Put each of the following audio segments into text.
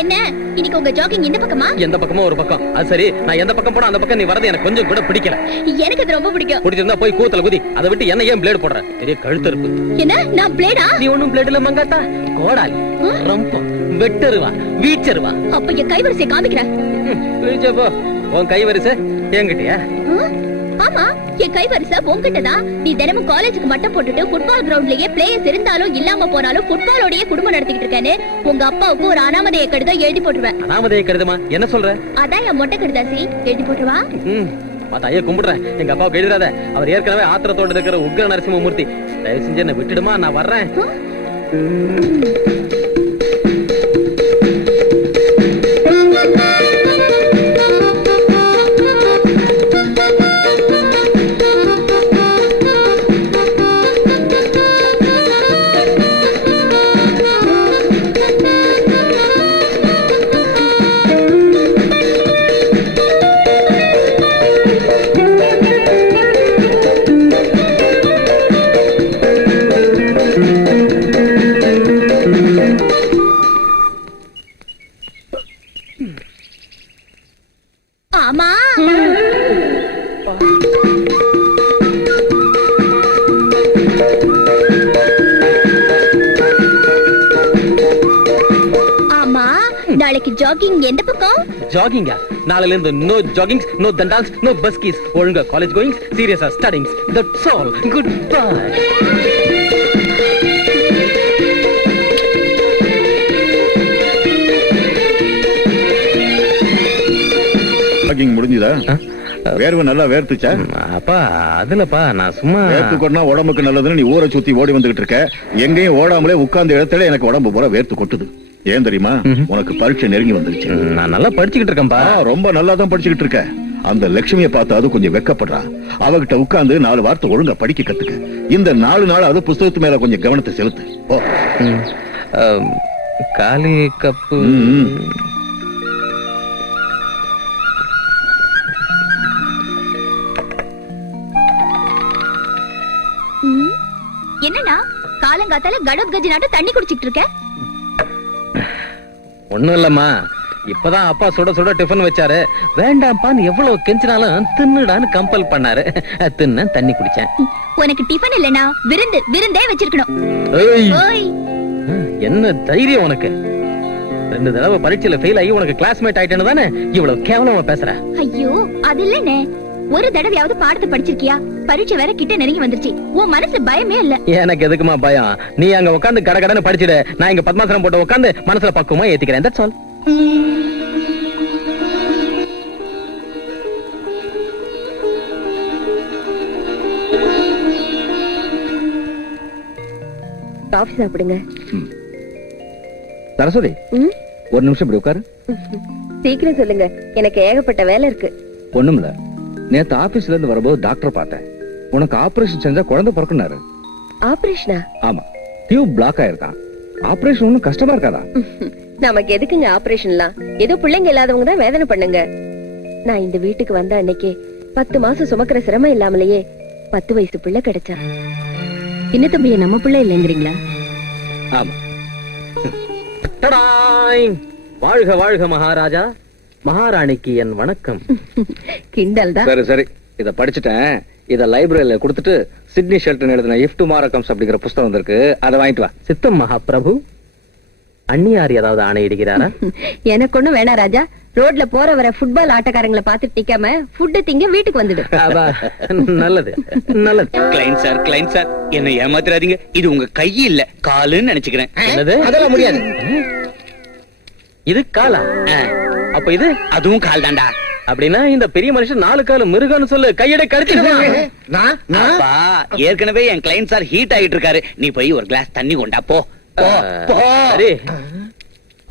என்ன இன்னைக்கு உங்க ஜாகிங் இந்த பக்கமா? எந்த பக்கமா ஒரு பக்கம். அது சரி, நான் எந்த பக்கம் போனா அந்த பக்கம் நீ வரது எனக்கு கொஞ்சம் கூட பிடிக்கல. எனக்கு அது ரொம்ப பிடிக்கும். பிடிச்சிருந்தா போய் கூத்தல குதி. அதை விட்டு என்ன ஏன் பிளேட் போடுற? பெரிய கழுத்து இருக்கு. என்ன நான் பிளேடா? நீ ஒண்ணும் பிளேட் இல்ல மங்காத்தா. கோடாலி, ரம்பம், வெட்டருவா, வீச்சருவா. அப்ப என் கைவரிசை காமிக்கிற. போ. உன் கைவரிசை என்கிட்டயா? ஆமா, என் கைவரிசை உன்கிட்டதான். நீ தினமும் காலேஜுக்கு மட்டம் போட்டுட்டு ஃபுட்பால் கிரவுண்ட்லயே பிளேயர்ஸ் இருந்தாலும் இல்லாம போனாலும் ஃபுட்பாலோடயே குடும்பம் நடத்திக்கிட்டு இருக்கேன்னு உங்க அப்பாவுக்கு ஒரு அனாமதைய கடிதம் எழுதி போட்டுருவேன். அனாமதைய கடிதமா? என்ன சொல்ற? அதான் என் மொட்டை கடிதாசி எழுதி போட்டுருவா. ஐயா கும்பிடுறேன், எங்க அப்பாவுக்கு எழுதாத. அவர் ஏற்கனவே ஆத்திரத்தோட இருக்கிற உக்ர நரசிம்மூர்த்தி. தயவு செஞ்சு என்ன விட்டுடுமா, நான் வர்றேன். நாளைக்கு ஜாகிங் எந்த பக்கம்? ஜாகிங்கா? நாளைல இருந்து நோ ஜாகிங்ஸ், நோ தண்டால்ஸ், நோ பஸ்கீஸ். ஒழுங்கா காலேஜ் கோயிங்ஸ், சீரியஸா studings. That's all. Good bye. Jogging முடிஞ்சதா? வேர்வை நல்லா வேர்த்துச்சா? அப்பா அதுலப்பா நான் சும்மா வேர்த்து கொட்டினா உடம்புக்கு நல்லதுன்னு நீ ஊரை சுத்தி ஓடி வந்துகிட்டு இருக்க. எங்கேயும் ஓடாமலே உட்கார்ந்த இடத்துல எனக்கு உடம்பு பூரா வேர்த்து கொட்டுது. ஏன் தெரியுமா? உனக்கு பரீட்சை நெருங்கி வந்துருச்சு. நான் நல்லா படிச்சுக்கிட்டு இருக்கேன்பா. ரொம்ப நல்லா தான் படிச்சுக்கிட்டு இருக்க. அந்த லட்சுமியை பார்த்து அது கொஞ்சம் வெக்கப்படுறான். அவகிட்ட உட்கார்ந்து 4 வார்த்தை ஒழுங்கா படிக்க கத்துக்க. இந்த 4 நாள் அது புஸ்தகத்து மேல கொஞ்சம் கவனத்தை செலுத்து. காலி கப்பு. என்னன்னா காலங்காத்தால கடோத் கஜி நாட்டு தண்ணி குடிச்சிட்டு இருக்க? ஒண்ணும் இல்லம்மா, இப்பதான் அப்பா சுட சுட டிஃபன் வச்சாரு. வேண்டாம்பான்னு எவ்வளவு கெஞ்சினாலும் தின்னுடான்னு கம்பல் பண்ணாரு. தின்ன தண்ணி குடிச்சேன். உனக்கு டிஃபன் இல்லனா விருந்தே வச்சிருக்கணும். என்ன தைரியம் உனக்கு? 2 தடவை பரீட்சையில ஃபெயில் ஆகி உனக்கு கிளாஸ்மேட் ஆயிட்டேன்னு தானே இவ்வளவு கேவலமா பேசுற? ஐயோ அது இல்லனே. ஒரு தடவையாவது பாடத்தை படிச்சிருக்கியா? பரீட்சை வேற கிட்ட நெருங்கி வந்துருச்சு. உன் மனசுல பயமே இல்ல. எனக்கு எதுக்குமா பயம்? நீ அங்க உட்கார்ந்து கடகடன்னு படிச்சிடு. நான் இங்க பத்மாசனம் போட்டு உட்கார்ந்து மனசுல பக்குவமா ஏத்திக்கிறேன். That's all. காஃபி சாப்பிடுங்க. சரஸ்வதி, ஒரு நிமிஷம் இப்படி உட்காரு. சீக்கிரம் சொல்லுங்க, எனக்கு ஏகப்பட்ட வேலை இருக்கு. ஒண்ணுமில்ல, நேத்து ஆபீஸ்ல இருந்து வரும்போது டாக்டர் பார்த்தேன். உனக்கு ஆபரேஷன் செஞ்சா குழந்தை பிறக்குனாரு. ஆபரேஷனா? ஆமா, டியூப் பிளாக் ஆயிருக்கான். ஆபரேஷன் ஒண்ணும் கஷ்டமா இருக்காதா? நமக்கு எதுக்குங்க ஆபரேஷன்லாம்? ஏதோ பிள்ளைங்க இல்லாதவங்க தான் வேதனை பண்ணுங்க. நான் இந்த வீட்டுக்கு வந்த அன்னைக்கு 10 மாசம் சுமக்கிற சிரமம் இல்லாமலேயே 10 வயசு பிள்ளை கிடைச்சா. சின்ன தம்பிய நம்ம பிள்ளை இல்லைங்கிறீங்களா? ஆமா. டடாய்! வாழ்க வாழ்க மகாராஜா, மகாராணிக்கு என் வணக்கம். கிண்டல் தான். சரி சரி, இத படிச்சுட்டேன். இத லைப்ரரியில கொடுத்துட்டு சிட்னி ஷெல்டன் எழுதின இஃப் டுமாரோ கம்ஸ் அப்படிங்கிற புத்தகம் வந்திருக்கு, அதை வாங்கிட்டு வா. சித்தம் மகாபிரபு, அண்ணியார் ஏதாவது ஆணையிடுகிறாரா? எனக்கு ஒண்ணும் வேணா ராஜா. ரோட்ல போற வர ஃபுட்பால் ஆட்டக்காரங்களை பார்த்துட்டு நிக்காம ஃபுட் திங்க வீட்டுக்கு வந்துடு. அவா, நல்லது நல்லது. கிளைண்ட் சார் என்ன ஏமாத்திராதீங்க. இது உங்க கை இல்ல காலுன்னு நினைச்சுக்கிறேன். என்னது? அதெல்லாம் முடியாது. இது காலா? அப்ப இது அதுவும் கால் தாண்டா. அப்படின்னா இந்த பெரிய மனுஷன் 4 கால மிருகன்னு சொல்லு, கையடை கடிச்சிடுவான். அப்பா, ஏற்கனவே என் கிளைண்ட் சார் ஹீட் ஆகிட்டு இருக்காரு. நீ போய் ஒரு கிளாஸ் தண்ணி கொண்டா போ. சரி.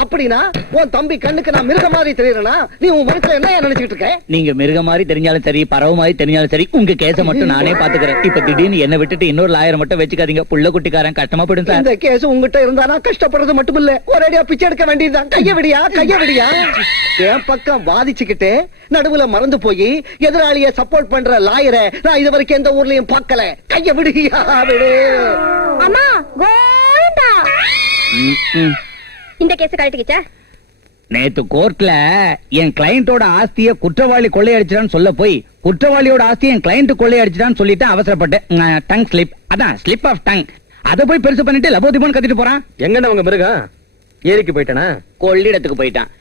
அப்படின்னா உன் தம்பி கண்ணுக்கு நான் மிருக மாதிரி தெரியறனா? நீ உன் மனசுல என்ன நினைச்சிட்டு இருக்க? நீங்க மிருக மாதிரி தெரிஞ்சாலும் சரி, பறவை மாதிரி தெரிஞ்சாலும் சரி, உங்க கேஸ மட்டும் நானே பாத்துக்கிறேன். இப்ப திடீர்னு என்ன விட்டுட்டு இன்னொரு லாயரை மட்டும் வச்சுக்காதீங்க. புள்ள குட்டிக்காரன் கஷ்டமா போயிடும் சார். இந்த கேஸ் உங்ககிட்ட இருந்தானா கஷ்டப்படுறது மட்டும் இல்ல, ஒரேடியா பிச்சை எடுக்க வேண்டியதுதான். கைய விடியா, கைய விடியா. என் பக்கம் வாதிச்சுக்கிட்டு நடுவுல மறந்து போய் எதிராளிய சப்போர்ட் பண்ற லாயரை நான் இது வரைக்கும் எந்த ஊர்லயும் பார்க்கல. கைய விடுயா, விடு. அம்மா கோவிந்தா, இந்த கேஸ் கழட்டிக்கிச்சா? நேத்து கோர்ட்ல என் கிளையண்டோட ஆஸ்திய குற்றவாளி கொள்ளையடிச்சான்னு சொல்ல போய் குற்றவாளியோட ஆஸ்தியை என் கிளையண்ட் கொள்ளையடிச்சான்னு சொல்லிட்டு அவசரப்பட்டேன். டங் ஸ்லிப், அதான் ஸ்லிப் ஆஃப் டங். அதை போய் பெருசு பண்ணிட்டு லபோதிபோன்னு கத்திட்டு போறான். எங்கடா உங்க மிருகம்? ஏரிக்கு போயிட்டானா? கொள்ளிடத்துக்கு போயிட்டான்.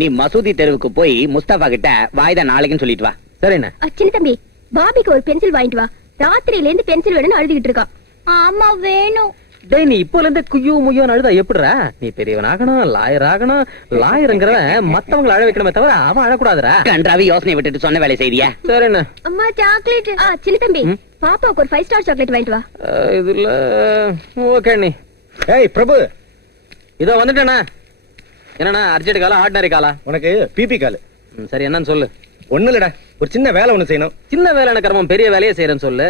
நீ மசூதி தெருவுக்கு போய் முஸ்தபா கிட்ட வாய்தா நாளைக்குன்னு சொல்லிட்டு வா. சரிண்ணா. சின்ன தம்பி, பாபிக்கு ஒரு பென்சில் வாங்கிட்டு வா. ராத்திரியில இருந்து பென்சில் வேணும்னு அழுதுகிட்டு இருக்கான். ஆமா வேணும். டேய், நீ இப்போல இருந்து குய்யோ முய்யோன்னு அழுதா எப்படிடா? நீ பெரியவன் ஆகணும், லாயர் ஆகணும். லாயருங்கிறவன் மத்தவங்களை அழ வைக்கணுமே தவிர அவன் அழக்கூடாதுடா. கன்றாவி யோசனை விட்டுட்டு சொன்ன வேலை செய்தியா? சரிண்ணா. அம்மா சாக்லேட். சின்ன தம்பி, பாப்பாவுக்கு ஒரு 5 ஸ்டார் சாக்லேட் வாங்கிட்டு வா. இதுல ஓகே நீ. ஏய் பிரபு, இதோ வந்துட்டேண்ணா. என்னண்ணா, அர்ஜென்ட் காலா ஆர்டினரி காலா? உனக்கு பிபி கால். சரி, என்னன்னு சொல்லு. ஒண்ணு இல்லடா, ஒரு சின்ன வேலை ஒண்ணு செய்யணும். சின்ன வேலை கர்மம், பெரிய வேலையை செய்யறேன்னு சொல்லு.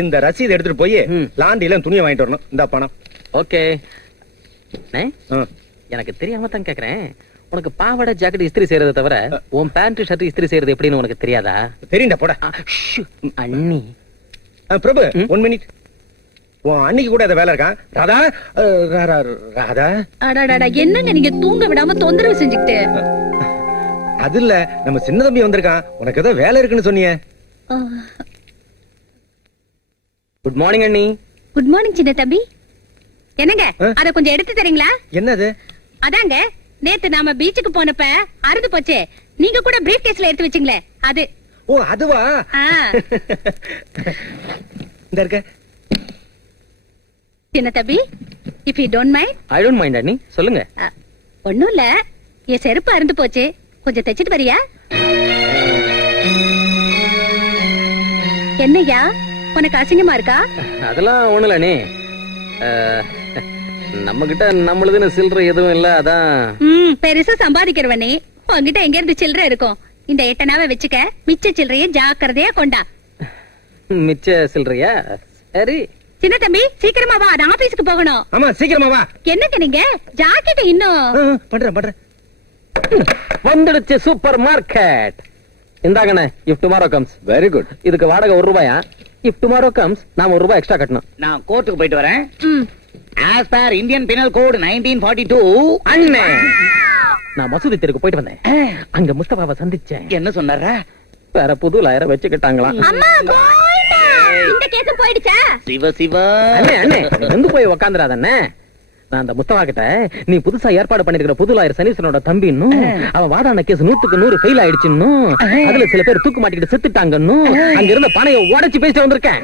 இந்த ரசீது எடுத்துட்டு போய் லாண்டில துணியை வாங்கிட்டு வரணும். இந்த பணம். ஓகே. எனக்கு தெரியாம தான் கேக்குறேன். உனக்கு பாவாடை ஜாக்கெட் இஸ்திரி செய்யறதை தவிர உன் பேண்ட் ஷர்ட் இஸ்திரி செய்யறது எப்படின்னு உனக்கு தெரியாதா? தெரியுண்டா போட. அண்ணி. பிரபு, 1 மினிட். உன் அன்னைக்கு கூட வேலை இருக்கா? ராதா, ராதா. அடாடாடா, என்னங்க நீங்க தூங்க விடாம தொந்தரவு செஞ்சுக்கிட்டு? அது இல்ல, நம்ம சின்ன தம்பி வந்திருக்கான். உனக்கு ஏதோ வேலை இருக்குன்னு சொன்னியே. குட் மார்னிங் அண்ணி. குட் மார்னிங் சின்ன தம்பி. என்னங்க, அத கொஞ்சம் எடுத்து தரீங்களா? என்னது? அதாங்க, நேத்து நாம பீச்சுக்கு போனப்ப அறுது போச்சே, நீங்க கூட பிரீஃப் கேஸ்ல எடுத்து வச்சீங்களே அது. ஓ அதுவா? ஆ. இந்த இருக்க. சின்ன தம்பி, if you don't mind. I don't mind அண்ணி, சொல்லுங்க. ஒண்ணும் இல்ல, என் செருப்பு அறுந்து போச்சு, கொஞ்சம் தைச்சிட்டு வரியா? என்னய்யா, உனக்கு அசிங்கமா இருக்கா? அதெல்லாம் ஒண்ணுல அண்ணி. நம்ம கிட்ட நம்மளுதுன்னு சில்லற எதுவும் இல்ல, அதான். பெருசா சம்பாதிக்கிறவனே, உன்கிட்ட எங்க இருந்து சில்லற இருக்கும்? இந்த 8 அணாவை வச்சுக்க, மிச்ச சில்லறைய ஜாக்கிரதையா கொண்டா. மிச்ச சில்லறையா? சரி. சின்ன தம்பி, சீக்கிரமா வா, நான் ஆபீஸ்க்கு போகணும். ஆமா, சீக்கிரமா வா. என்னங்க நீங்க ஜாக்கெட் இன்னும்? பண்றேன். வந்துடுச்சு சூப்பர் மார்க்கெட். இந்தாங்கண்ணே, if tomorrow comes. Very good. இதுக்கு வாடகை 1 ரூபாயா? இஃப் டுமாரோ கம்ஸ் நாம 1 ரூபாய் எக்ஸ்ட்ரா கட்டணும். நான் கோர்ட்டுக்கு போயிட்டு வரேன். As per Indian Penal Code 1942. அண்ணே, நான் மசூதி தெருக்கு போயிட்டு வந்தேன். அங்க முஸ்தபாவை சந்திச்சேன். என்ன சொன்னாரா? வேற புது லாயரை வச்சுக்கிட்டாங்களாம். அம்மா கோயிண்டா, இந்த கேஸ் போயிடுச்சா? சிவ சிவா. அண்ணே வந்து போய் உக்காந்துராத அண்ணே. நான் அந்த முஸ்தபா கிட்ட நீ புதுசா ஏற்பாடு பண்ணிருக்கிற புது லாயர் சனீஸ்வரனோட தம்பின்னு, அவன் வாதான கேஸ் 100க்கு 100 ஃபெயில் ஆயிடுச்சுன்னு, அதுல சில பேர் தூக்கு மாட்டிக்கிட்டு செத்துட்டாங்கன்னு அங்க இருந்த பணைய உடைச்சு பேசிட்டு வந்திருக்கேன்.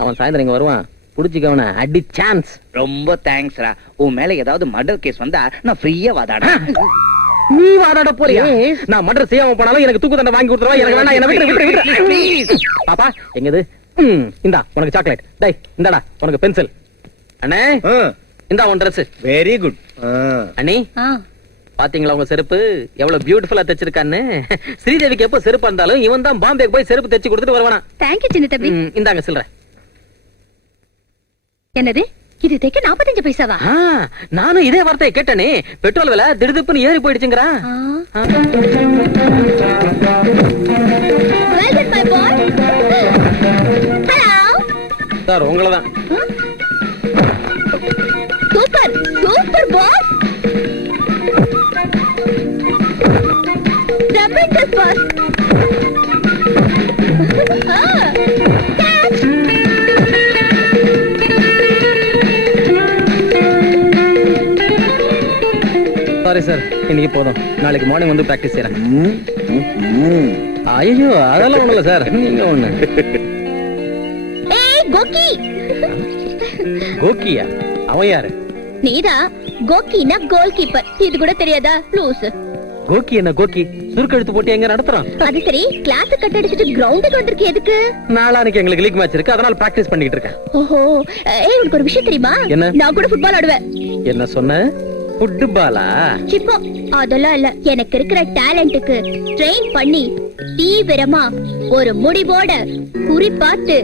அவன் சாயந்தரம் இங்க வருவான், புடிச்சுக்கவன அடி சான்ஸ். ரொம்ப தேங்க்ஸ்ரா. உன் மேல ஏதாவது மர்டர் கேஸ் வந்தா நான் ஃப்ரீயா வாதாடுறேன். நீ வாதாட போறியா? நான் மர்டர் செய்யாம போனாலும் எனக்கு தூக்கு தண்டனை வாங்கி கொடுத்துருவா. எனக்கு வேணா, என்ன விட்டு. பாப்பா எங்கது? இந்தா உனக்கு சாக்லேட். டேய் இந்தாடா உனக்கு பென்சில். அண்ணே, இந்தா உன் Dress. Very good. அண்ணி, பாத்தீங்களா உங்க செருப்பு எவ்வளவு பியூட்டிஃபுல்லா தைச்சிருக்கான்னு? ஸ்ரீதேவிக்கு எப்ப செருப்பு இருந்தாலும் இவன் தான் பாம்பேக்கு போய் செருப்பு தைச்சு கொடுத்துட்டு வருவானா. தேங்க்யூ சின்ன தம்பி. இந்தாங்க சில்ற. என்னது, இது தைக்க 45 பைசாவா? ஆ, நானும் இதே வார்த்தையை கேட்டனே. பெட்ரோல் விலை திடுதிப்புன்னு ஏறி போயிடுச்சுங்கறா. Well done, my boy. Hello. Sir உங்களதான். Super super boss. Tremendous boss. Catch. Sorry sir, இன்னைக்கு போதும். நாளைக்கு மார்னிங் வந்து பிராக்டிஸ் செய்யறேன். ஐயோ அதெல்லாம் ஒண்ணுல சார், நீங்க ஒண்ணு. ஏய் கோகி. கோகியா? அவன் யாரு? நீதா. கோகினா கோல் கீப்பர். இது கூட தெரியாதா? லூஸ். கோகி என்ன கோகி? சுருக்கெழுத்து போட்டி எங்க நடத்துறான்? அது சரி, கிளாஸ் கட் அடிச்சிட்டு கிரவுண்டுக்கு வந்திருக்கே எதுக்கு? நாளானிக்கு எங்களுக்கு லீக் மேட்ச் இருக்கு, அதனால பிராக்டிஸ் பண்ணிட்டு இருக்கேன். ஓஹோ. ஏய் உனக்கு ஒரு விஷயம் தெரியுமா? என்ன? நான் கூட ஃபுட்பால் ஆடுவேன். என்ன சொன்ன? ஃபுட்பாலா? சிப்போ அதெல்லாம் இல்ல. எனக்கு இருக்கிற டேலண்ட்டுக்கு ட்ரெயின் பண்ணி தீவிரமா ஒரு முடிவோட குறி பார்த்து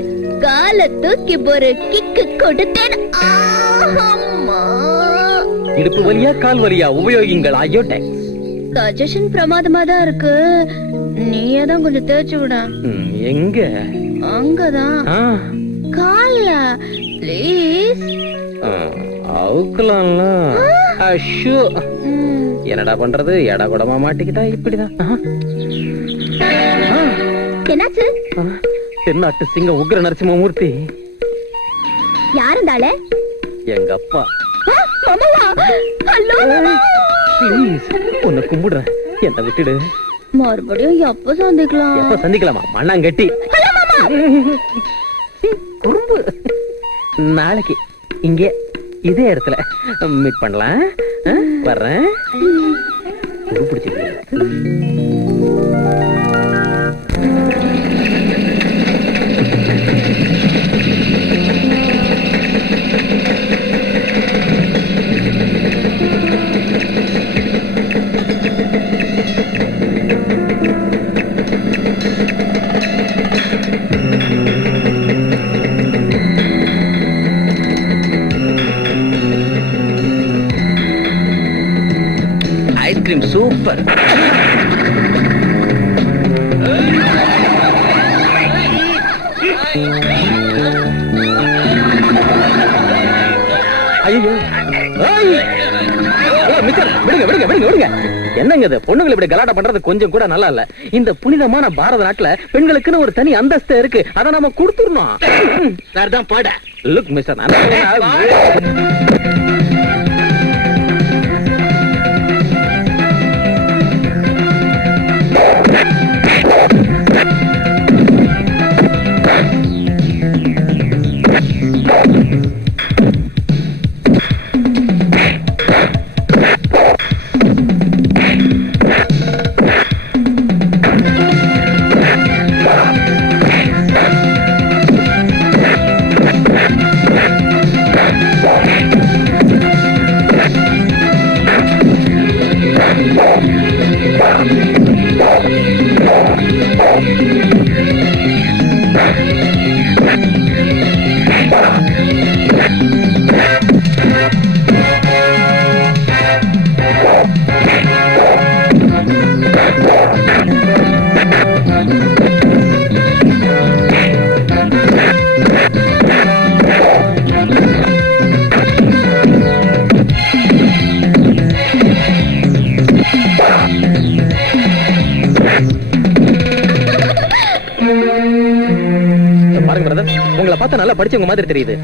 கால தூக்கி ஒரு கிக்கு கொடுத்தேன். ஆஹம்மா. இடுப்பு வலியா கால் வலியா உபயோகிங்கள் அயோடெக்ஸ். சஜஷன் பிரமாதமா தான் இருக்கு. நீயே தான் கொஞ்சம் தேய்ச்சு விட. எங்க? அங்கதான் ஆ, கால்ல ப்ளீஸ். அவுக்கலாம்ல. அஷு, என்னடா பண்றது? எடா கூடமா மாட்டிக்கிட்டா இப்படிதான். என்னாச்சு? தென்னாட்டு சிங்கம் உக்ர நரசிம்மூர்த்தி யாருந்தால? எங்க அப்பா. ஹலோ ப்ளீஸ், உன்னை கும்பிடுறேன், என்ன விட்டுடு. மறுபடியும் எப்ப சந்திக்கலாம்? எப்ப சந்திக்கலாமா? மண்ணாங்கட்டி குறும்பு. நாளைக்கு இங்கே இதே இடத்துல மீட் பண்ணலாம். வர்றேன். பிடிச்சிருக்கு. Ice cream super. ஐயோ, மிஸ்டர், விடுங்க விடுங்க விடுங்க விடுங்க. என்னங்க இது? பொண்ணுங்களை இப்படி கலாட்டா பண்றது கொஞ்சம் கூட நல்லா இல்ல. இந்த புனிதமான பாரத நாட்டுல பெண்களுக்குன்னு ஒரு தனி அந்தஸ்து இருக்கு, அதை நாம கொடுத்துடணும். சார் தான் பாட. லுக் மிஸ்டர், உங்களை பார்த்தா நல்லா படிச்சவங்க மாதிரி தெரியுது.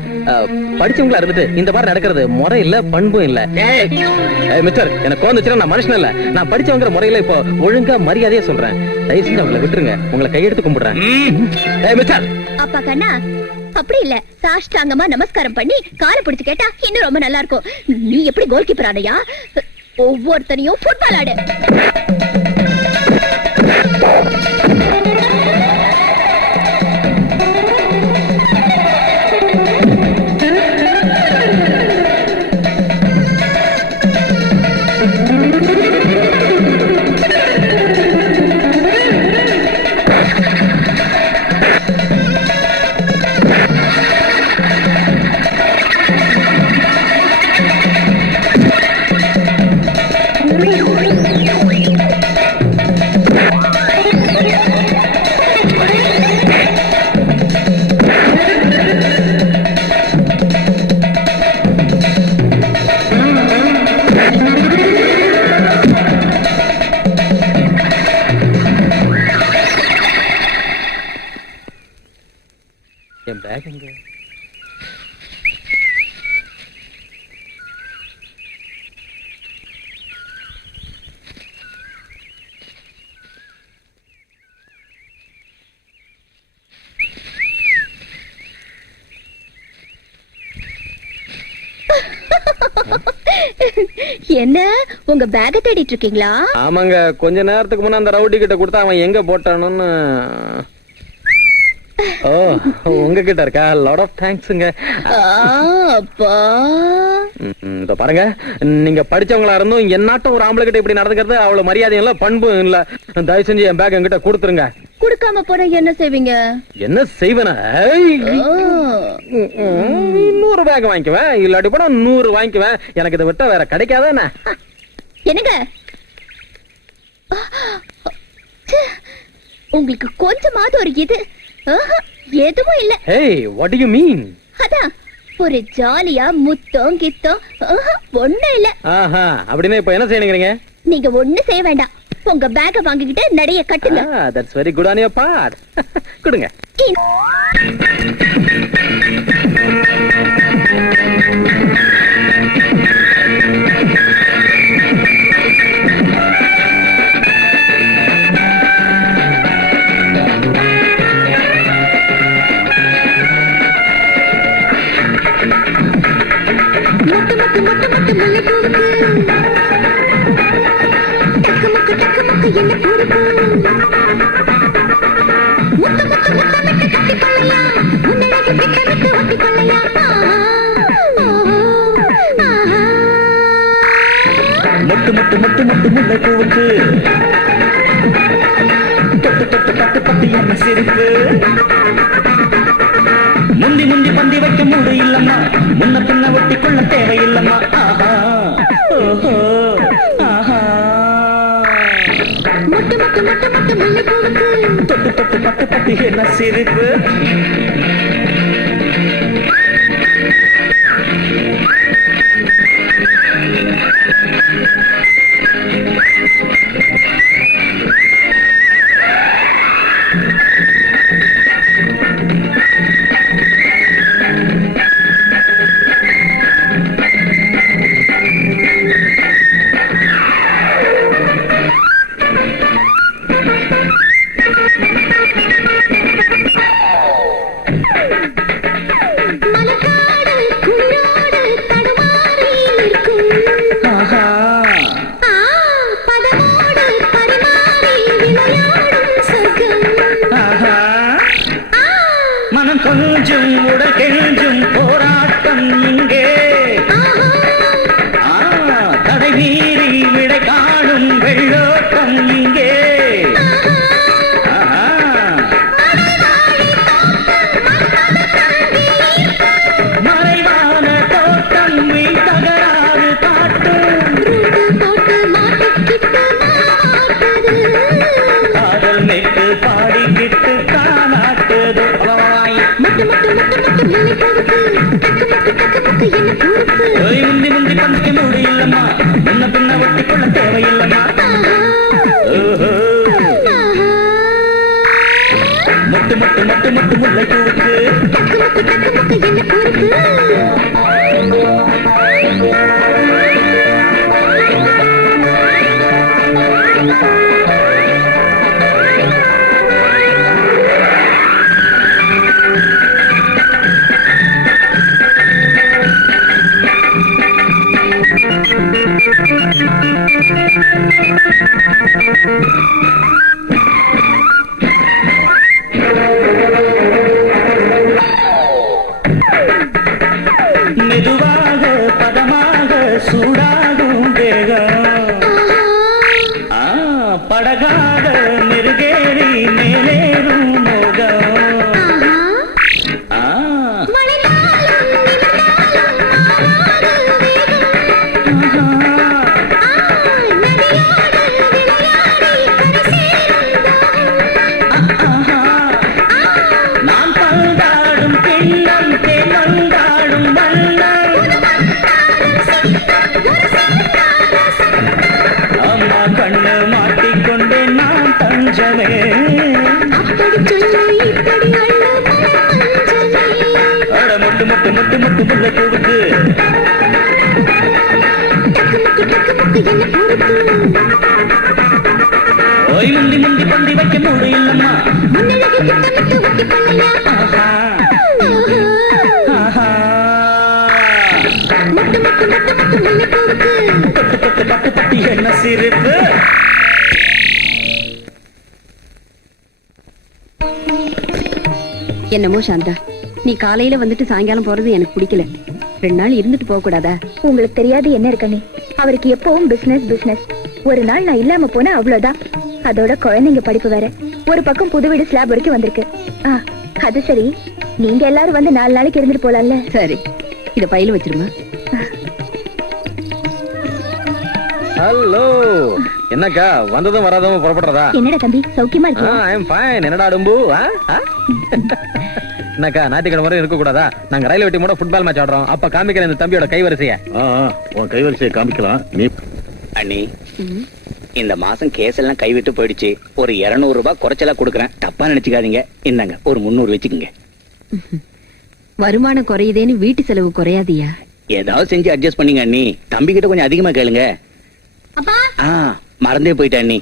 படிச்சவங்களா இருந்துட்டு இந்த மாதிரி நடக்கிறது முறை இல்ல, பண்பும் இல்ல. மிஸ்டர், எனக்கு கோந்துச்சுன்னா நான் மனுஷன் இல்ல. நான் படிச்சவங்கிற முறையில இப்போ ஒழுங்கா மரியாதையா சொல்றேன். தயவு செஞ்சு அவங்களை விட்டுருங்க, உங்களை கையெடுத்து கும்பிடுறேன். மிஸ்டர். அப்பா கண்ணா, அப்படி இல்ல, சாஷ்டாங்கமா நமஸ்காரம் பண்ணி காலை பிடிச்சு கேட்டா இன்னும் ரொம்ப நல்லா இருக்கும். நீ எப்படி கோல் கீப்பர் ஆனையா? ஒவ்வொருத்தனையும் ஃபுட்பால் ஆடு. பேகுங்க. என்ன உங்க பேக தேடிட்டு இருக்கீங்களா? ஆமாங்க, கொஞ்ச நேரத்துக்கு முன்ன அந்த ரவுடி கிட்ட கொடுத்தா அவன் எங்க போட்டானு. ஓ, உங்ககிட்ட இருக்கா? லாட் ஆஃப் தேங்க்ஸ்ங்க. அப்பா இதோ பாருங்க, நீங்க படிச்சவங்களா இருந்தும் என்னாட்டம் ஒரு ஆம்பளை கிட்ட இப்படி நடந்துக்கிறது அவ்வளவு மரியாதையும் இல்ல, பண்பும் இல்ல. தயவு செஞ்சு என் பேக் என்கிட்ட கொடுத்துருங்க. குடுக்காம போனா என்ன செய்வீங்க? என்ன செய்வேனா? நூறு பேக் வாங்கிக்குவேன், இல்லாட்டி போனா 100 வாங்கிக்குவேன். எனக்கு இதை விட்டா வேற கிடைக்காத என்ன? என்னங்க உங்களுக்கு கொஞ்சமாவது ஒரு இது எதுவும் இல்ல. Hey, what do you mean? அதான் ஒரு ஜாலியா முத்தம் கித்தம் ஒண்ணும் இல்ல. ஆஹா, அப்படின்னா இப்ப என்ன செய்யணுங்கிறீங்க? நீங்க ஒண்ணு செய்ய வேண்டாம், உங்க பேக வாங்கிக்கிட்டு நடைய கட்டுங்க. That's very good on your part. கொடுங்க. மொட்டு மொட்டு மொட்டு மொட்டு முல்லை பூவுக்கு டக்கு முக்கு என்ன பூருக்கு முத்து முத்து முத்தமிட்டு கட்டி கொள்ளையா முன்னழகு பிட்டமிட்டு ஒட்டி கொள்ளையா. மொட்டு மொட்டு மொட்டு மொட்டு முல்லை பூவுக்கு தொட்டு தொட்டு பட்டு பட்டு என்ன சிரிப்பு. முந்தி முந்தி பந்தி வைக்க மூடு இல்லம்மா, முன்ன பின்ன ஒட்டி கொள்ள தேவையில்லம்மா. ஆஹா ஓஹோ ஆஹா. மொட்டு மொட்டு மொட்டு மொட்டு முல்லை பூவுக்கு தொட்டு தொட்டு பட்டு பட்டு என்ன சிரிப்பு. மலக்காடு குளிரோடு தடுமாறி நிற்கும். ஆஹா பதமோடு பரிமாறி விளையாடும் சொர்க்கம். ஆஹா. மனம் கொஞ்சம் உடல் கெஞ்சும் போராட்டம் இங்கே. தடை மீறி விடை காணும் வெள்ளோட்டம் இங்கே. ஆஹா. மறைவான தோட்டம் வீண் தகராறு காட்டும். போட்டு மாட்டிக்கிட்டு மாட்டுது. காதல் மெட்டு பாடிக்கிட்டு தானாட்டுது. மொட்டு மொட்டு மொட்டு மொட்டு முல்லை பூவுக்கு டக்கு முக்கு என்ன பூருக்கு. முந்தி முந்தி பந்திக்க மூடு இல்லம்மா, முன்ன பின்ன ஒட்டி கொள்ள தேவையில்லம்மா. ஓஹோ. மொட்டு மொட்டு மொட்டு மொட்டு முல்லை பூவுக்கு டக்கு முக்கு என்ன பூருக்கு. மெதுவாக பதமாக சூடாகும் தேகம். படகாக மிருகேறி மேலேறும் மோகம். நான் பந்தாடும் கிண்ணம் தேமந்தாடும் வண்ணம். அம்மா கண்ணு மாட்டிக்கொண்டே நான் தஞ்சமே. அப்படி சொல்லு இப்படி அள்ளு மனஞ்சமே. மொட்டு மொட்டு மொட்டு முல்லை பூவுக்கு ஓய் முந்தி முந்தி பந்தி வைக்க மூடு இல்லம்மா ஆஹா. ஆஹா. தொட்டு தொட்டு பட்டு பட்டு என்ன சிரிப்பு என்னமோ சாந்தா, நீ காலையில வந்துட்டு சாயங்காலம் போறது எனக்கு பிடிக்கல. 2 நாள் இருந்துட்டு போக கூடாதா? உங்களுக்கு தெரியாது என்ன இருக்கனே, அவருக்கு எப்பவும் பிசினஸ் பிசினஸ். ஒரு நாள் நான் இல்லாம போனா அவ்வளவுதான். அதோட குழந்தைங்க படிப்பு வேற. ஒரு பக்கம் புது வீடு ஸ்லாப் வரைக்கும் வந்திருக்கு. அது சரி, நீங்க எல்லாரும் வந்து 4 நாளைக்கு இருந்துட்டு போலாம்ல. சரி, இத பையில வச்சிருமா. ஹலோ, என்னக்கா வந்ததும் வராதவும் புறப்படுறதா? என்னடா தம்பி, சௌக்கியமா இருக்கியா? ஐ அம் ஃபைன். என்னடா டும்பு? என்னக்கா ஞாயிற்றுக்கிழமை வரை இருக்க கூடாதா? நாங்க ரயில்வே டீமோட ஃபுட்பால் மேட்ச் ஆடுறோம். அப்ப காமிக்கிற இந்த தம்பியோட கைவரிசைய. உன் கைவரிசையை காமிக்கலாம். நீ அண்ணி, இந்த மாசம் கேஸ் எல்லாம் கைவிட்டு போயிடுச்சு. ஒரு 200 ரூபாய் குறைச்சலா கொடுக்கறேன், தப்பா நினைச்சுக்காதீங்க. இந்தாங்க ஒரு 300 வச்சுக்கோங்க. வருமானம் குறையுதேன்னு வீட்டு செலவு குறையாதியா? ஏதாவது செஞ்சு அட்ஜஸ்ட் பண்ணீங்க அண்ணி. தம்பி கிட்ட கொஞ்சம் அதிகமா கேளுங்க. அப்பா, மறந்தே போயிட்டேன் அண்ணி.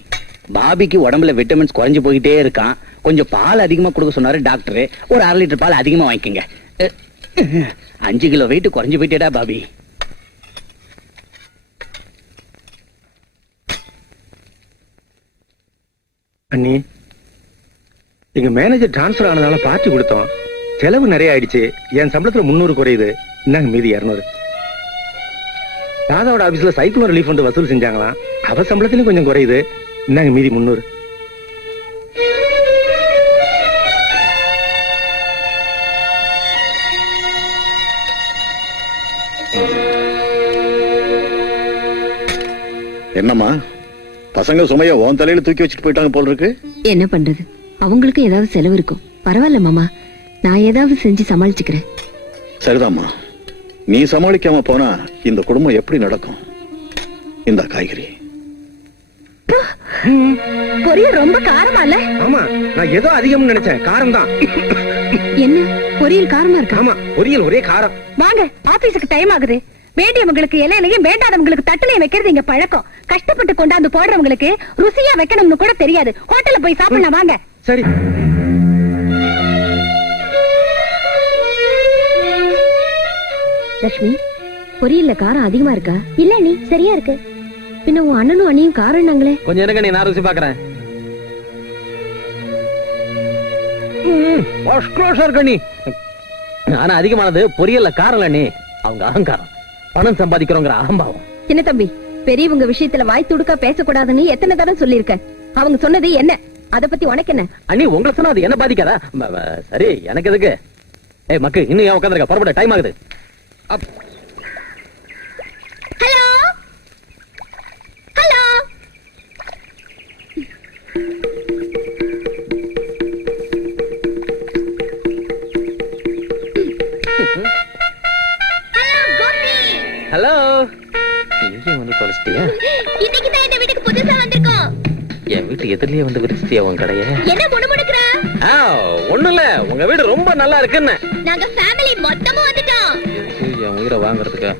பாபிக்கு உடம்புல விட்டமின்ஸ் குறைஞ்சு போயிட்டே இருக்கான். கொஞ்சம் பால் அதிகமா கொடுக்க சொன்னாரு டாக்டர். ஒரு 1/2 லிட்டர் பால் அதிகமா வாங்கிக்கங்க. 5 கிலோ வெயிட் குறைஞ்சு போயிட்டேடா பாபி. அண்ணி, எங்க மேனேஜர் டிரான்ஸ்பர் ஆனதால பார்ட்டி கொடுத்தோம். செலவு நிறைய ஆயிடுச்சு. என் சம்பளத்துல 300 குறையுது. இந்தாங்க மீதி 200. ராதாவோட ஆபீஸ்ல சைக்கிள் ரிலீஃப் ஃபண்ட் வசூல் செஞ்சாங்களாம். அவ சம்பளத்திலும் கொஞ்சம் குறையுது. இந்தாங்க மீதி 300. என்னம்மா, பசங்க சுமைய உன் தலையில தூக்கி வச்சுட்டு போயிட்டாங்க போல இருக்கு. என்ன பண்றது, அவங்களுக்கு ஏதாவது செலவு இருக்கும். பரவாயில்ல மாமா, நான் ஏதாவது செஞ்சு சமாளிச்சுக்கிறேன். சரிதாம்மா, நீ சமாளிக்காம போனா இந்த குடும்பம் எப்படி நடக்கும்? இந்த காய்கறி பொரியல் ரொம்ப காரமா இல்ல? ஆமா, நான் ஏதோ அதிகம்னு நினைச்சேன். காரம் தான். என்ன பொரியல் காரமா இருக்கா? ஆமா, பொரியல் ஒரே காரம். வாங்க, ஆபீஸுக்கு டைம் ஆகுது. வேண்டியவங்களுக்கு இலையிலையும் வேண்டாதவங்களுக்கு தட்டுலையும் வைக்கிறது இங்க பழக்கம். கஷ்டப்பட்டு கொண்டாந்து போடுறவங்களுக்கு ருசியா வைக்கணும்னு கூட தெரியாது. ஹோட்டல்ல போய் சாப்பிடலாம் வாங்க. சரி. லட்சுமி, பொரியல்ல காரம் அதிகமா இருக்கா? இல்ல நீ சரியா இருக்கு. பின்ன உன் அண்ணனும் அண்ணியும் காரம் நாங்களே. கொஞ்சம் இருங்க, நீ நான் ருசி பாக்குறேன். ஃபர்ஸ்ட் கிளாஸா இருக்க நீ. ஆனா அதிகமானது பொரியல்ல காரம் இல்ல நீ, அவங்க அகங்காரம். பணம் சம்பாதிக்கிறோங்கிற அகம்பாவம். சின்ன தம்பி, பெரியவங்க விஷயத்துல வாய் துடுக்கா பேசக்கூடாதுன்னு எத்தனை தடவை சொல்லியிருக்கேன். அவங்க சொன்னது என்ன, அத பத்தி உனக்கு என்ன? அண்ணி, உங்களை சொன்னா அது என்ன பாதிக்காதா? சரி, எனக்கு எதுக்கு? ஏய் மக்கு, இன்னும் ஏன் உட்காந்துருக்க? புறப்பட, டைம் ஆகுது. ஹலோ ஹலோ, ஹலோ, இங்கேயும் வந்து தொலைச்சிட்டியா? இன்னைக்கு தான் இந்த வீட்டுக்கு புதுசா வந்திருக்கோம். என் வீட்டு எதிரிலேயே வந்து விரிச்சிட்டியா உன் கடைய? என்ன முணுமுணுக்குற? ஒண்ணும் இல்ல, உங்க வீடு ரொம்ப நல்லா இருக்குன்னு. நாங்க ஃபேமிலி மொத்தமா வந்துட்டோம். என் உயிரை வாங்குறதுக்கா?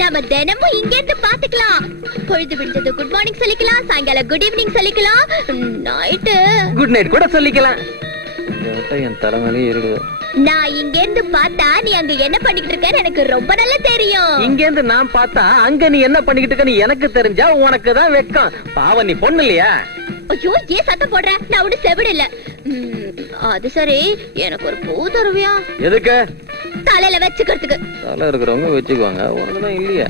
நாம தினமும் இங்க இருந்து பாத்துக்கலாம். பொழுது விடிஞ்சது குட் மார்னிங் சொல்லிக்கலாம், சாயங்காலம் குட் ஈவினிங் சொல்லிக்கலாம், நைட்டு குட் நைட் கூட சொல்லிக்கலாம். என் தலைமையிலே ஏறிடுது. நான் இங்க இருந்து பார்த்தா நீ அங்க என்ன பண்ணிக்கிட்டு இருக்க எனக்கு ரொம்ப நல்லா தெரியும். இங்க இருந்து நான் பார்த்தா அங்க நீ என்ன பண்ணிக்கிட்டு இருக்க எனக்கு தெரிஞ்சா உனக்கு தான் வெக்கம். பாவம், நீ பொண்ணு இல்லையா? ஐயோ, ஏன் சத்தம் போடுற? நான் விட செவிடு இல்ல. அது சரி, எனக்கு ஒரு பூ தருவியா? எதுக்கு? தலையில வச்சுக்கிறதுக்கு. தலை இருக்கிறவங்க வச்சுக்குவாங்க, உனக்கு தான் இல்லையா?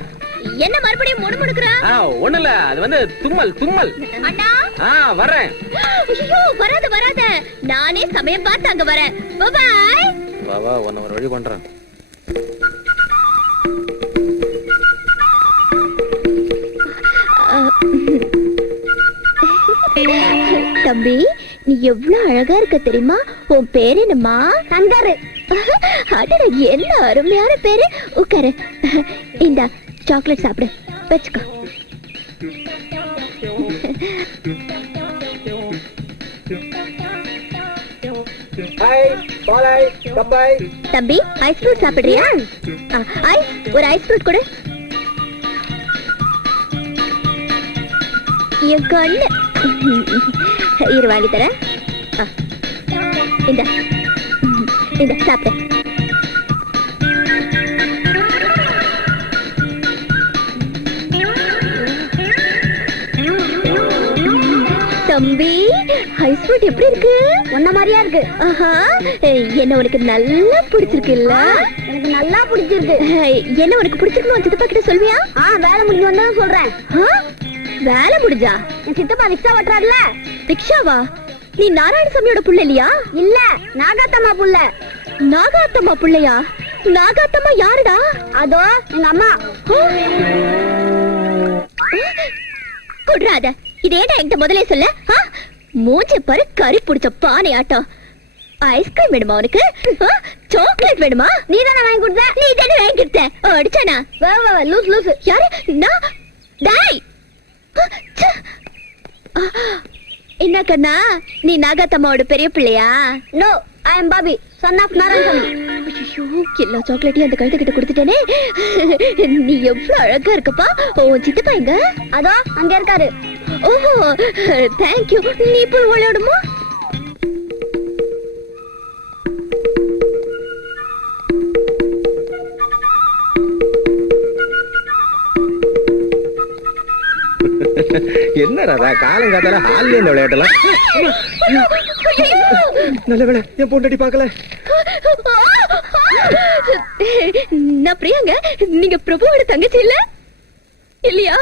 என்ன மறுபடியும் முணுமுணுக்குற? ஒண்ணு இல்ல, அது வந்து தும்மல் தும்மல். அண்ணா, வரேன். ஐயோ, வராத வராத, நானே சமயம் பார்த்து அங்க வரேன். பாய். வா வா, உன்னை ஒரு வழி பண்றேன். தம்பி, நீ எவ்வளவு அழகா இருக்க தெரியுமா? உன் பேரு என்னம்மா? சந்தாரு. அடடா, என்ன அருமையான பேரு. உட்காரு, இந்த சாக்லேட் சாப்பிடு, வச்சுக்கோ. தம்பி ஐஸ் ஃப்ரூட் சாப்பிடுறியா? ஐஸ், ஒரு ஐஸ் ஃப்ரூட் கொடு. என் கண்ணு. இரு வாங்கி தரேன். இந்த இந்த சாப்பிடு. தம்பி ஐஸ் ஃப்ரூட் எப்படி இருக்கு? உன்ன மாதிரியா இருக்கு. ஆஹா, என்ன உனக்கு நல்லா பிடிச்சிருக்கு இல்ல? எனக்கு நல்லா பிடிச்சிருக்கு. என்ன உனக்கு பிடிச்சிருக்கு சித்தப்பா கிட்ட சொல்வியா? வேலை முடிஞ்சு வந்தா சொல்றேன். வேலை முடிஞ்சா? என் சித்தப்பா ரிக்ஷா ஓட்டுறாருல. ரிக்ஷாவா? நீ நாராயணசாமியோட புள்ள இல்லையா? இல்ல, நாகாத்தம்மா புள்ள. நாகாத்தம்மா புள்ளையா? நாகாத்தம்மா யாருடா? அதோ எங்க அம்மா. குடுறாத. இதேடா என்கிட்ட முதலே சொல்ல. மூஞ்ச பாரு, கறி புடிச்ச பானை ஆட்டம். ஐஸ்கிரீம் வேணுமா உனக்கு? சாக்லேட் வேணுமா? நீ தானே வாங்கி கொடுத்த. நீ தானே வாங்கி கொடுத்த. அடிச்சானா? Loose loose. யாரு? நான். டாய். என்ன கண்ணா, நீ நாகாத்தம்மாவோட பெரிய பிள்ளையா? No, I am Bobby, son of Narayanasamy. ஐயோ, எல்லா சாக்லேட்டையும் அந்த கழுத்து கிட்ட கொடுத்துட்டேனே. நீ எவ்வளவு அழகா இருக்கப்பா. உன் சித்தப்பா எங்க? அதோ அங்க இருக்காரு. ஓஹோ, தேங்க் யூ. நீ போய் விளையாடுமா? என்னடா காலங்காத்தால ஹால்ல இந்த விளையாட்டலாம். நல்ல வேளை என் பொண்டாட்டி பார்க்கல. நான் பிரியாங்க, நீங்க பிரபுவோட தங்கச்சி இல்ல? இல்லையா?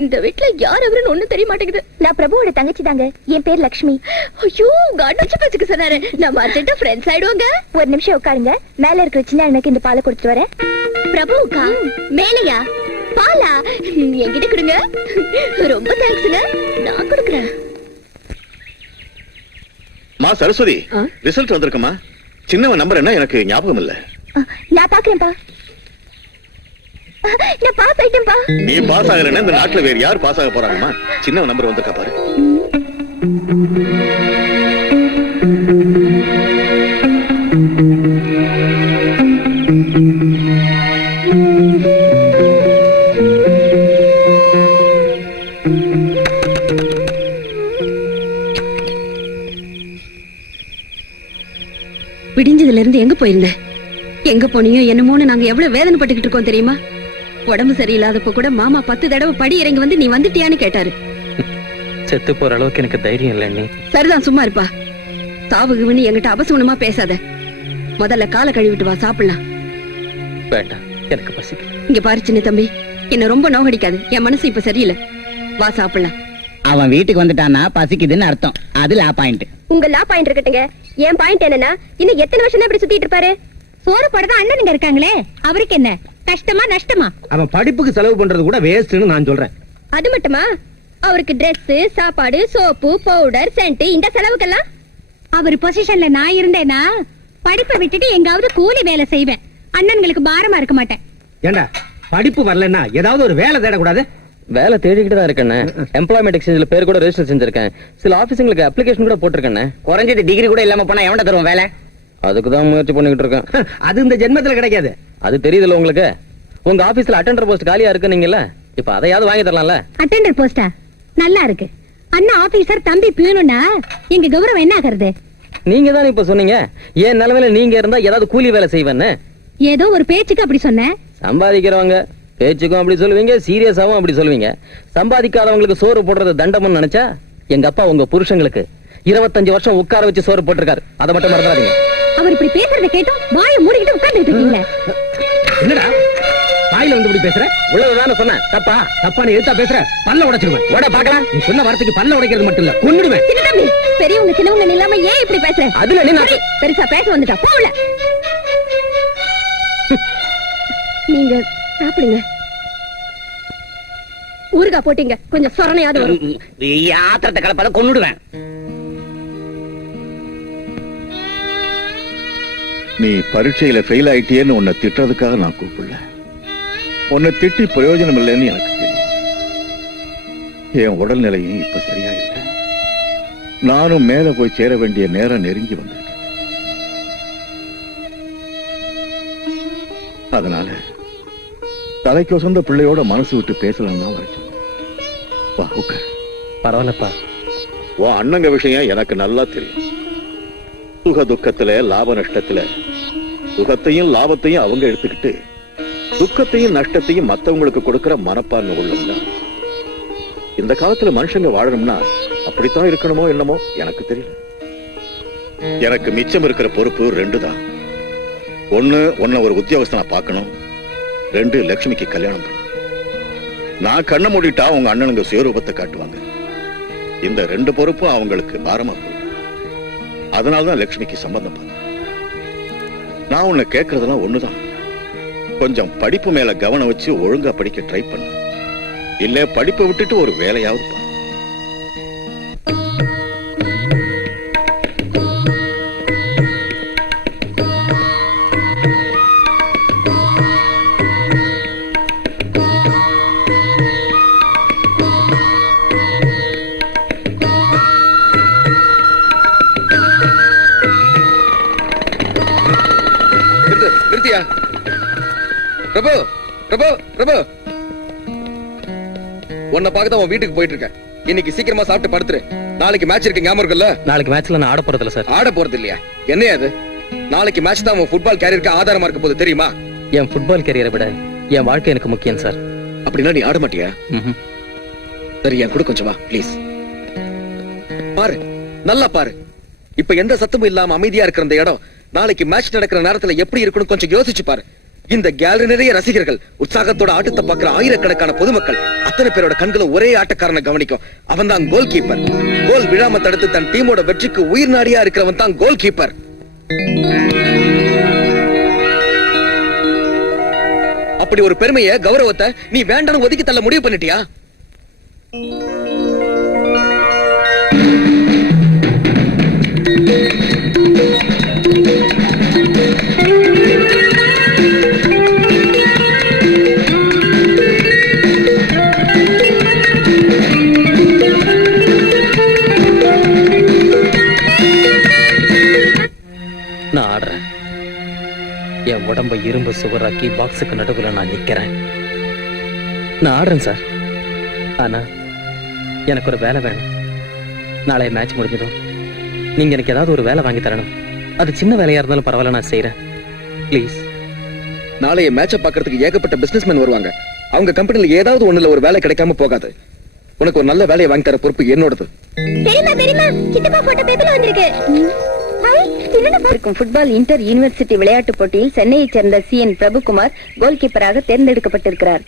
இந்த வீட்ல யார் அவருன்னு ஒண்ணும் தெரிய மாட்டேங்குது. நான் பிரபுவோட தங்கச்சி தாங்க. என் பேர் லக்ஷ்மி. ஐயோ, காட் வச்சு பேச்சுக்க சொன்னாரு. நம்ம அர்ஜென்ட்டா ஃப்ரெண்ட்ஸ் ஆயிடுவாங்க. ஒரு நிமிஷம் உட்காருங்க. மேல இருக்கிற சின்ன எனக்கு இந்த பாலை கொடுத்துட்டு வரேன். பிரபுக்கா? மேலையா? பாலா? என்கிட்ட கொடுங்க. ரொம்ப தேங்க்ஸ்ங்க. நான் கொடுக்குறேன். மா சரஸ்வதி, ரிசல்ட் வந்திருக்குமா? சின்னவன் நம்பர் என்ன எனக்கு ஞாபகம் இல்ல. நான் பாக்குறேன்ப்பா. நான் பாஸ் ஆயிட்டேன்ப்பா. நீ பாஸ் ஆகலன்னா இந்த நாட்டுல வேற யார் பாஸ் ஆக போறாங்கம்மா? சின்னவன் நம்பர் வந்திருக்கா பாரு. விடிஞ்சதுல இருந்து எங்க போயிருந்த? எங்க போனியோ என்னமோன்னு நாங்க எவ்வளவு வேதனைப்பட்டுக்கிட்டு இருக்கோம் தெரியுமா? உடம்பு சரியில்லாதப்ப கூட மாமா 10 தடவை படி இறங்கி வந்து நீ வந்துட்டியான்னு கேட்டாரு. செத்து போற அளவுக்கு எனக்கு தைரியம் இல்ல. நீ சரிதான், சும்மா இருப்பா. சாவுகுன்னு என்கிட்ட அபசகுணமா பேசாத. முதல்ல காலை கழுவிட்டு வா, சாப்பிடலாம். வேண்டாம், எனக்கு பசிக்கு. இங்க பாரு சின்ன தம்பி, என்ன ரொம்ப நோகடிக்காது. என் மனசு இப்ப சரியில்லை. வா சாப்பிடலாம். அவன் வீட்டுக்கு வந்துட்டானா பசிக்குதுன்னு அர்த்தம். அது லா பாயிண்ட். உங்க லா பாயிண்ட் இருக்கட்டுங்க. என் பாயிண்ட் என்னன்னா, இன்னும் எத்தனை வருஷம் இப்படி சுத்திட்டு இருப்பாரு? சோறு படதான் அண்ணனுங்க இருக்காங்களே, அவருக்கு என்ன கஷ்டமா நஷ்டமா? அவன் படிப்புக்கு செலவு பண்றது கூட வேஸ்ட்னு நான் சொல்றேன். அது மட்டுமா? அவருக்கு Dress, சாப்பாடு, சோப்பு, பவுடர், சென்ட், இந்த செலவுக்கெல்லாம் அவர் பொசிஷன்ல நான் இருந்தேனா படிப்பை விட்டுட்டு எங்காவது கூலி வேலை செய்வேன். அண்ணன்களுக்கு பாரமா இருக்க மாட்டேன். ஏண்டா, படிப்பு வரலன்னா ஏதாவது ஒரு வேலை தேடக்கூடாது? வேலை தேடிக்கிட்டு தான் இருக்கேன். எம்ப்ளாய்மெண்ட் எக்ஸ்சேஞ்சில பேர் கூட ரெஜிஸ்டர் செஞ்சிருக்கேன். சில ஆபீஸ்ங்களுக்கு அப்ளிகேஷன் கூட போட்டிருக்கேன். குறைஞ்சது டிகிரி கூட இல்லாம போனா எவன்ட தருவோம் வேலை? அதுக்கு தான் முயற்சி பண்ணிக்கிட்டு இருக்கேன். அது இந்த ஜென்மத்துல கிடைக்காது. அது தெரியுதுல்ல உங்களுக்கு? உங்க ஆபீஸ்ல அட்டெண்டர் போஸ்ட் காலியா இருக்கு நீங்கல்ல, இப்ப அதையாவது வாங்கி தரலாம்ல? அட்டெண்டர் போஸ்டா? நல்லா இருக்கு. அண்ணா ஆபீசர், தம்பி பியூனுன்னா எங்க கௌரவம் என்ன ஆகிறது? நீங்க தான் இப்ப சொன்னீங்க, ஏன் நிலைமையில நீங்க இருந்தா ஏதாவது கூலி வேலை செய்வேன்னு. ஏதோ ஒரு பேச்சுக்கு அப்படி சொன்னேன். சம்பாதிக்கிறவங்க பேச்சுக்கும் அப்படி சொல்லுவீங்க, சீரியஸாவும் அப்படி சொல்லுவீங்க. சம்பாதிக்காதவங்களுக்கு சோறு போடுறது தண்டம்னு நினைச்சா, எங்க அப்பா உங்க புருஷங்களுக்கு 25 வருஷம் உட்கார வச்சு சோறு போட்டிருக்காரு. அதை மட்டும் மறந்துடாதீங்க. அவர் இப்படி பேசுறத கேட்டும் வாயை மூடிக்கிட்டு உட்கார்ந்துட்டு இருக்கீங்களே. என்னடா வாயில வந்து இப்படி பேசுற? உள்ளதுதானே சொன்னேன். தப்பா? தப்பான எழுத்தா பேசுற? பல்ல உடைச்சிருவேன். ஓட பாக்கலாம். நீ சொன்ன வார்த்தைக்கு பல்ல உடைக்கிறது மட்டும் இல்ல, கொன்னுடுவேன். சின்ன தம்பி, பெரியவங்க சின்னவங்க இல்லாம ஏன் இப்படி பேசுற? அதுல நீ நான் பெருசா பேச வந்துட்டா போகல. நீங்க சாப்பிடுங்க. ஊறுகாய் போட்டீங்க, கொஞ்சம் சொரணையாவது வரும். ஆத்திரத்தை கலப்பாத, கொன்னுடுவேன். நீ பரீட்சையில ஃபெயில் ஆயிட்டியேன்னு உன்னை திட்டுறதுக்காக நான் கூப்பிடல. உன்னை திட்டி பிரயோஜனம் இல்லைன்னு எனக்கு தெரியும். என் உடல்நிலையும் இப்ப சரியா இல்லை. நானும் மேல போய் சேர வேண்டிய நேரம் நெருங்கி வந்துட்டு. அதனால தலைக்கு சொந்த பிள்ளையோட மனசு விட்டு பேசலாம் தான் வரைச்சோம். வா உட்கார். பரவாயில்லப்பா. உன் அண்ணங்க விஷயம் எனக்கு நல்லா தெரியும். சுக துக்கத்துல லாப நஷ்டத்துல சுகத்தையும் லாபத்தையும் அவங்க எடுத்துக்கிட்டு துக்கத்தையும் நஷ்டத்தையும் மத்தவங்களுக்கு கொடுக்கிற மனப்பான்மை உள்ளவங்க. இந்த காலத்துல மனுஷங்க வாழணும்னா அப்படித்தான் இருக்கணுமோ என்னமோ எனக்கு தெரியல. எனக்கு மிச்சம் இருக்கிற பொறுப்பு 2 தான். 1, உன்னை ஒரு உத்தியோகஸ்தனா பார்க்கணும். 2, லட்சுமிக்கு கல்யாணம் பண்ணணும். நான் கண்ணை மூடிட்டா உங்க அண்ணனுங்க சுயரூபத்தை காட்டுவாங்க. இந்த 2 பொறுப்பும் அவங்களுக்கு பாரமா போகும். அதனாலதான் லட்சுமிக்கு சம்பந்தம் பண்ண. நான் உன்னை கேட்கறதெல்லாம் ஒண்ணுதான். கொஞ்சம் படிப்பு மேல கவனம் வச்சு ஒழுங்கா படிக்க ட்ரை பண்ணு. இல்ல படிப்பை விட்டுட்டு ஒரு வேலையாவது பாரு. நிறுத்தியா? பிரபு பிரபு பிரபு, உன்னை பார்க்க தான் உன் வீட்டுக்கு போயிட்டு இருக்கேன். இன்னைக்கு சீக்கிரமா சாப்பிட்டு படுத்துரு. நாளைக்கு மேட்ச் இருக்கு, ஞாபகம் இருக்குல்ல? நாளைக்கு மேட்ச்ல நான் ஆட போறதில்ல சார். ஆட போறது இல்லையா? என்னையா அது? நாளைக்கு மேட்ச் தான் உன் ஃபுட்பால் கேரியருக்கு ஆதாரமா இருக்க போது, தெரியுமா? என் ஃபுட்பால் கேரியரை விட என் வாழ்க்கை எனக்கு முக்கியம் சார். அப்படின்னா நீ ஆட மாட்டியா? சரி, என் கூட கொஞ்சம் வா ப்ளீஸ். பாரு, நல்லா பாரு. இப்ப எந்த சத்தமும் இல்லாம அமைதியா இருக்கிற இந்த இடம் நாளைக்கு மேட்ச் நடக்கிற நேரத்துல எப்படி இருக்குன்னு கொஞ்சம் யோசிச்சு பாரு. இந்த கேலரி நிறைய ரசிகர்கள், உற்சாகத்தோட ஆட்டத்தை பார்க்கிற ஆயிரக்கணக்கான பொதுமக்கள், அத்தனை பேரோட கண்களை ஒரே ஆட்டக்காரனை கவனிக்கும். அவன் தான் கோல் கீப்பர். கோல் விழாம தடுத்து தன் டீமோட வெற்றிக்கு உயிர் நாடியா இருக்கிறவன் தான் கோல் கீப்பர். அப்படி ஒரு பெருமையை, கௌரவத்தை நீ வேண்டான்னு ஒதுக்கி தள்ள முடிவு பண்ணிட்டியா? நான் ஆடுறேன். என் உடம்ப இரும்பு சுவராக்கி பாக்ஸுக்கு நடுவுல நான் நிக்கிறேன். நான் ஆடுறேன் சார். ஆனா எனக்கு ஒரு வேலை வேணும். நாளைய மேட்ச் முடிஞ்சதும் நீங்க எனக்கு ஏதாவது ஒரு வேலை வாங்கி தரணும். அது சின்ன வேலையா இருந்தாலும் பரவாயில்ல, நான் செய்யறேன். ப்ளீஸ். நாளைய மேட்சை பார்க்கறதுக்கு ஏகப்பட்ட பிசினஸ்மேன் வருவாங்க. அவங்க கம்பெனில ஏதாவது ஒண்ணுல ஒரு வேலை கிடைக்காம போகாது. உனக்கு ஒரு நல்ல வேலையை வாங்கி தர பொறுப்பு என்னோடது. தெரியுமா தெரியுமா, சித்தப்பா போட்டோ பேப்பர்ல வந்திருக்கு. ஃபுட்பால் இன்டர் யூனிவர்சிட்டி விளையாட்டு போட்டியில் சென்னையைச் சேர்ந்த CN பிரபுகுமார் கோல் கீப்பராக தேர்ந்தெடுக்கப்பட்டிருக்கிறார்.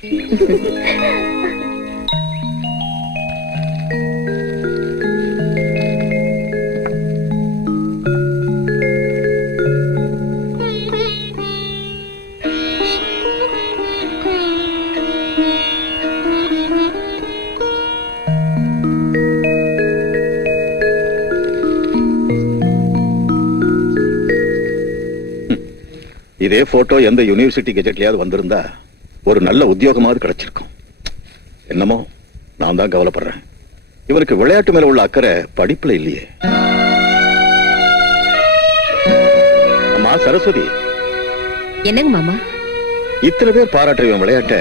இதே போட்டோ எந்த யூனிவர்சிட்டி கெஜெட்லயாவது வந்திருந்தா ஒரு நல்ல உத்தியோகமாவது கிடைச்சிருக்கும். என்னமோ நான் தான் கவலைப்படுறேன். இவனுக்கு விளையாட்டு மேல உள்ள அக்கறை படிப்புல இல்லையே. அம்மா சரஸ்வதி. என்னங்க மாமா? இத்தனை பேர் பாராட்டுற இவன் விளையாட்ட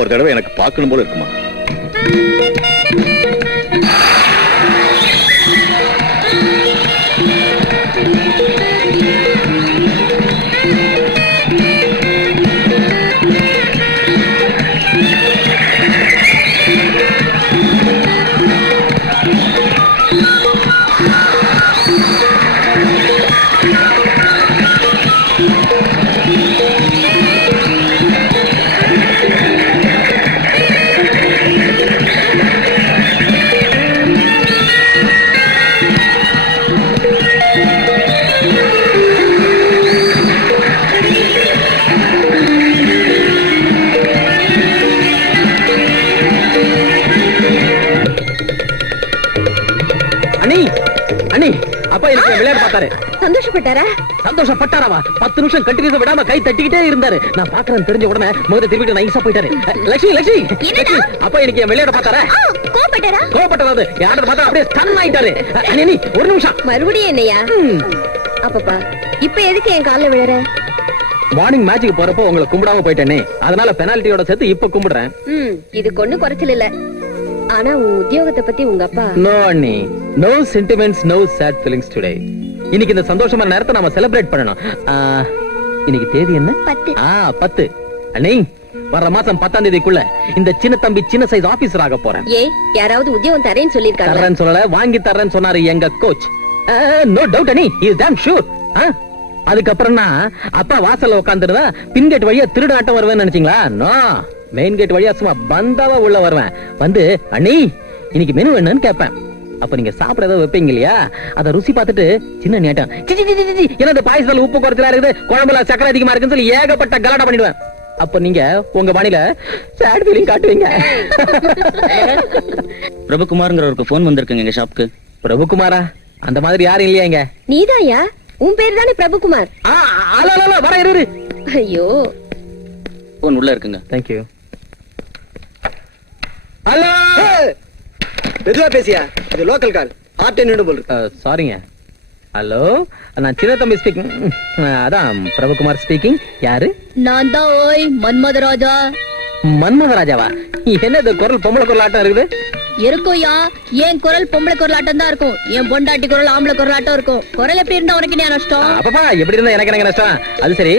ஒரு தடவை எனக்கு பார்க்கணும் போல இருக்குமா? அப்பா எனக்கு விளையாட பார்த்தாரு. சந்தோஷப்பட்டாரா? சந்தோஷப்பட்டாரா? 10 நிமிஷம் கண்டினியூஸா விடாம கை தட்டிக்கிட்டே இருந்தாரு. நான் பாக்குறேன் தெரிஞ்ச உடனே முகத்தை திருப்பிட்டு நைஸா போயிட்டாரு. லட்சுமி லட்சுமி லட்சுமி, அப்பா எனக்கு விளையாட பார்த்தாரா? கோபப்பட்டாரா? கோபப்பட்டது யாரும் பார்த்தா அப்படியே ஸ்டன் ஆயிட்டாரு. நீ ஒரு நிமிஷம் மறுபடியும் என்னையா? அப்பப்பா இப்ப எதுக்கு என் கால்ல விழற? மார்னிங் மேட்சுக்கு போறப்போ உங்களை கும்பிடாம போயிட்டேனே, அதனால பெனால்ட்டியோட சேர்த்து இப்ப கும்பிடுறேன். இது கொண்டு குறைச்சல் இல்ல. ஆனா உன் உத்தியோகத்தை பத்தி உங்க அப்பா நோ அண்ணி, no sentiments, no sad feelings today. இன்னைக்கு இந்த சந்தோஷமான நேரத்தை நாம செலிப்ரேட் பண்ணணும். இன்னைக்கு தேதி என்ன? 10. அண்ணி, வர மாசம் 10ஆம் தேதிக்குள்ள இந்த சின்ன தம்பி சின்ன சைஸ் ஆபீசர் ஆக போறேன். யாராவது உத்தியோகம் தரேன்னு சொல்லிருக்காங்க? தரேன்னு சொல்லல, வாங்கி தரேன்னு சொன்னாரு எங்க கோச். நோ டவுட் அண்ணி, he is damn sure. அதுக்கப்புறம் அப்பா வாசல்ல உட்காந்துருந்தா பின் கேட் வழியா திருட ஆட்டம் வருவேன்னு நினைச்சீங்களா? நோ, மெயின் கேட் வழியா சும்மா பந்தாவா உள்ள வருவேன். வந்து அண்ணி இன்னைக்கு மெனு என்னன்னு கேட்பேன். அப்ப நீங்க சாப்பிட ஏதாவது வைப்பீங்க இல்லையா, அத ருசி பார்த்துட்டு சின்ன நேட்டம் என்னது பாயசத்துல உப்பு குறைச்சலா இருக்குது, குழம்புல சக்கரை அதிகமா இருக்குன்னு சொல்லி ஏகப்பட்ட கலாட்டா பண்ணிடுவேன். அப்ப நீங்க உங்க பாணியில சேட் ஃபீலிங் காட்டுவீங்க. பிரபுகுமார்ங்கிறவருக்கு போன் வந்திருக்குங்க எங்க ஷாப்க்கு. பிரபுகுமாரா? அந்த மாதிரி யாரும் இல்லையா இங்க? நீதாயா? உன் பேர் தானே பிரபுகுமார்? வர இரு. ஐயோ, போன் உள்ள இருக்குங்க. Thank you. ஹலோ, மெதுவா பேசியா, இது லோக்கல் கால். ஆட்டே நின்று போல் இருக்கு. சாரிங்க. ஹலோ, நான் சின்ன தம்பி ஸ்பீக்கிங். அதான் பிரபுகுமார் ஸ்பீக்கிங். யாரு? நான் தான். ஓய் மன்மதராஜா. மன்மதராஜாவா? என்னது குரல் பொம்பளை குரல் ஆட்டம் இருக்குது? இருக்கும்யா, என் குரல் பொம்பளை குரல் ஆட்டம் தான் இருக்கும். என் பொண்டாட்டி குரல் ஆம்பளை குரல் ஆட்டம் இருக்கும். குரல் எப்படி இருந்தா உனக்கு என்ன நஷ்டம்? அப்பப்பா, எப்படி இருந்தா எனக்கு என்ன நஷ்டம்? அது சரி,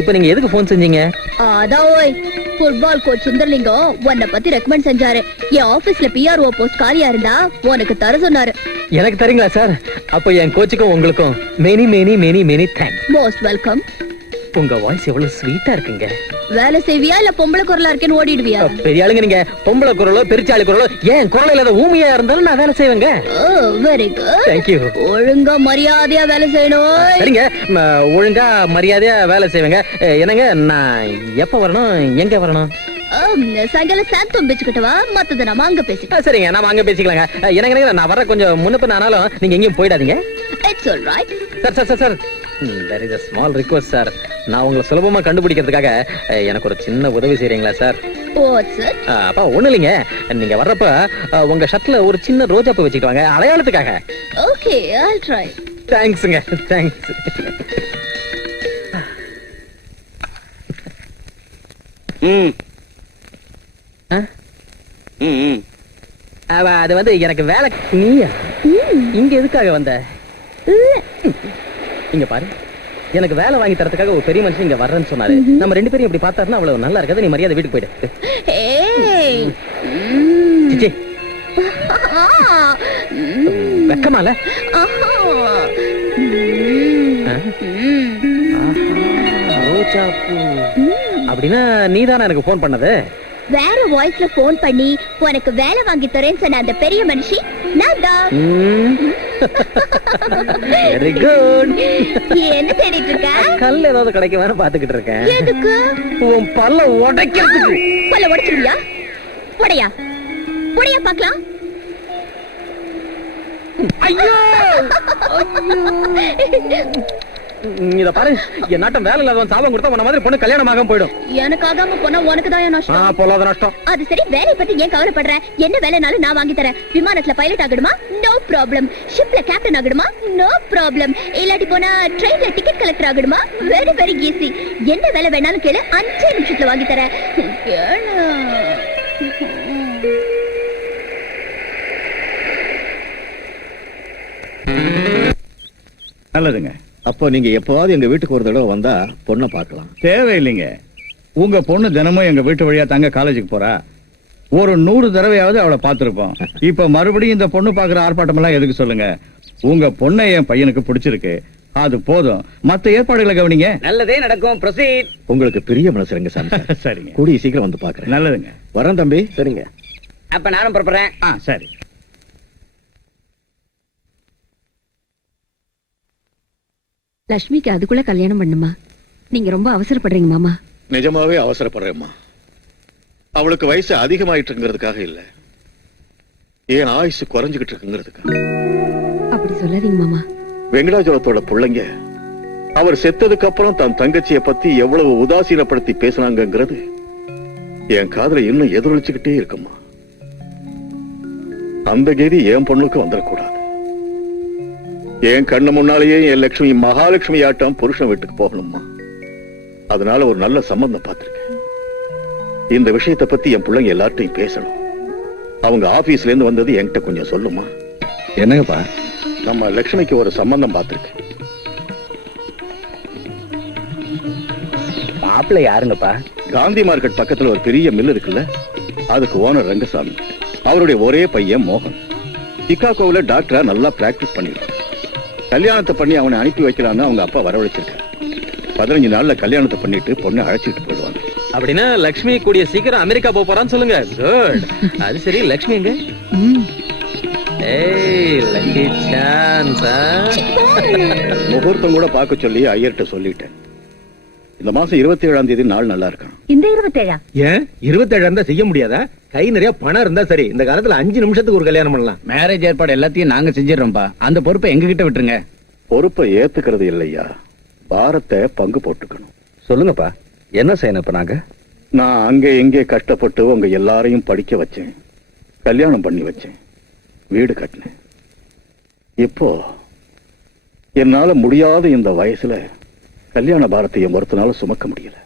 இப்ப நீங்க எதுக்கு போன் செஞ்சீங்க? அதான் ஓய், ஃபுட்பால் கோச் சுந்தர்லிங்கம் உன்னை பத்தி ரெக்கமெண்ட் செஞ்சாரு. என் ஆபீஸ்ல PRO போஸ்ட் காலியா இருந்தா உனக்கு தர சொன்னாரு. எனக்கு தரீங்களா சார்? அப்ப என் கோச்சுக்கும் உங்களுக்கும் many many many many thanks. Most welcome. உங்க வாய்ஸ் எவ்வளவு ஸ்வீட்டா இருக்குங்க. வேலை செய்வியா இல்ல பொம்பளை குரலா இருக்கேன்னு ஓடிடுவியா? பெரிய ஆளுங்க நீங்க. பொம்பளை குரலோ பெருச்சாளி குரலோ, ஏன் குரல் இல்லாத ஊமையா இருந்தாலும் நான் வேலை செய்வேங்க. Very good. Thank you. ஒழுங்கா மரியாதையா வேலை செய்யணும். சரிங்க, ஒழுங்கா மரியாதையா வேலை செய்வேங்க. என்னங்க, நான் எப்ப வரணும், எங்க வரணும்? சாயங்காலம் சாந்தம் பேச்சுக்கிட்டவா, மத்தத நாம அங்க பேசிக்கலாம். சரிங்க, நாம அங்க பேசிக்கலாங்க. எனக்கு நான் வர கொஞ்சம் முன்னப்பின் ஆனாலும் நீங்க எங்கேயும் போயிடாதீங்க. It's all right. Sir there is a small request sir. நான் உங்களை சுலபமா கண்டுபிடிக்கிறதுக்காக எனக்கு ஒரு சின்ன உதவி செய்றீங்களா சார்? Watts it? அப்பா ஒண்ணு இல்லைங்க, நீங்க வர்றப்ப உங்க ஷர்ட்ல ஒரு சின்ன ரோஜா பூ வச்சுட்டு வாங்க, அடையாளத்துக்காக. Okay, I'll try. தேங்க்ஸ்ங்க, தேங்க்ஸ். அது வந்து எனக்கு வேலை. நீயா இங்க எதுக்காக வந்த? இங்க பாரு, எனக்கு வேலை வாங்கி தரதுக்காக ஒரு பெரிய மனுஷன் இங்க வர்றேன்னு சொன்னாரு. நம்ம ரெண்டு பேரும் இப்படி பார்த்தாருன்னா அவ்வளவு நல்லா இருக்காது. நீ மரியாதை வீட்டுக்கு போயிடு. சிச்சி, வெக்கமால? ரோஜா பூ அப்படின்னா நீதானே எனக்கு போன் பண்ணது? வேற வாய்ஸ்ல போன் பண்ணி உனக்கு வேலை வாங்கி தரேன்னு சொன்ன அந்த பெரிய மனுஷி நான் தான். Very good. என்ன தேடிட்டு இருக்க? கல் ஏதாவது கிடைக்க வேற பாத்துக்கிட்டு இருக்கேன். எதுக்கு? உன் பல்ல உடைக்கிறதுக்கு. பல்ல உடைச்சிருவியா? உடையா உடையா பாக்கலாம். ஐயோ, இத பாரு, என் நாட்டம் வேலை இல்லாதவன் சாபம் கொடுத்தா உன்ன மாதிரி பொண்ணு கல்யாணம் ஆகாம போயிடும். எனக்கு ஆகாம போனா உனக்கு தான் நஷ்டம். பொல்லாத நஷ்டம். அது சரி, வேலை பத்தி ஏன் கவலைப்படுற? என்ன வேலைனாலும் நான் வாங்கி தரேன். விமானத்துல பைலட் ஆகணுமா? No problem. ஷிப்ல கேப்டன் ஆகணுமா? No problem. இல்லாட்டி போனா ட்ரெயின்ல டிக்கெட் கலெக்டர் ஆகணுமா? Very very easy. என்ன வேலை வேணாலும் கேளு, 5 நிமிஷத்துல வாங்கி தரேன். கேளு. நல்லதுங்க. அப்போ நீங்க எப்பவாவது எங்க வீட்டுக்கு ஒரு தடவை வந்தா பொண்ணை பார்க்கலாம். தேவையில்லைங்க. உங்க பொண்ணு தினமும் எங்க வீட்டு வழியா தங்க காலேஜுக்கு போறா. ஒரு 100 தடவையாவது அவளை பார்த்திருப்போம். இப்ப மறுபடியும் இந்த பொண்ணு பாக்குற ஆர்ப்பாட்டம் எல்லாம் எதுக்கு சொல்லுங்க? உங்க பொண்ணை என் பையனுக்கு பிடிச்சிருக்கு, அது போதும். மத்த ஏற்பாடுகளை கவனிங்க. நல்லதே நடக்கும். ப்ரொசீட். உங்களுக்கு பெரிய மனசுங்க சாமி. சரிங்க, கூடிய சீக்கிரம் வந்து பாக்குறேன். நல்லதுங்க. வரேன் தம்பி. சரிங்க. அப்ப நானும் புறப்படுறேன். சரி. லட்சுமிக்கு அதுக்குள்ள கல்யாணம் பண்ணுமா? நீங்க ரொம்ப அவசரப்படுறீங்க மாமா. நிஜமாவே அவசரப்படுறேம்மா. அவளுக்கு வயசு அதிகமாயிட்டுங்கிறதுக்காக இல்ல, ஏன் ஆயுசு குறைஞ்சுகிட்டு இருக்குங்கிறதுக்காக. அப்படி சொல்லாதீங்க மாமா. வெங்கடாஜலத்தோட பிள்ளைங்க அவர் செத்ததுக்கு அப்புறம் தன் தங்கச்சியை பத்தி எவ்வளவு உதாசீனப்படுத்தி பேசினாங்கிறது என் காதுல இன்னும் எதிரொலிச்சுக்கிட்டே இருக்குமா. அந்த கேதி என் பொண்ணுக்கு வந்துடக்கூடாது. என் கண்ணு முன்னாலேயே என் லட்சுமி மகாலட்சுமி ஆட்டம் புருஷன் வீட்டுக்கு போகணுமா. அதனால ஒரு நல்ல சம்பந்தம் பார்த்திருக்கேன். இந்த விஷயத்தை பத்தி என் பிள்ளைங்க எல்லார்ட்டையும் பேசணும். அவங்க ஆபீஸ்ல இருந்து வந்தது என்கிட்ட கொஞ்சம் சொல்லுமா? என்னங்கப்பா? நம்ம லட்சுமிக்கு ஒரு சம்பந்தம் பார்த்திருக்கேன். மாப்பிள்ளை யாருங்கப்பா? காந்தி மார்க்கெட் பக்கத்துல ஒரு பெரிய மில் இருக்குல்ல, அதுக்கு ஓனர் ரங்கசாமி. அவருடைய ஒரே பையன் மோகன் சிகாகோவுல டாக்டரா நல்லா பிராக்டிஸ் பண்ணிருக்கான். கல்யாணத்தை பண்ணி அவனை அனுப்பி வைக்கலான்னு அவங்க அப்பா வரவழைச்சிருக்காரு. 15 நாள்ல கல்யாணத்தை பண்ணிட்டு பொண்ணை அழைச்சிட்டு போயிடுவாங்க. அப்படின்னா லக்ஷ்மி கூடிய சீக்கிரம் அமெரிக்கா போக போறான்னு சொல்லுங்க. குட். அது சரி, லக்ஷ்மி எங்க? ஏய், லக்கி சான்ஸ். முகூர்த்தம் கூட பார்க்க சொல்லி ஐயர்கிட்ட சொல்லிட்டேன். இந்த மாசம் 27ஆம் தேதி நாள் நல்லா இருக்கணும். இந்த 27 ஏன் 27 இருந்தா செய்ய முடியாதா? கை நிறைய பணம் இருந்தா சரி. இந்த காலத்துல 5 நிமிஷத்துக்கு ஒரு கல்யாணம் பண்ணலாம். மேரேஜ் ஏற்பாடு எல்லாத்தையும் நாங்க செஞ்சிடறோம்ப்பா. அந்த பொறுப்பை எங்க கிட்ட விட்டுருங்க. பொறுப்பை ஏத்துக்கிறது இல்லையா, பாரத்தை பங்கு போட்டுக்கணும். சொல்லுங்கப்பா, என்ன செய்யணும் இப்ப நாங்க? நான் அங்கே எங்கே கஷ்டப்பட்டு உங்க எல்லாரையும் படிக்க வச்சேன், கல்யாணம் பண்ணி வச்சேன், வீடு கட்டினேன். இப்போ என்னால முடியாத இந்த வயசுல கல்யாண பாரத்தையும் ஒருத்தனால சுமக்க முடியல.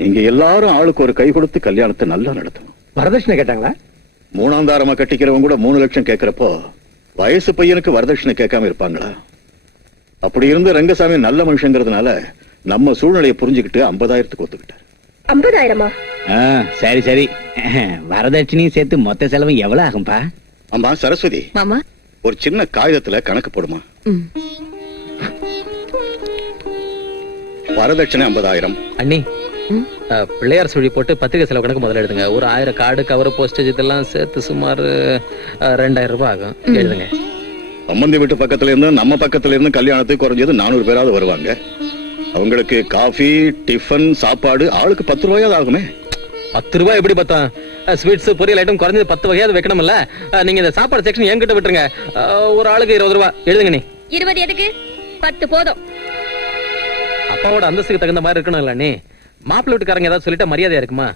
இங்க எல்லாரும் ஆளுக்கு ஒரு கை கொடுத்து கல்யாணத்தை நல்லா நடத்தணும். வரதட்சணை கேட்டாங்களா? 3ஆம் தாரமா கட்டிக்கிறவங்க கூட 3 லட்சம் கேட்கிறப்போ வயசு பையனுக்கு வரதட்சணை கேட்காம இருப்பாங்களா? அப்படி இருந்து ரங்கசாமி நல்ல மனுஷங்கிறதுனால நம்ம சூழ்நிலையை புரிஞ்சுக்கிட்டு 50,000க்கு ஒத்துக்கிட்டார். 50,000? சரி சரி. வரதட்சணையும் சேர்த்து மொத்த செலவு எவ்வளவு ஆகும்பா? அம்மா சரஸ்வதி, மாமா. ஒரு சின்ன காகிதத்துல கணக்கு போடுமா. வரதட்சணை 50,000. அண்ணி, பிள்ளையார் சுழி போட்டு பத்திரிகை செலவு கணக்கு முதல்ல எழுதுங்க. ஒரு 1000 கார்டு, கவர், போஸ்டேஜ் இதெல்லாம் சேர்த்து சுமார் 2000 ரூபாய் ஆகும். எழுதுங்க. சம்பந்தி வீட்டு பக்கத்துல இருந்து நம்ம பக்கத்துல இருந்து கல்யாணத்துக்கு குறைஞ்சது 400 பேராவது வருவாங்க. அவங்களுக்கு காஃபி, டிஃபன், சாப்பாடு ஆளுக்கு 10 ரூபாயாவது ஆகுமே. 10 ரூபாய் எப்படி பார்த்தோம்? ஸ்வீட்ஸ், பொரியல் ஐட்டம் குறைஞ்சது 10 வகையாவது வைக்கணும்ல. நீங்க இந்த சாப்பாடு செக்ஷன் என்கிட்ட விட்டுருங்க. ஒரு ஆளுக்கு 20 ரூபாய். எழுதுங்க. நீ 20 எதுக்கு? 10 போதும். அப்பாவோட அந்தஸ்துக்கு தகுந்த மாதிரி இருக்கணும்ல. நீ மாப்பிள்ளை வீட்டுக்காரங்க ஏதாவது சொல்லிட்டா மரியாதையா இருக்குமா?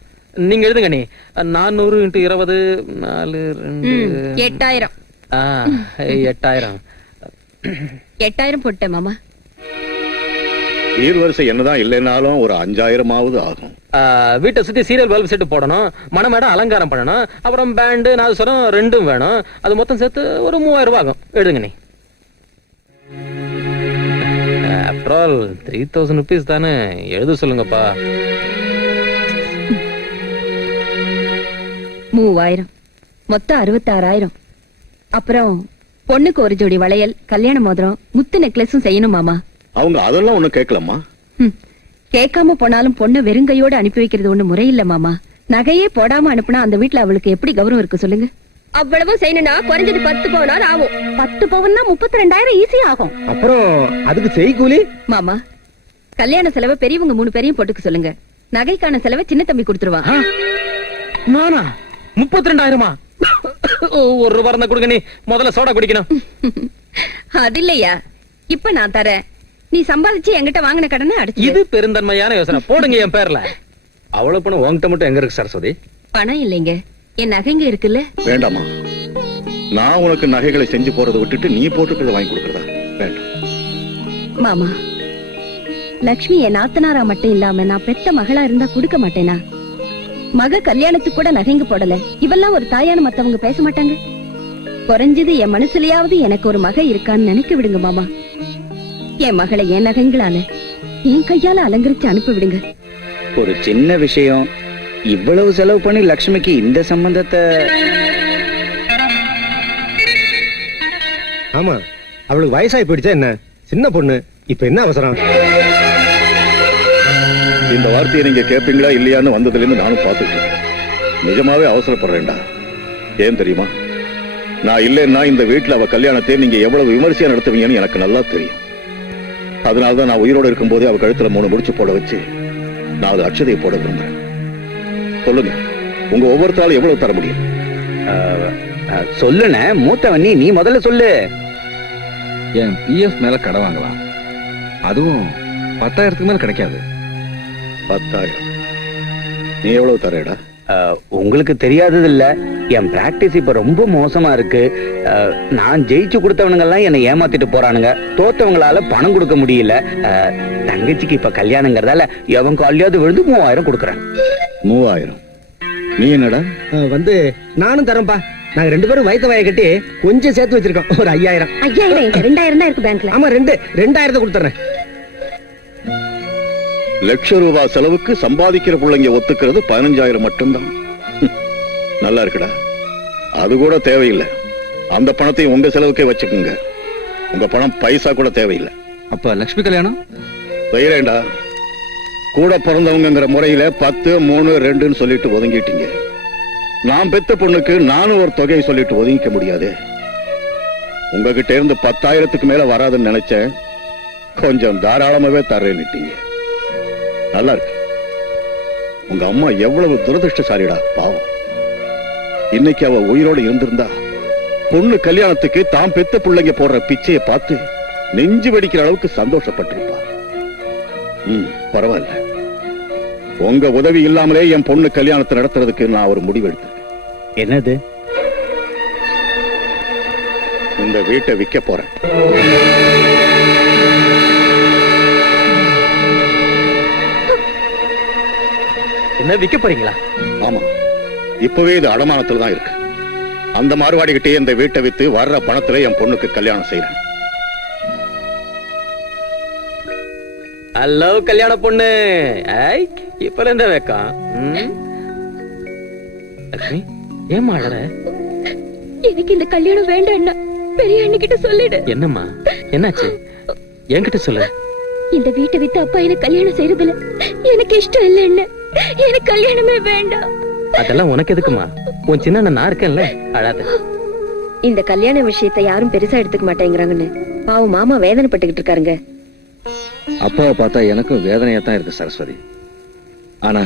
நீங்க எழுதுங்க. நீ 400 × 20 4 2 8000. 8000. 8000 போட்டேன் மாமா. ஈர்வரிசை என்னதான் இல்லைன்னாலும் ஒரு 5,000ஆவது ஆகும். வீட்டை சுத்தி சீரியல் பல்ப் செட்டு போடணும், மணமேடம் அலங்காரம் பண்ணணும், அப்புறம் பேண்டு, நாதஸ்வரம் 2 வேணும். அது மொத்தம் சேர்த்து ஒரு 3000 ரூபாய் ஆகும். எழுதுங்க. நீ ஆஃப்டர் ஆல் 3000 ருபீஸ் தானே. எழுத சொல்லுங்கப்பா. 3000 மொத்தம் 66,000. அப்புறம் பொண்ணுக்கு ஒரு ஜோடி வளையல், கல்யாண மோதிரம், முத்து நெக்லஸும் செய்யணும் மாமா. அவங்க அதெல்லாம் ஒண்ணு கேட்கலாமா? கேட்காம போனாலும் பொண்ணை வெறுங்கையோட அனுப்பி வைக்கிறது ஒண்ணு முறையில்ல மாமா. நகையே போடாம அனுப்புனா அந்த வீட்டுல அவளுக்கு எப்படி கௌரவம் இருக்கு சொல்லுங்க? அவ்வளவும் செய்யணும்னா குறைஞ்சது 10 பவுனாவது ஆகும். 10 பவுன்னா 32,000 ஈஸி ஆகும். அப்புறம் அதுக்கு செய்கூலி? மாமா, கல்யாண செலவை பெரியவங்க 3 பேரையும் போட்டுக்க சொல்லுங்க. நகைக்கான செலவை சின்ன தம்பி கொடுத்துருவா. நானா? 32,000? ஒரு ரூபாய் இருந்தா கொடுங்க. நீ முதல்ல சோடா குடிக்கணும். அது இல்லையா, இப்ப நான் தரேன். நீ சம்பாதிச்சு என்கிட்ட வாங்கின கடனை அடைச்சு. இது பெருந்தன்மையான யோசனை. போடுங்க என் பேர்ல. அவ்வளவு பணம் உங்ககிட்ட மட்டும் எங்க இருக்கு சரஸ்வதி? பணம் இல்லைங்க, என் நகைங்க இருக்குல்ல. வேண்டாமா, நான் உனக்கு நகைகளை செஞ்சு போறதை விட்டுட்டு நீ போட்டுக்கிறத வாங்கி கொடுக்கறதா? வேண்டாம் மாமா. லக்ஷ்மி என் நாத்தனாரா மட்டும் இல்லாம நான் பெத்த மகளா இருந்தா கொடுக்க மாட்டேனா? மக கல்யாணத்துக்கு கூட நகைங்க போடல. இவெல்லாம் ஒரு தாயான மத்தவங்க பேச மாட்டாங்க. குறைஞ்சது என் மனசுலயாவது எனக்கு ஒரு மக இருக்கான்னு நினைக்க விடுங்க மாமா. என் மகளை என் நகைங்களால என் கையால அலங்கரிச்சு அனுப்பி விடுங்க. ஒரு சின்ன விஷயம், இவ்வளவு செலவு பண்ணி லட்சுமிக்கு இந்த சம்பந்தத்தை. ஆமா, அவளுக்கு வயசாகி போயிடுச்சா என்ன? சின்ன பொண்ணு, இப்ப என்ன அவசரம்? இந்த வார்த்தையை நீங்க கேட்பீங்களா இல்லையான்னு வந்ததுல இருந்து நானும் பார்த்துட்டு நிஜமாவே அவசரப்படுறேன்டா. ஏன் தெரியுமா? நான் இல்லைன்னா இந்த வீட்டுல அவ கல்யாணத்தை நீங்க எவ்வளவு விமர்சையா நடத்துவீங்கன்னு எனக்கு நல்லா தெரியும். அதனாலதான் நான் உயிரோடு இருக்கும் போதே அவ கழுத்துல 3 முடிச்சு போட வச்சு 4 அட்சதையை போட விரும்புறேன். சொல்லுங்க, உங்க ஒவ்வொருத்தாலும் எவ்வளவு தர முடியும்? சொல்லுன மூத்தவன் நீ முதல்ல சொல்லு. என் பிஎஃப் மேல கடை வாங்கலாம், அதுவும் 10,000க்கு மேல கிடைக்காது. 10,000. நீ எவ்வளவு தரேடா? உங்களுக்கு தெரியாதது இல்ல, என் பிராக்டிஸ் இப்ப ரொம்ப மோசமா இருக்கு. நான் ஜெயிச்சு கொடுத்தவனுங்க எல்லாம் என்னை ஏமாத்திட்டு போறானுங்க. தோத்தவங்களால பணம் கொடுக்க முடியல. தங்கச்சிக்கு இப்ப கல்யாணங்கிறதால எவன் காலியாவது விழுந்து 3000 கொடுக்கறேன். 3000? நீ என்னடா? வந்து நானும் தரேன்பா. நாங்க 2 பேரும் வயிற்று வாயை கட்டி கொஞ்சம் சேர்த்து வச்சிருக்கோம். ஒரு 5000. 2000 தான் இருக்கு பேங்க்ல. ஆமா 2000 கொடுத்துறேன். ₹1,00,000 செலவுக்கு சம்பாதிக்கிற பிள்ளைங்க ஒத்துக்கிறது 15,000 மட்டும்தான். நல்லா இருக்குடா. அது கூட தேவையில்லை. அந்த பணத்தையும் உங்க செலவுக்கே வச்சுக்குங்க. உங்க பணம் பைசா கூட தேவையில்லை. அப்ப லட்சுமி கல்யாணம் செய்யறேன்டா. கூட பிறந்தவங்கிற முறையில 10, 3, 2ன்னு சொல்லிட்டு ஒதுங்கிட்டீங்க. நான் பெத்த பொண்ணுக்கு நானும் ஒரு தொகையை சொல்லிட்டு ஒதுங்கிக்க முடியாது. உங்ககிட்ட இருந்து 10,000க்கு மேல வராதுன்னு நினைச்சேன். கொஞ்சம் தாராளமாவே தர்றேன்னுட்டீங்க. நல்லா இருக்கு. உங்க அம்மா எவ்வளவு துரதிருஷ்டசாலிடா, பாவம். இன்னைக்கு அவ உயிரோடு இருந்திருந்தா பொண்ணு கல்யாணத்துக்கு தாம் பெத்த பிள்ளைங்க போடுற பிச்சையை பார்த்து நெஞ்சு வெடிக்கிற அளவுக்கு சந்தோஷப்பட்டிருப்பா. பரவாயில்ல. உங்க உதவி இல்லாமலே என் பொண்ணு கல்யாணத்தை நடத்துறதுக்கு நான் ஒரு முடிவு எடுத்தேன். என்னது? இந்த வீட்டை விற்க போறேன். என்ன விற்க போறீங்களா? ஆமா, இப்பவே இது அடமானத்துல தான் இருக்கு. அந்த மாறுவாடிக்கிட்டே இந்த வீட்டை வித்து வர்ற பணத்துல என் பொண்ணுக்கு கல்யாணம் செய்யறேன். ஹலோ கல்யாண பொண்ணு. இப்ப இருந்த வைக்கம். லட்சுமி, ஏமா அழற? எனக்கு இந்த கல்யாணம் வேண்டாம். பெரிய அண்ணிக்கிட்ட சொல்லிடு. என்னம்மா, என்னாச்சு? என்கிட்ட சொல்லு. இந்த வீட்டை வித்து அப்பா எனக்கு கல்யாணம் செய்யறதுல எனக்கு இஷ்டம் இல்லைன்னு. எனக்கு கல்யாணமே வேண்டாம். அதெல்லாம் உனக்கு எதுக்குமா? உன் சின்ன நான் இருக்கேன்ல, அழாத. இந்த கல்யாண விஷயத்தை யாரும் பெருசா எடுத்துக்க மாட்டேங்கிறாங்கன்னு பாவம் மாமா வேதனைப்பட்டுக்கிட்டு இருக்காருங்க. அப்பாவை பார்த்தா எனக்கும் வேதனையா தான் இருக்கு சரஸ்வதி. ஆனா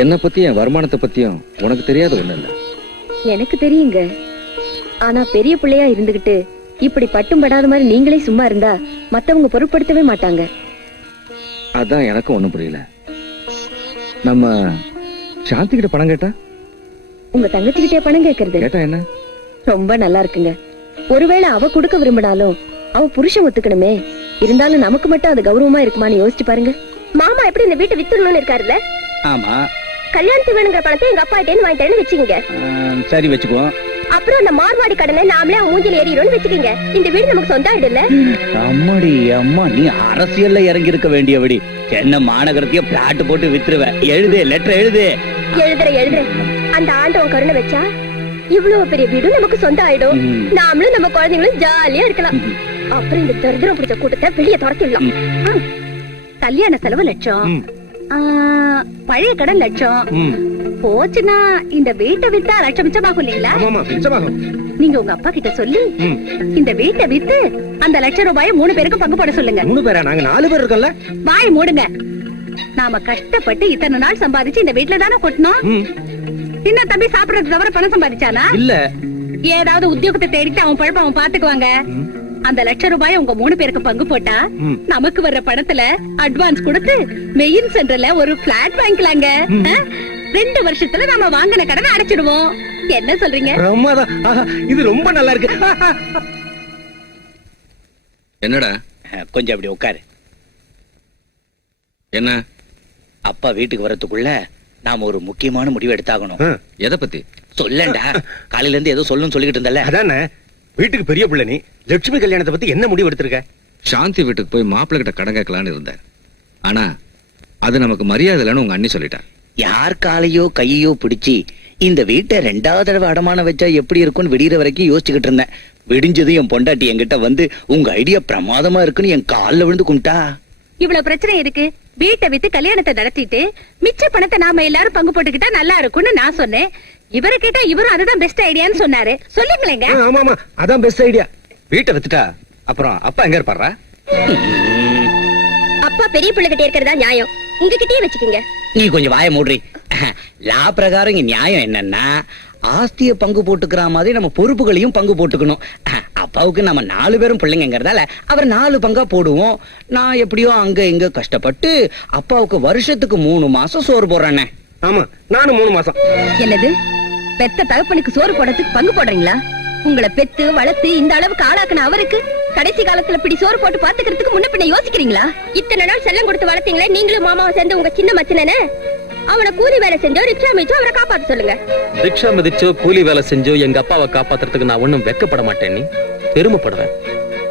என்ன பத்தி என் வருமானத்தை பத்தியும் உனக்கு தெரியாத ஒண்ணு இல்ல. எனக்கு தெரியுங்க. ஆனா பெரிய பிள்ளையா இருந்துகிட்டு இப்படி பட்டும் படாத மாதிரி நீங்களே சும்மா இருந்தா மத்தவங்க பொருட்படுத்தவே மாட்டாங்க. அதான் எனக்கும் ஒண்ணும் புரியல. நம்ம சாந்தி கிட்ட பணம் கேட்டா? உங்க தங்கச்சிக்கிட்டே பணம் கேக்குறது? கேட்டா என்ன? ரொம்ப நல்லா இருக்குங்க. ஒருவேளை அவ கொடுக்க விரும்பினாலும் அவ புருஷன் ஒத்துக்கணுமே. இருந்தாலும் நமக்கு மட்டும் அது கௌரவமா இருக்குமான்னு யோசிச்சு பாருங்க. மாமா எப்படி இந்த வீட்டை வித்துடணும்னு இருக்காருல்ல? ஆமா, கல்யாணத்துக்கு வேணுங்கிற பணத்தை எங்க அப்பா கிட்டே வாங்கிட்டேன்னு வச்சுக்கோங்க. சரி வச்சுக்கோ. அப்புறம் அந்த மார்வாடி கடனை நாமளே மூஞ்சில ஏறிடும்னு வச்சுக்கீங்க. இந்த வீடு நமக்கு சொந்தம் ஆயிடும்ல? அம்மாடி அம்மா, நீ அரசியல்ல இறங்கி இருக்க வேண்டியபடி. சென்னை மாநகரத்தையே பிளாட் போட்டு வித்துருவ. எழுது, லெட்டர் எழுது. எழுதுறேன். அந்த ஆண்டவன் கருணை வச்சா இவ்வளவு பெரிய வீடும் நமக்கு சொந்தம் ஆயிடும். நாமளும் நம்ம குழந்தைங்களும் ஜாலியா இருக்கலாம். அப்புறம் இந்த தரித்திரம் பிடிச்ச கூட்டத்தை வெளியே துரத்திடலாம். கல்யாண செலவு லட்சம், பழைய கடன் லட்சம் போச்சுன்னா இந்த வீட்டை வித்தா லட்சம் மிச்சமாகும் இல்லீங்களா? நீங்க உங்க அப்பா கிட்ட சொல்லி இந்த வீட்டை வித்து அந்த ₹1,00,000 3 பேருக்கும் பங்கு போட சொல்லுங்க. 3 பேரா? நாங்க 4 பேர் இருக்கோம்ல. வாய் மூடுங்க. நாம கஷ்டப்பட்டு இத்தனை நாள் சம்பாதிச்சு இந்த வீட்டுல தானே கொட்டணும். சின்ன தம்பி சாப்பிடறது தவிர பணம் சம்பாதிச்சானா? இல்ல. ஏதாவது உத்தியோகத்தை தேடிட்டு அவன் பழப்ப அவன் பாத்துக்குவாங்க. அந்த ₹1,00,000 உங்க 3 பேருக்கு பங்கு போட்டா நமக்கு வர்ற பணத்துல அட்வான்ஸ் கொடுத்து மெயின் சென்டர்ல ஒரு பிளாட் வாங்கிக்கலாங்க. 2 வருஷத்துல நாம வாங்கின கடனை அடைச்சிடுவோம். என்ன சொல்றீங்க? இது ரொம்ப நல்லா இருக்கு. என்னடா? கொஞ்சம் அப்படி உட்காரு. என்ன? அப்பா வீட்டுக்கு வரதுக்குள்ள நாம ஒரு முக்கியமான முடிவு எடுத்தாகணும். எதை பத்தி சொல்லண்டா? காலையில இருந்து ஏதோ சொல்லணும்னு சொல்லிக்கிட்டு இருந்தல. அதானே, வீட்டுக்கு பெரிய பிள்ளை நீ. லட்சுமி கல்யாணத்தை பத்தி என்ன முடிவு எடுத்திருக்க? சாந்தி வீட்டுக்கு போய் மாப்பிள்ளை கிட்ட கடன் கேட்கலான்னு இருந்தேன். ஆனா அது நமக்கு மரியாதை இல்லைன்னு உங்க அண்ணி சொல்லிட்டா. யார் காலையோ கையோ பிடிச்சி இந்த வீட்டை 2வது தடவை அடமான வச்சா எப்படி இருக்கும்னு விடிகிற வரைக்கும் யோசிச்சுக்கிட்டு இருந்தேன். விடிஞ்சதும் என் பொண்டாட்டி என்கிட்ட வந்து உங்க ஐடியா பிரமாதமா இருக்குன்னு என் காலில் விழுந்து கும்பிட்டா. இவ்வளவு பிரச்சனை இருக்கு. வீட்டை வித்து கல்யாணத்தை நடத்திட்டு மிச்ச பணத்தை நாம எல்லாரும் பங்கு போட்டுக்கிட்டா நல்லா இருக்கும்னு நான் சொன்னேன். இவரை கேட்டா இவரும் அதுதான் பெஸ்ட் ஐடியான்னு சொன்னாரு. சொல்லுங்களேங்க. ஆமா, அதான் பெஸ்ட் ஐடியா. வீட்டை வித்துட்டா அப்புறம் அப்பா எங்க இருப்பாரா? அப்பா பெரிய பிள்ளை கிட்ட இருக்கிறதா நியாயம். உங்ககிட்டயே வச்சுக்கோங்க. நீ கொஞ்சம் வாய மூடுறி. லா பிரகாரம் இங்க நியாயம் என்னன்னா, ஆஸ்திய பங்கு போட்டுக்கிற மாதிரி நம்ம பொறுப்புகளையும் பங்கு போட்டுக்கணும். அப்பாவுக்கு நம்ம 4 பேரும் பிள்ளைங்கிறதால அவர் 4 பங்கா போடுவோம். நான் எப்படியோ அங்க இங்க கஷ்டப்பட்டு அப்பாவுக்கு வருஷத்துக்கு 3 மாசம் சோறு போடுறேன்னு. ஆமா நானும் 3 மாசம். என்னது பெத்த தகப்பனுக்கு சோறு போடுறதுக்கு பங்கு போடுறீங்களா? உங்களை பெத்து வளர்த்து இந்த அளவுக்கு ஆளாக்குன அவருக்கு கடைசி காலத்துல இப்படி சோறு போட்டு பாத்துக்கிறதுக்கு முன்ன பின்ன யோசிக்கிறீங்களா? இத்தனை நாள் செல்லம் கொடுத்து வளர்த்தீங்களே நீங்களும் மாமாவை சேர்ந்து உங்க சின்ன மச்சனே. அவனை கூலி வேலை செஞ்சோ ரிக்ஷா மிச்சோ அவரை காப்பாத்த சொல்லுங்க. ரிக்ஷா மிதிச்சோ கூலி வேலை செஞ்சோ எங்க அப்பாவை காப்பாத்துறதுக்கு நான் ஒண்ணும் வெக்கப்பட மாட்டேன், நீ பெருமைப்படுவேன்.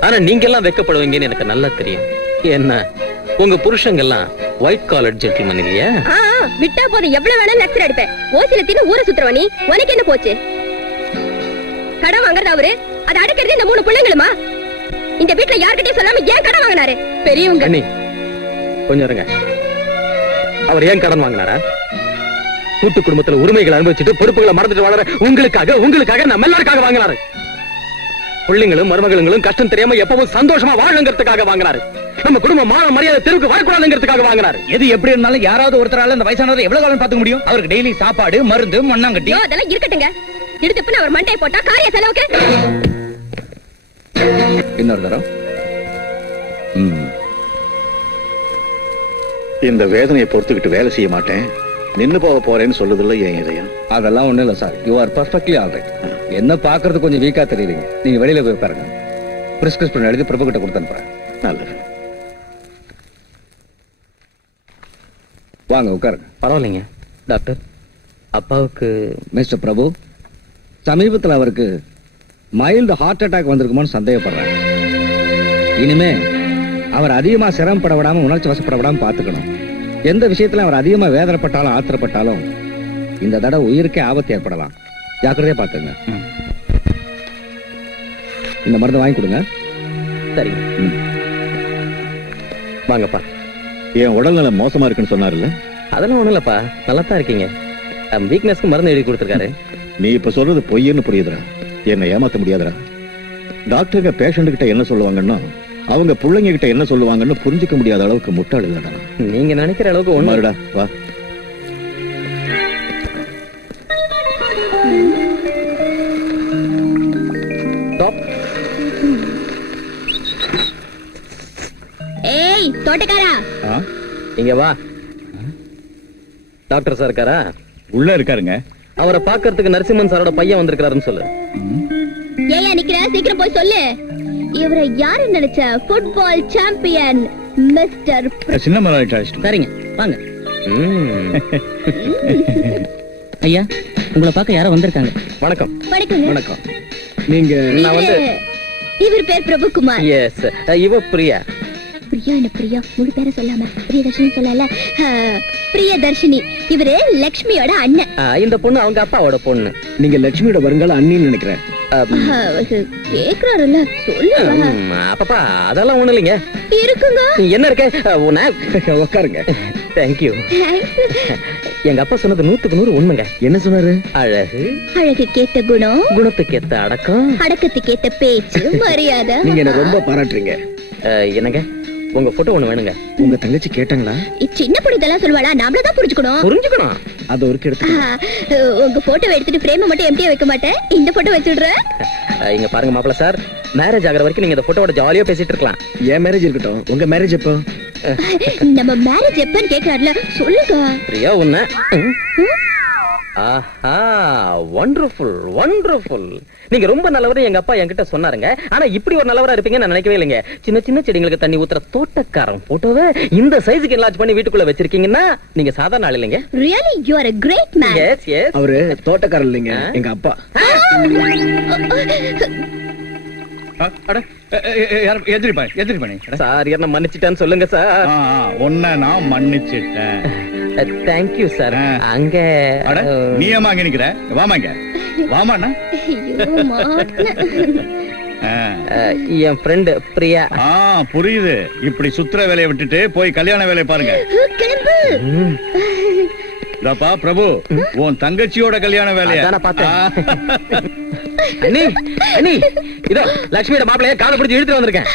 ஆனா நீங்க எல்லாம் வெக்கப்படுவீங்கன்னு எனக்கு நல்லா தெரியும். என்ன உங்க புருஷங்க எல்லாம் ஒயிட் காலர் ஜென்டில்மேன் இல்லையா? விட்டா போதும் எவ்வளவு வேணாலும் லெக்சர் அடிப்பேன். ஓசில தின்னு ஊரை சுத்துறவ நீ, உனக்கு என்ன போச்சு? கடன் வாங்குறது அவரு, அதை அடக்கிறது இந்த 3 பிள்ளைங்களுமா? இந்த வீட்டுல யார்கிட்டயும் சொல்லாம ஏன் கடன் வாங்கினாரு? பெரியவங்க அண்ணி கொஞ்சம் இருங்க. அவர் ஏன் கடன் வாங்கினாரா? கூட்டு குடும்பத்துல உரிமைகளை அனுபவிச்சுட்டு பொறுப்புகளை மறந்துட்டு வளர உங்களுக்காக நம்ம எல்லாருக்காக வாங்கினாரு. பிள்ளைங்களும் மருமகளும் கஷ்டம் தெரியாம எப்பவும் சந்தோஷமா வாழுங்கிறதுக்காக வாங்கினாரு. நம்ம குடும்ப மான மரியாதை தெருவுக்கு வரக்கூடாதுங்கிறதுக்காக வாங்கினாரு. எது எப்படி இருந்தாலும் யாராவது ஒருத்தரால இந்த வயசானவரை எவ்வளவு காலம் பாத்துக்க முடியும்? அவருக்கு டெய்லி சாப்பாடு, மருந்து, மண்ணாங்கட்டி அதெல்லாம் இருக்கட்டுங்க. எடுத்துப்பு அவர் மண்டை போட்டா காரிய செலவுக்கு. இன்னொரு தரம். இந்த வேதனையை பொறுத்துக்கிட்டு வேலை செய்ய மாட்டேன், நின்னு போக போறேன்னு சொல்லுதில்ல என் இதயம். அதெல்லாம் ஒண்ணு இல்ல sir. You are perfectly alright. என்ன பாக்குறது கொஞ்சம் வீக்கா தெரியுறீங்க. நீங்க வெளியில போய் பாருங்க. பிரிஸ்கிரிப்ஷன் எழுதி பிரபு கிட்ட கொடுத்து அனுப்புறேன். நல்லது. வாங்க உட்காருங்க. பரவாயில்லைங்க டாக்டர். அப்பாவுக்கு மிஸ்டர் பிரபு, சமீபத்தில் அவருக்கு மைல்டு ஹார்ட் அட்டாக் வந்திருக்குமோன்னு சந்தேகப்படுறேன். இனிமே அவர் அதிகமா சிரமப்பட விடாம, உணர்ச்சி வசப்பட விடாம பாத்துக்கணும். எந்த விஷயத்துல அவர் அதிகமா வேதனைப்பட்டாலும் ஆத்திரப்பட்டாலும் இந்த தடவை உயிருக்கே ஆபத்து ஏற்படலாம். ஜாக்கிரதையா பாத்துங்க. இந்த மருந்து வாங்கி கொடுங்க. சரிங்க. வாங்கப்பா. என் உடல்நலம் மோசமா இருக்குன்னு சொன்னார்ல? அதெல்லாம் ஒண்ணும் இல்லப்பா, நல்லா தான் இருக்கீங்க. வீக்னஸ்க்கு மருந்து எழுதி கொடுத்துருக்காரு. நீ இப்ப சொல்றது பொய்ன்னு புரியுதுடா. என்ன ஏமாத்த முடியாதுடா. டாக்டருங்க பேஷண்ட் கிட்ட என்ன சொல்லுவாங்கன்னா அவங்க பிள்ளைங்க கிட்ட என்ன சொல்லுவாங்கன்னு புரிஞ்சுக்க முடியாத அளவுக்கு முட்டாள் இல்லடா. நீங்க நினைக்கிற அளவுக்கு ஒண்ணுடா. வா. ஏய் தோட்டக்காரா, இங்க வா. டாக்டர் சார் இருக்காரா? உள்ள இருக்காருங்க. அவரை பாக்குறதுக்கு நரசிம்மன் சாரோட பையன் வந்திருக்காருன்னு சொல்லு. ஏயா நிக்கிற, சீக்கிரம் போய் சொல்லு. இவரை யாரு நினைச்ச? ஃபுட்பால் சாம்பியன் மிஸ்டர் சின்ன முதலாளி. சரிங்க வாங்க. ஐயா உங்களை பார்க்க யாரோ வந்திருக்காங்க. வணக்கம். வணக்கம். வணக்கம். நீங்க நான் வந்து இவர் பேர் பிரபுகுமார். எஸ், இவ பிரியா. பிரியா என்ன பிரியா? முழு பேரை சொல்லாம பிரியதர்ஷினி சொல்லல. பிரியதர்ஷினி. இவரு லக்ஷ்மியோட அண்ணன். இந்த பொண்ணு அவங்க அப்பாவோட பொண்ணு. நீங்க லட்சுமியோட வருங்கால அண்ணின்னு நினைக்கிறேன். கேக்குறாருல்ல, சொல்லுங்க. அப்பப்பா அதெல்லாம் ஒண்ணு இல்லைங்க. இருக்குங்க. என்ன இருக்க? உட்காருங்க. தேங்க்யூ. எங்க அப்பா சொன்னது 100க்கு 100 உண்மைங்க. என்ன சொன்னாரு? அழகு, அழகுக்கேத்த குணம், குணத்துக்கேத்த அடக்கம், அடக்கத்துக்கேத்த பேச்சு, மரியாதை. நீங்க என்ன ரொம்ப பாராட்டுறீங்க. என்னங்க உங்க போட்டோ ஒண்ணு வேணுங்க. உங்க தங்கச்சி கேட்டாங்களா? சின்ன பொண்ணு இதெல்லாம் சொல்லுவாளா? நாமளதான் புரிஞ்சுக்கணும். அது ஒரு எடுத்து உங்க போட்டோ எடுத்துட்டு பிரேம மட்டும் எம்டியா வைக்க மாட்டேன், இந்த போட்டோ வச்சுடுறேன். இங்க பாருங்க மாப்பிள்ள சார், மேரேஜ் ஆகிற வரைக்கும் நீங்க இந்த போட்டோட ஜாலியா பேசிட்டு இருக்கலாம். என் மேரேஜ் இருக்கட்டும், உங்க மேரேஜ் எப்போ? நம்ம மேரேஜ் எப்பன்னு கேக்குறாருல, சொல்லுங்க. பிரியா உன்ன. ஆஹா, வண்டர்ஃபுல் வண்டர்ஃபுல். நீங்க ரொம்ப நல்லவரு எங்க அப்பா என்கிட்ட சொன்னாருங்க. ஆனா இப்படி ஒரு நல்லவரா இருப்பீங்கன்னு நான் நினைக்கவே இல்லைங்க. சின்ன சின்ன செடிங்களுக்கு தண்ணி ஊத்துற தோட்டக்காரன் போட்டோவை இந்த சைஸுக்கு என்லார்ஜ் பண்ணி வீட்டுக்குள்ள வச்சிருக்கீங்கன்னா நீங்க சாதாரண ஆள் இல்லைங்க. Really, you are a great man. Yes, yes. அவரு தோட்டக்காரர் இல்லைங்க, எங்க அப்பா. சார் என்ன மன்னிச்சிட்டான்னு சொல்லுங்க சார். ஒன்ன நான் மன்னிச்சிட்டேன். Thank you sir. அங்க நீ ஏமா அங்க நிக்கிற? வாமாங்க. வாமாண்ணா. ஐயோ, மாட்ன. என் ஃப்ரெண்ட் பிரியா. புரியுது. இப்படி சுத்துற வேலையை விட்டுட்டு போய் கல்யாண வேலையை பாருங்க. கிளம்பு. இதப்பா பிரபு, உன் தங்கச்சியோட கல்யாண வேலையை அதான் பார்த்தேன். அண்ணி, அண்ணி, இதோ லட்சுமியோட மாப்பிளைய காலை பிடிச்சு இழுத்து வந்திருக்கேன்.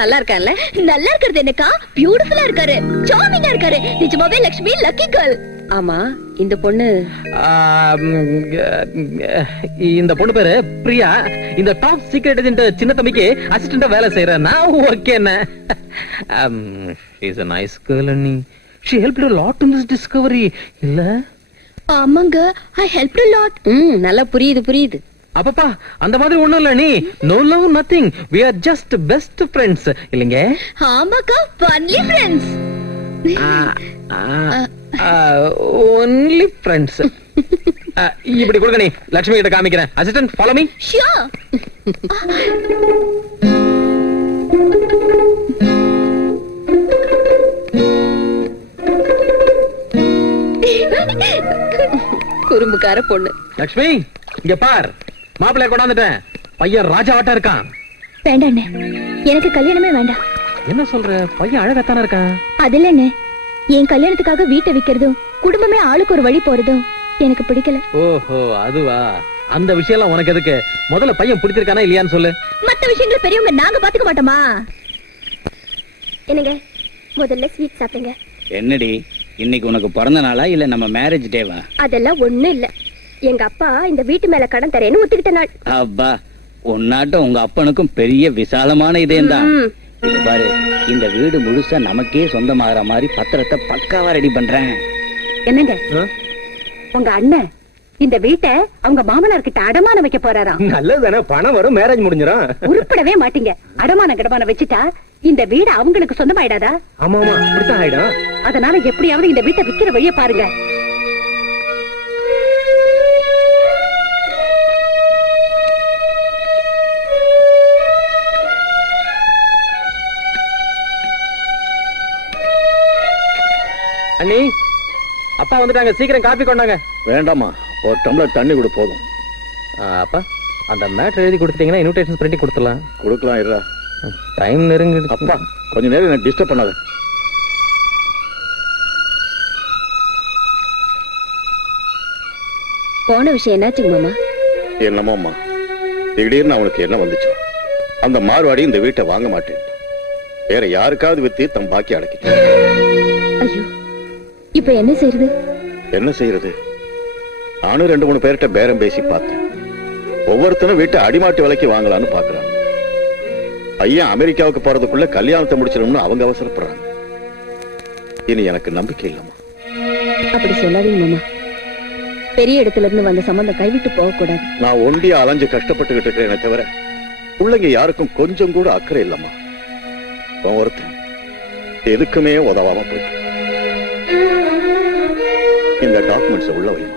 நல்லா இருக்கான்ல? நல்லா இருக்கிறது என்னக்கா? பியூட்டிஃபுல்லா இருக்காரு, சார்மிங்கா இருக்காரு. நிஜமாவே லக்ஷ்மி லக்கி கேர்ள். ஆமா, இந்த பொண்ணு இந்த பொண்ணு பேரு பிரியா. இந்த டாப் சீக்ரெட் ஏஜென்ட் சின்ன தம்பிக்கு அசிஸ்டண்டா வேலை செய்யறேன். Okay. She's a nice girl, Annie. she helped a lot in this discovery இல்ல ஆமாங்க, I helped a lot. நல்லா புரியுது அப்பப்பா அந்த மாதிரி ஒண்ணும் இல்ல நீ no love nothing we are just best friends இல்லங்க ஆமாக்கா, only friends. only friends இப்படி கொடுங்க நீ லட்சுமி கிட்ட காமிக்கிறேன் அசிஸ்டன்ட் ஃபாலோ மீ Sure. குறும்புக்கார பொண்ணு. லட்சுமி இங்க பார் மாப்பிள்ளைய கொண்டாந்துட்டேன் பையன் ராஜாவாட்டா இருக்கான் வேண்டாண்ணே, எனக்கு கல்யாணமே வேண்டாம். என்ன சொல்ற பையன் அழகாத்தானே இருக்கான் அதுல என்ன, என் கல்யாணத்துக்காக வீட்டை விக்கிறதும் குடும்பமே ஆளுக்கு ஒரு வழி போறதும் எனக்கு பிடிக்கல. ஓஹோ அதுவா அந்த விஷயம் எல்லாம் உனக்கு எதுக்கு முதல்ல பையன் பிடிச்சிருக்கானா இல்லையான்னு சொல்லு மத்த விஷயங்களை பெரியவங்க நாங்க பாத்துக்க மாட்டோமா? என்னங்க முதல்ல ஸ்வீட் சாப்பிடுங்க. என்னடி இன்னைக்கு உனக்கு பிறந்த நாளா இல்ல நம்ம மேரேஜ் டேவா? அதெல்லாம் ஒண்ணும் இல்ல, எங்க அப்பா இந்த வீட்டு மேல கடன் தரேன்னு ஒத்துக்கிட்ட நாள். அப்பா உன்னாட்டம் உங்க அப்பனுக்கும் பெரிய விசாலமான இதயம் தான். பாரு இந்த வீடு முழுசா நமக்கே சொந்தமாகற மாதிரி பத்திரத்தை பக்காவா ரெடி பண்றேன். என்னங்க உங்க அண்ணன் இந்த வீட்டை அவங்க மாமனார் கிட்ட அடமானம் வைக்க போறாராம். நல்லதுதானே, பணம் வரும், மேரேஜ் முடிஞ்சிடும். உருப்படவே மாட்டீங்க. அடமானம் கடமானம் வச்சுட்டா இந்த வீடு அவங்களுக்கு சொந்தமாயிடாதா? ஆமா ஆமா அப்படித்தான் ஆயிடும். அதனால எப்படியாவது இந்த வீட்டை விக்கிற வழிய பாருங்க. அண்ணி அப்பா வந்துட்டாங்க, சீக்கிரம் காப்பி கொண்டாங்க. வேண்டாமா, ஒரு டம்ளர் தண்ணி கூட போதும். அப்பா அந்த மேட்டர் எழுதி கொடுத்தீங்கன்னா இன்விடேஷன் பிரிண்ட் கொடுத்துடலாம். கொடுக்கலாம் இருடா. டைம் நெருங்கிடுச்சு. அப்பா கொஞ்ச நேரம் என்ன டிஸ்டர்ப் பண்ணாத. போன விஷயம் என்னாச்சுங்க மாமா? என்னமோம்மா திடீர்னு அவனுக்கு என்ன வந்துச்சு, அந்த மார்வாடி இந்த வீட்டை வாங்க மாட்டேன், வேற யாருக்காவது வித்து தம் பாக்கி அடக்கிட்டு. ஐயோ, இப்ப என்ன செய்யறது? என்ன செய்யறது? நானும் 2-3 பேர்கிட்ட பேரம் பேசி பார்த்தேன். ஒவ்வொருத்தனும் வீட்டை அடிமாட்டு விலைக்கு வாங்கலான்னு பாக்குறான். பையன் அமெரிக்காவுக்கு போறதுக்குள்ள கல்யாணத்தை முடிச்சிடணும்னு அவங்க அவசரப்படுறாங்க. இனி எனக்கு நம்பிக்கை இல்லம்மா. அப்படி சொல்லாதீங்க மாமா, பெரிய இடத்துல இருந்து வந்த சம்பந்தம் கைவிட்டு போக கூடாது. நான் ஒண்டியா அலைஞ்சு கஷ்டப்பட்டுக்கிட்டு இருக்கிறேனே தவிர பிள்ளைங்க யாருக்கும் கொஞ்சம் கூட அக்கறை இல்லம்மா. ஒருத்தன் எதுக்குமே உதவாம போயிட்டு. இந்த டாக்குமெண்ட்ஸ் உள்ள வைமா.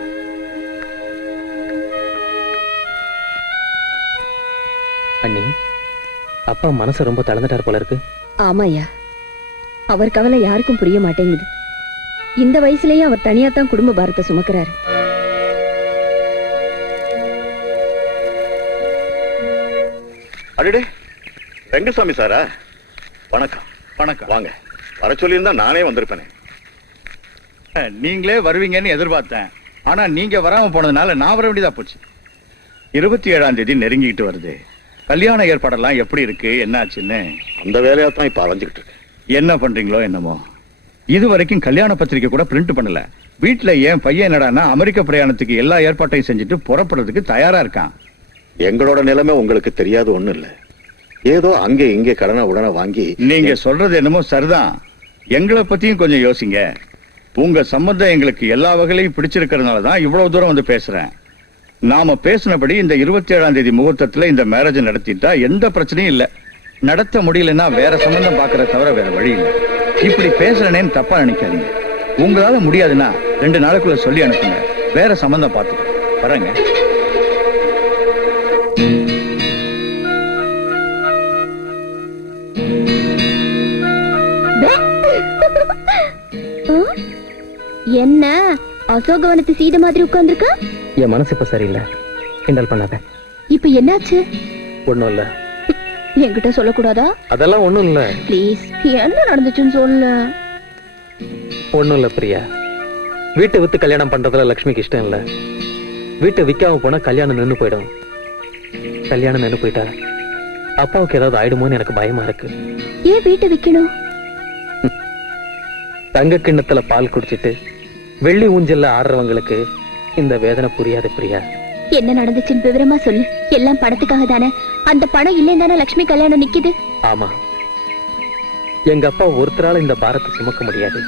அண்ணி அப்பா மனசு ரொம்ப தளர்ந்துட்டார் போல இருக்கு. ஆமாயா, அவர் கவலை யாருக்கும் புரிய மாட்டேங்குது. இந்த வயசுலயே அவர் தனியா தான் குடும்ப பாரத்தை சுமக்கிறாரு. அடடே வெங்கசாமி சாரா, வணக்கம். வணக்கம். வாங்க. வர சொல்லியிருந்தா நானே வந்திருப்பேனே. நீங்களே வருவீங்கன்னு எதிர்பார்த்தேன். ஆனா நீங்க வராம போனதுனால நான் வர வேண்டியதா போச்சு. 27ஆம் தேதி நெருங்கிட்டு வருது. கல்யாண ஏற்பாடெல்லாம் எப்படி இருக்கு, என்னாச்சுன்னு? அந்த வேலையா தான் இப்ப அலைஞ்சுக்கிட்டு இருக்கு. என்ன பண்றீங்களோ என்னமோ, இது வரைக்கும் கல்யாண பத்திரிக்கை கூட பிரிண்ட் பண்ணல. வீட்டுல என் பையன் என்னடான்னா அமெரிக்க பிரயாணத்துக்கு எல்லா ஏற்பாட்டையும் செஞ்சுட்டு புறப்படுறதுக்கு தயாரா இருக்கான். எங்களோட நிலைமை உங்களுக்கு தெரியாது ஒண்ணு இல்ல. ஏதோ அங்கே இங்கே கடனை உடனே வாங்கி. நீங்க சொல்றது என்னமோ சரிதான். எங்களை பத்தியும் கொஞ்சம் யோசிங்க. உங்க சம்பந்தம் எங்களுக்கு எல்லா வகையிலையும் பிடிச்சிருக்கிறதுனாலதான் இவ்வளவு தூரம் வந்து பேசுறேன். நாம பேசினபடி இந்த 27ஆம் தேதி முகூர்த்தத்துல இந்த மேரேஜ் நடத்திட்டா எந்த பிரச்சனையும் இல்ல. நடத்த முடியலன்னா வேற சம்பந்தம் பாக்குறத தவிர வேற வழி இல்லை. இப்படி பேசுறேன்னு தப்பா நினைக்காதீங்க. உங்களால முடியாதுன்னா 2 நாளுக்குள்ள சொல்லி அனுப்புங்க, வேற சம்பந்தம் பார்த்துக்க. வரேங்க. என்ன அசோகவனத்து சீத மாதிரி உட்கார்ந்துருக்க? என் மனசு இப்ப சரியில்லை, கிண்டல் பண்ணாத. இப்ப என்னாச்சு? ஒண்ணும் இல்ல. என்கிட்ட சொல்லக்கூடாதா? அதெல்லாம் ஒண்ணும் இல்ல. ப்ளீஸ், என்ன நடந்துச்சுன்னு சொல்லு. ஒண்ணும் இல்ல பிரியா, வீட்டை வித்து கல்யாணம் பண்றதுல லட்சுமிக்கு இஷ்டம் இல்ல. வீட்டை விக்காம போனா கல்யாணம் நின்னு போயிடும். கல்யாணம் நின்னு போயிட்டா அப்பாவுக்கு ஏதாவது ஆயிடுமோன்னு எனக்கு பயமா இருக்கு. ஏன் வீட்டை விக்கணும்? தங்க கிண்ணத்துல பால் குடிச்சிட்டு வெள்ளி ஊஞ்சல்ல ஆடுறவங்களுக்கு இந்த வேதனை புரியாது பிரியா. என்ன நடந்துச்சுன்னு விவரமா சொல்லு. எல்லாம் பணத்துக்காக தானே. அந்த பணம் இல்லைன்னு தானே லட்சுமி கல்யாணம் நிக்குது. ஆமா, எங்க அப்பா ஒருத்தரால இந்த பாரத்தை சுமக்க முடியாது.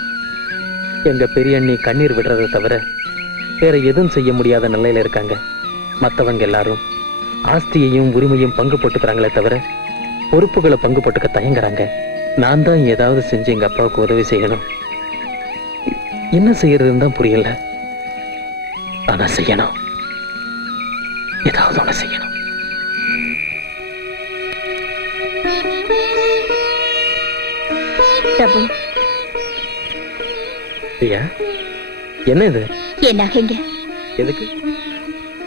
எங்க பெரிய அண்ணி கண்ணீர் விடுறதை தவிர வேற எதுவும் செய்ய முடியாத நிலையில இருக்காங்க. மத்தவங்க எல்லாரும் ஆஸ்தியையும் உரிமையும் பங்கு போட்டுக்கிறாங்களே தவிர பொறுப்புகளை பங்கு போட்டுக்க தயங்குறாங்க. நான் தான் ஏதாவது செஞ்சு எங்க அப்பாவுக்கு உதவி செய்யணும். என்ன செய்யறதுன்னு தான் புரியல. ஆனா செய்யணும், ஏதாவது ஒண்ணு செய்யணும். பிரபு, பிரியா, என்ன இது? என் நகைங்க. எதுக்கு?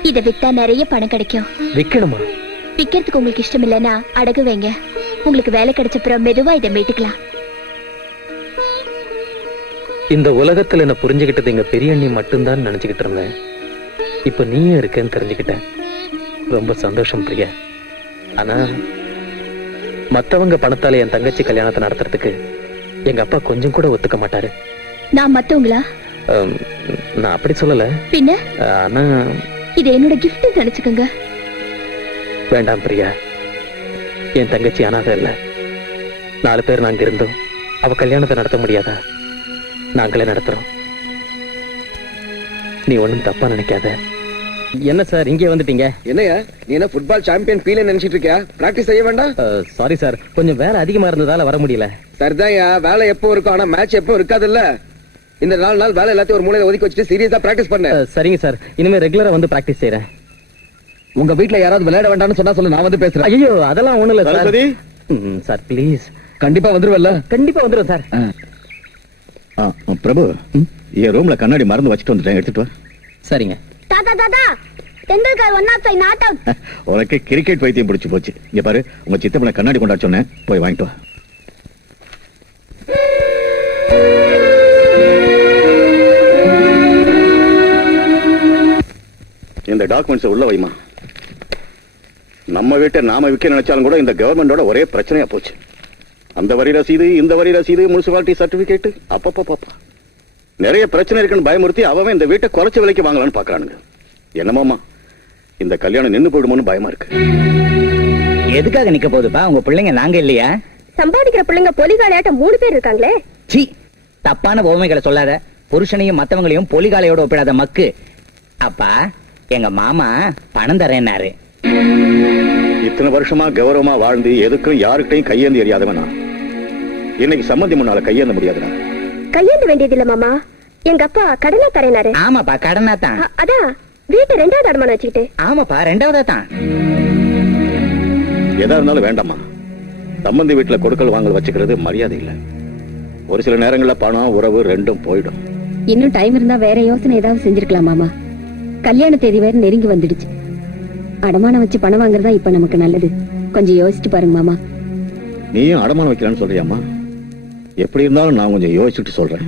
இத வித்தா நிறைய பணம் கிடைக்கும். விக்கணுமா? விக்கிறதுக்கு உங்களுக்கு இஷ்டம் இல்லைன்னா அடகு வைங்க. உங்களுக்கு வேலை கிடைச்சப்புறம் மெதுவா இதை மீட்டுக்கலாம். இந்த உலகத்துல என்ன புரிஞ்சுக்கிட்டது எங்க பெரிய அண்ணி மட்டும்தான் நினைச்சுக்கிட்டு இருந்தேன். இப்ப நீயும் இருக்கேன்னு தெரிஞ்சுக்கிட்டேன். ரொம்ப சந்தோஷம் பிரியா. ஆனா மத்தவங்க பணத்தால என் தங்கச்சி கல்யாணத்தை நடத்துறதுக்கு எங்க அப்பா கொஞ்சம் கூட ஒத்துக்க மாட்டாரு. நான் மத்தவங்களா? நான் அப்படி சொல்லல. பின்ன? ஆனா இது என்னோட கிஃப்ட் நினைச்சுக்கோங்க. வேண்டாம் பிரியா, என் தங்கச்சி அனாதை இல்ல. 4 பேர் நாங்க இருந்தோம். அவ கல்யாணத்தை நடத்த முடியாதா? நாங்களே நடத்துறோம். நீ ஒண்ணும் தப்பா நினைக்காத. என்ன சார் இங்கே வந்துட்டீங்க? என்னையா நீ என்ன ஃபுட்பால் சாம்பியன் பீல நினைச்சிட்டு இருக்கியா? பிராக்டிஸ் செய்ய வேண்டாம்? சாரி சார், கொஞ்சம் வேலை அதிகமா இருந்ததால வர முடியல. சரிதான்யா, வேலை எப்போ இருக்கும், ஆனா மேட்ச் எப்போ இருக்காதுல்ல. இந்த 4 நாள் வேலை எல்லாத்தையும் ஒரு மூலையில ஒதுக்கி வச்சுட்டு சீரியஸா பிராக்டிஸ் பண்ண. சரிங்க சார், இனிமே ரெகுலரா வந்து பிராக்டிஸ் செய்யறேன். உங்க வீட்ல யாராவது விளையாட வேண்டாம்னு சொன்னா சொல்லு, நான் வந்து பேசுறேன். ஐயோ அதெல்லாம் ஒண்ணும் இல்ல சார். Saraswati, sir please. கண்டிப்பா வந்துருவல்ல? கண்டிப்பா வந்துரும் சார். பிரபு, என் ரூம்ல கண்ணாடி மறந்து வச்சுட்டு வந்துட்டேன், எடுத்துட்டு வா. சரிங்க. தாத்தா தாத்தா, தெண்டுல்கர் 105 நாட் அவுட். உனக்கு கிரிக்கெட் பைத்தியம் பிடிச்சு போச்சு. இங்க பாரு, உங்க சித்தப்பனை கண்ணாடி கொண்டா சொன்னேன், போய் வாங்கிட்டு வா. இந்த டாக்குமெண்ட்ஸ் உள்ள வைமா. நம்ம வீட்டை நாம விற்க நினைச்சாலும் கூட இந்த கவர்மெண்டோட ஒரே பிரச்சனையா போச்சு. அந்த வரி ரசீது, இந்த வரி ரசீது, முனிசிபாலிட்டி சர்டிபிகேட், அப்பப்பா நிறைய பிரச்சனை இருக்குன்னு பயமுறுத்தி அவன் இந்த வீட்டை குறைச்ச விலைக்கு வாங்கலான்னு பாக்குறானுங்க. என்னமாமா, இந்த கல்யாணம் நின்னு போயிடுமோன்னு பயமா இருக்கு. எதுக்காக நிக்க போகுதுப்பா? உங்க பிள்ளைங்க நாங்க இல்லையா? சம்பாதிக்கிற பிள்ளைங்க பொலிகாலையாட்டம் 3 பேர் இருக்காங்களே. சீ, தப்பான பொம்மைகளை சொல்லாத. புருஷனையும் மத்தவங்களையும் பொலிகாலையோட ஒப்பிடாத மக்கு. அப்பா, எங்க மாமா பணம் தரேன்னாரு. இத்தனை வருஷமா கௌரவமா வாழ்ந்து எதுக்கும் யாருக்கிட்டையும் கையேந்தி எறியாதவன் நான். இன்னைக்கு சம்மந்தி முன்னால கையேந்த முடியாதுடா. கையேந்த வேண்டியது இல்ல மாமா, எங்க அப்பா கடனா தரேனாரு. ஆமாப்பா, கடனா தான். அதான் வீட்டை 2வது அடமான வச்சுக்கிட்டு. ஆமாப்பா, 2வதா தான். எதா இருந்தாலும் வேண்டாமா. சம்மந்தி வீட்டுல கொடுக்கல் வாங்கல் வச்சுக்கிறது மரியாதை இல்ல. ஒரு சில நேரங்கள்ல பணம் உறவு ரெண்டும் போயிடும். இன்னும் டைம் இருந்தா வேற யோசனை ஏதாவது செஞ்சிருக்கலாம் மாமா. கல்யாண தேதி வேற நெருங்கி வந்துடுச்சு. அடமானம் வச்சு பணம் வாங்குறதா இப்ப நமக்கு நல்லது. கொஞ்சம் யோசிச்சு பாருங்க மாமா. நீயும் அடமானம் வைக்கலான்னு சொல்றியாமா? எப்படி இருந்தாலும் நான் கொஞ்சம் யோசிச்சுட்டு சொல்றேன்.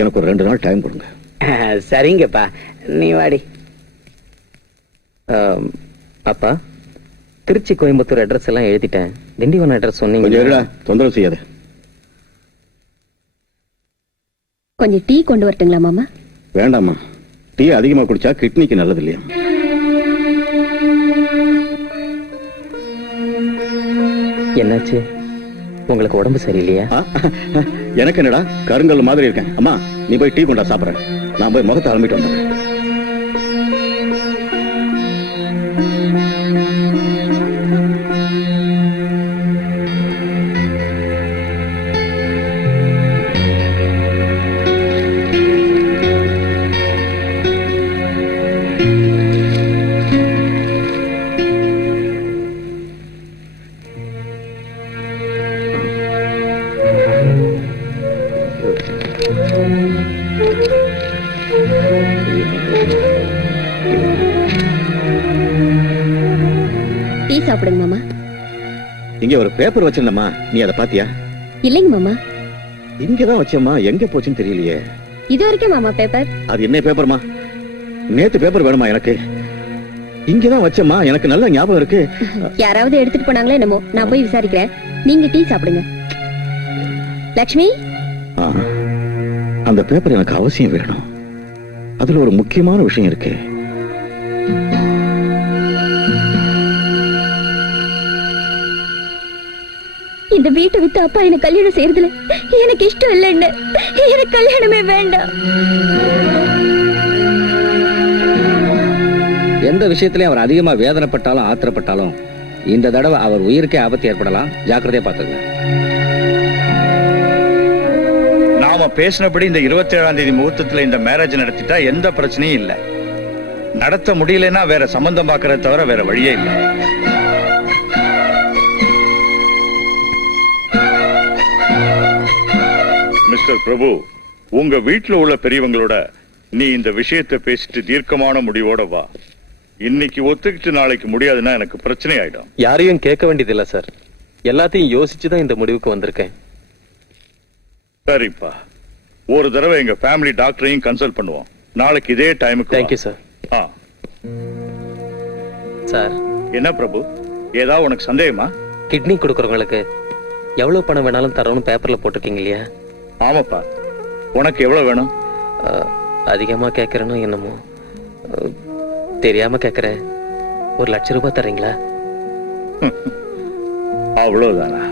எனக்கு ஒரு 2 நாள் டைம் கொடுங்க. சரிங்கப்பா, நீ வாடி. அப்பா, திருச்சி கோயம்புத்தூர் அட்ரஸ் எல்லாம் எழுதிட்டேன். திண்டிவனம் அட்ரஸ் கொஞ்சம் சொன்னீங்க. இருடா, தொந்தரவு செய்யாத. கொஞ்சம் டீ கொண்டு வரட்டுங்களா மாமா? வேண்டாமா, டீ அதிகமா குடிச்சா கிட்னிக்கு நல்லது இல்லையா? என்னாச்சு? உங்களுக்கு உடம்பு சரியில்லையா? எனக்கு என்னடா, கருங்கல் மாதிரி இருக்கேன். அம்மா, நீ போய் டீ கொண்டா, சாப்பிடுறேன். நான் போய் முகத்தை அலம்பிட்டு வந்தேன். டீ சாப்பிடுங்க மாமா. இங்க ஒரு பேப்பர் வச்சிருந்தம்மா, நீ அதை பாத்தியா? இல்லைங்க மாமா, இங்கதான் வச்சம்மா, எங்க போச்சுன்னு தெரியலையே. இது வரைக்கும் மாமா பேப்பர். அது என்ன பேப்பர்மா? நேத்து பேப்பர் வேணுமா எனக்கு? இங்கதான் வச்சம்மா, எனக்கு நல்ல ஞாபகம் இருக்கு. யாராவது எடுத்துட்டு போனாங்களோ என்னமோ, நான் போய் விசாரிக்கிறேன். நீங்க டீ சாப்பிடுங்க. லக்ஷ்மி, ஆஹா, அந்த பேப்பர் எனக்கு அவசியம் வேணும். அதுல ஒரு முக்கியமான விஷயம் இருக்கு. இந்த இந்த வீட்டை விட்டு அப்பா எனக்கு கல்யாணம் செய்யறதுல எனக்கு இஷ்டம் இல்லைன்னு. எனக்கு கல்யாணமே வேண்டாம். எந்த விஷயத்திலயும் அவர் அதிகமா வேதனைப்பட்டாலும் ஆத்திரப்பட்டாலும் இந்த தடவை அவர் உயிருக்கே ஆபத்து ஏற்படலாம். ஜாக்கிரதையா பாத்துங்க. நாம பேசினபடி இந்த 27ஆம் தேதி முகூர்த்தத்துல இந்த மேரேஜ் நடத்திட்டா எந்த பிரச்சனையும் இல்ல. நடத்த முடியலன்னா வேற சம்பந்தம் பார்க்கறத தவிர வேற வழியே இல்ல. மிஸ்டர் பிரபு, உங்க வீட்டுல உள்ள பெரியவங்களோட நீ இந்த விஷயத்தை பேசிட்டு தீர்க்கமான முடிவோட வா. இன்னைக்கு ஒத்துக்கிட்டு நாளைக்கு முடியாதுன்னா எனக்கு பிரச்சனை ஆயிடும். யாரையும் கேட்க வேண்டியதில்ல சார். எல்லாத்தையும் யோசிச்சுதான் இந்த முடிவுக்கு வந்திருக்கேன். சரிப்பா, ஒரு தடவை எங்க ஃபேமிலி டாக்டரையும் கன்சல்ட் பண்ணுவோம். நாளைக்கு இதே டைமுக்கு. Thank you sir. சார், என்ன பிரபு, ஏதாவது உனக்கு சந்தேகமா? கிட்னி கொடுக்கறவங்களுக்கு எவ்வளவு பணம் வேணாலும் தரோன்னு பேப்பர்ல போட்டிருக்கீங்க இல்லையா? ஆமாப்பா. உனக்கு எவ்வளவு வேணும்? அதிகமா கேட்கறேன்னு என்னமோ தெரியாம கேட்கறேன். 1,00,000 ரூபாய் தரீங்களா? அவ்வளவுதானா?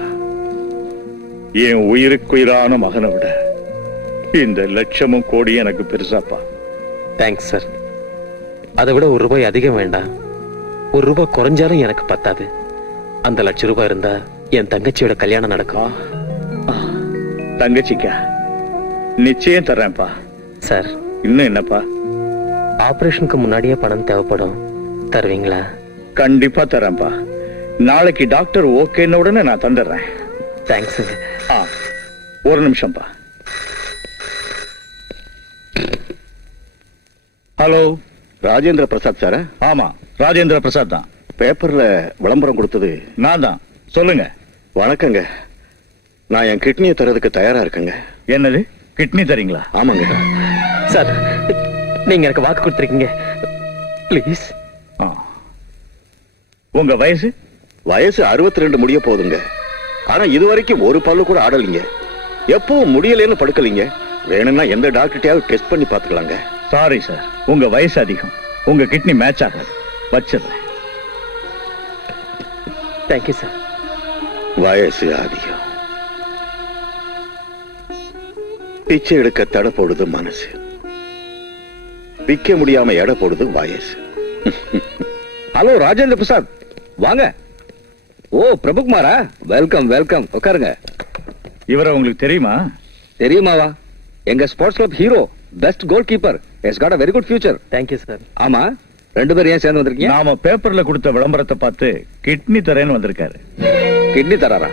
என் உயிருக்குயிரான மகனை விட இந்த லட்சமும் கோடி எனக்கு பெருசாப்பா. Thanks sir. அதை விட 1 ரூபாய் அதிகம் வேண்டாம். 1 ரூபாய் குறைஞ்சாலும் எனக்கு பத்தாது. அந்த 1,00,000 ரூபாய் இருந்தா என் தங்கச்சியோட கல்யாணம் நடக்கும். தங்கச்சிக்கா? நிச்சயம் தர்றேன்ப்பா. சார், இன்னும் என்னப்பா? ஆபரேஷனுக்கு முன்னாடியே பணம் தேவைப்படும். தருவீங்களா? கண்டிப்பா தரேன்ப்பா. நாளைக்கு டாக்டர் ஓகேன்னு உடனே நான் தந்துடுறேன். தேங்க்ஸுங்க. ஒரு நிமிஷம்ப்பா. Hello, Rajendra Prasad sir? ஆமா, ராஜேந்திர பிரசாத் தான். பேப்பர்ல விளம்பரம் கொடுத்தது நான் தான். சொல்லுங்க. வணக்கங்க. நான் என் கிட்னியை தரதுக்கு தயாரா இருக்கேங்க. என்னது, கிட்னி தரீங்களா? ஆமாங்க சார், நீங்க எனக்கு வாக்கு கொடுத்துருக்கீங்க. ப்ளீஸ். உங்க வயசு? வயசு 62 முடிய போகுதுங்க. ஆனா இதுவரைக்கும் ஒரு பல்லு கூட ஆடலிங்க. எப்பவும் முடியலன்னு படுக்கலீங்க. வேணும்னா எந்த டாக்டர்ட்டையாவது டெஸ்ட் பண்ணி பாத்துக்கலாங்க. சாரி சார், உங்க வயசு அதிகம். உங்க கிட்னி மேட்ச் ஆகாது. வச்சிடுறேன். Thank you sir. வயசு அதிகம். பிச்சை எடுக்க தடை போடுது மனசு. விக்க முடியாம எடை போடுது வயசு. ஹலோ ராஜேந்திர பிரசாத், வாங்க. ஓ, பிரபுகுமாரா? Welcome welcome. உட்காருங்க. இவரை உங்களுக்கு தெரியுமா? தெரியுமாவா? எங்க sports club hero, best goalkeeper. Has got a very good future. Thank you sir. ஆமா, 2 பேரும் ஏன் சேர்ந்து வந்திருக்கீங்க? நாம பேப்பர்ல கொடுத்த விளம்பரத்தை பார்த்து கிட்னி தரேன்னு வந்திருக்காரு. கிட்னி தராரா?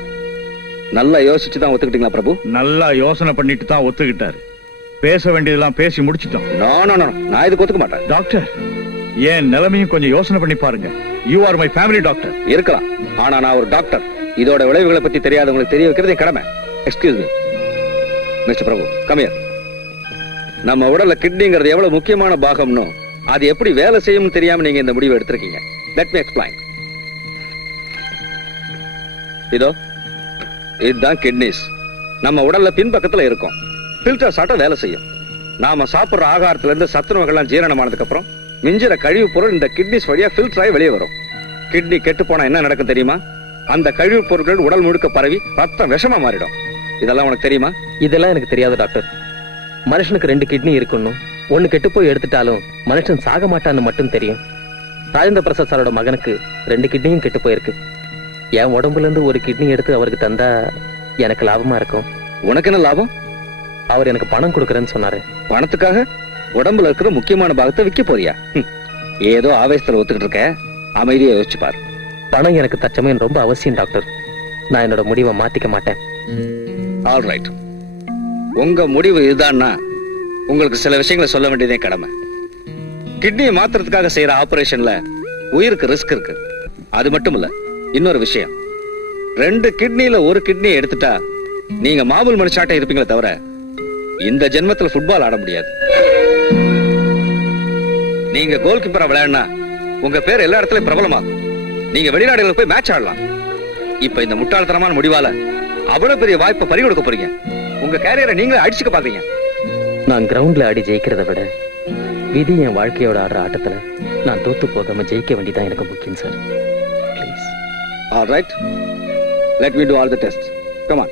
நல்லா யோசிச்சு தான் ஒத்துக்கிட்டீங்களா பிரபு? நல்லா யோசனை பண்ணிட்டு தான் ஒத்துக்கிட்டாரு. பேச வேண்டியதெல்லாம் பேசி முடிச்சிட்டோம். நோ நோ நோ, நான் இதுக்கு ஒத்துக்க மாட்டேன். டாக்டர், என் நிலைமையும் கொஞ்சம் யோசனை பண்ணி பாருங்க. You are my family doctor. இருக்கலாம், ஆனா நான் ஒரு டாக்டர். இதோட விளைவுகளை பத்தி தெரியாதவங்களுக்கு தெரிய வைக்கிறது என் கடமை. Excuse me mister Prabhu, come here. நம்ம உடல்ல கிட்னிங்கிறது எவ்வளவு முக்கியமான பாகம்னோ அது எப்படி வேலை செய்யும்னு தெரியாம நீங்க இந்த முடிவை எடுத்திருக்கீங்க. Let me explain. இதோ இதுதான் கிட்னிஸ். நம்ம உடல்ல பின்பக்கத்துல இருக்கும். ஃபில்டர் சாட்ட வேலை செய்யும். நாம சாப்பிடுற ஆகாரத்துல இருந்து சத்துணவுகள்லாம் ஜீரணமானதுக்கு அப்புறம் மிஞ்சிற கழிவு பொருள் இந்த கிட்னிஸ் வழியா ஃபில்டர் ஆகி வெளியே வரும். கிட்னி கெட்டு போனா என்ன நடக்கும் தெரியுமா? அந்த கழிவு பொருட்கள் உடல் முழுக்க பரவி ரத்தம் விஷமா மாறிடும். இதெல்லாம் உனக்கு தெரியுமா? இதெல்லாம் எனக்கு தெரியாது டாக்டர். மனுஷனுக்கு 2 கிட்னி இருக்கணும். 1 கெட்டு போய் எடுத்துட்டாலும் மனுஷன் சாக மாட்டான்னு மட்டும் தெரியும். ராஜேந்திர பிரசாத் சாரோட மகனுக்கு 2 கிட்னியும் கெட்டு போயிருக்கு. என் உடம்புல இருந்து 1 கிட்னி எடுத்து அவருக்கு தந்தா எனக்கு லாபமா இருக்கும். உனக்கு என்ன லாபம்? அவர் எனக்கு பணம் கொடுக்கறேன்னு சொன்னாரு. பணத்துக்காக உடம்புல இருக்கிற முக்கியமான பாகத்தை விற்க போறியா? ஏதோ ஆவேசத்துல ஒத்துக்கிட்டு இருக்க. அமைதியா யோசிச்சு பாரு. பணம் எனக்கு தச்சமயம் ரொம்ப அவசியம் டாக்டர். நான் என்னோட முடிவை மாத்திக்க மாட்டேன். ஆல் ரைட், உங்க முடிவு இதுதான்னா உங்களுக்கு சில விஷயங்களை சொல்ல வேண்டியதே கடமை. கிட்னியை மாத்துறதுக்காக செய்யற ஆபரேஷன்ல உயிருக்கு ரிஸ்க் இருக்கு. அது மட்டும் இல்ல, இன்னொரு விஷயம். 2 கிட்னில 1 கிட்னியை எடுத்துட்டா நீங்க மாமூல் மனுஷாட்ட இருப்பீங்களே தவிர இந்த ஜென்மத்துல ஃபுட்பால் ஆட முடியாது. நீங்க கோல் கீப்பரா விளையாடினா உங்க பேர் எல்லா இடத்துலயும் பிரபலமாகும். நீங்க வெளிநாடுகளுக்கு போய் மேட்ச் ஆடலாம். இப்ப இந்த முட்டாள்தனமான முடிவால அவ்வளவு பெரிய வாய்ப்பை பறி கொடுக்க போறீங்க. உங்க கேரியரை நீங்களே அடிச்சுக்க பாக்குறீங்க. நான் கிரவுண்ட்ல ஆடி ஜெயிக்கிறத விட விதி என் வாழ்க்கையோட ஆடுற ஆட்டத்துல நான் தோத்து போகாம ஜெயிக்க வேண்டியதான் எனக்கு முக்கியம் sir. Please. All right, let me do all the test. Come on.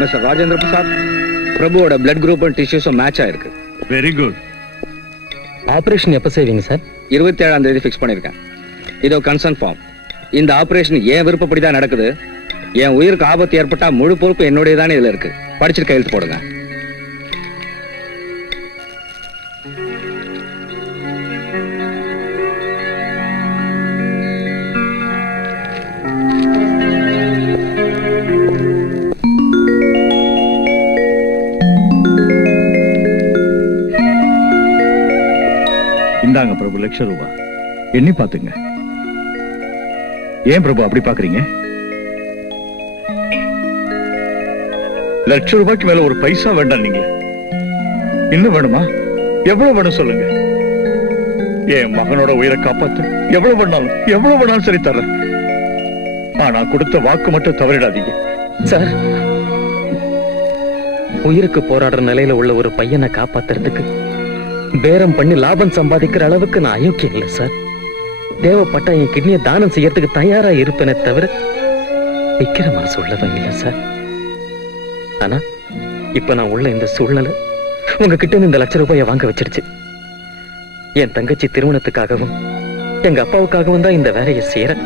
Mister Rajendra Prasad, பிரபுவோட பிளட் குரூப் அண்ட் டிஷ்யூஸும் மேட்ச் ஆயிருக்கு. Very good. ஆபரேஷன் எப்ப செய்வீங்க சார்? 27ஆம் தேதி ஃபிக்ஸ் பண்ணிருக்கேன். இதோ கன்சர்ன் ஃபார்ம். இந்த ஆபரேஷன் ஏன் விருப்பப்படி தான் நடக்குது. என் உயிருக்கு ஆபத்து ஏற்பட்டா முழு பொறுப்பு என்னுடையதானே இதுல இருக்கு. படிச்சுட்டு கையெழுத்து போடுங்க. இந்தாங்க பிரபு, ₹1,00,000 எண்ணி பாத்துங்க. ஏன் பிரபு அப்படி பாக்குறீங்க? ₹1,00,000 மேல ஒரு பைசா வேண்டாம். நீங்க இன்னும் வேணுமா? எவ்வளவு வேணும் சொல்லுங்க. என் மகனோட உயிரை காப்பாத்து. எவ்வளவு வேணாலும் சரி தர்றேன். ஆனா கொடுத்த வாக்கு மட்டும் தவறிடாதீங்க சார். உயிருக்கு போராடுற நிலையில உள்ள ஒரு பையனை காப்பாத்துறதுக்கு பேரம் பண்ணி லாபம் சம்பாதிக்கிற அளவுக்கு நான் அயோக்கியம் இல்லை சார். தேவைப்பட்டா என் கிட்னியை தானம் செய்யறதுக்கு தயாரா இருப்பேனே தவிர விக்கிற மனசு உள்ளவன் இல்லை சார். ஆனா இப்ப நான் உள்ள இந்த சூழ்நிலை உங்ககிட்ட இருந்து இந்த ₹1,00,000 வாங்க வச்சிருச்சு. என் தங்கச்சி திருமணத்துக்காகவும் எங்க அப்பாவுக்காகவும் தான் இந்த வேலையை செய்யற.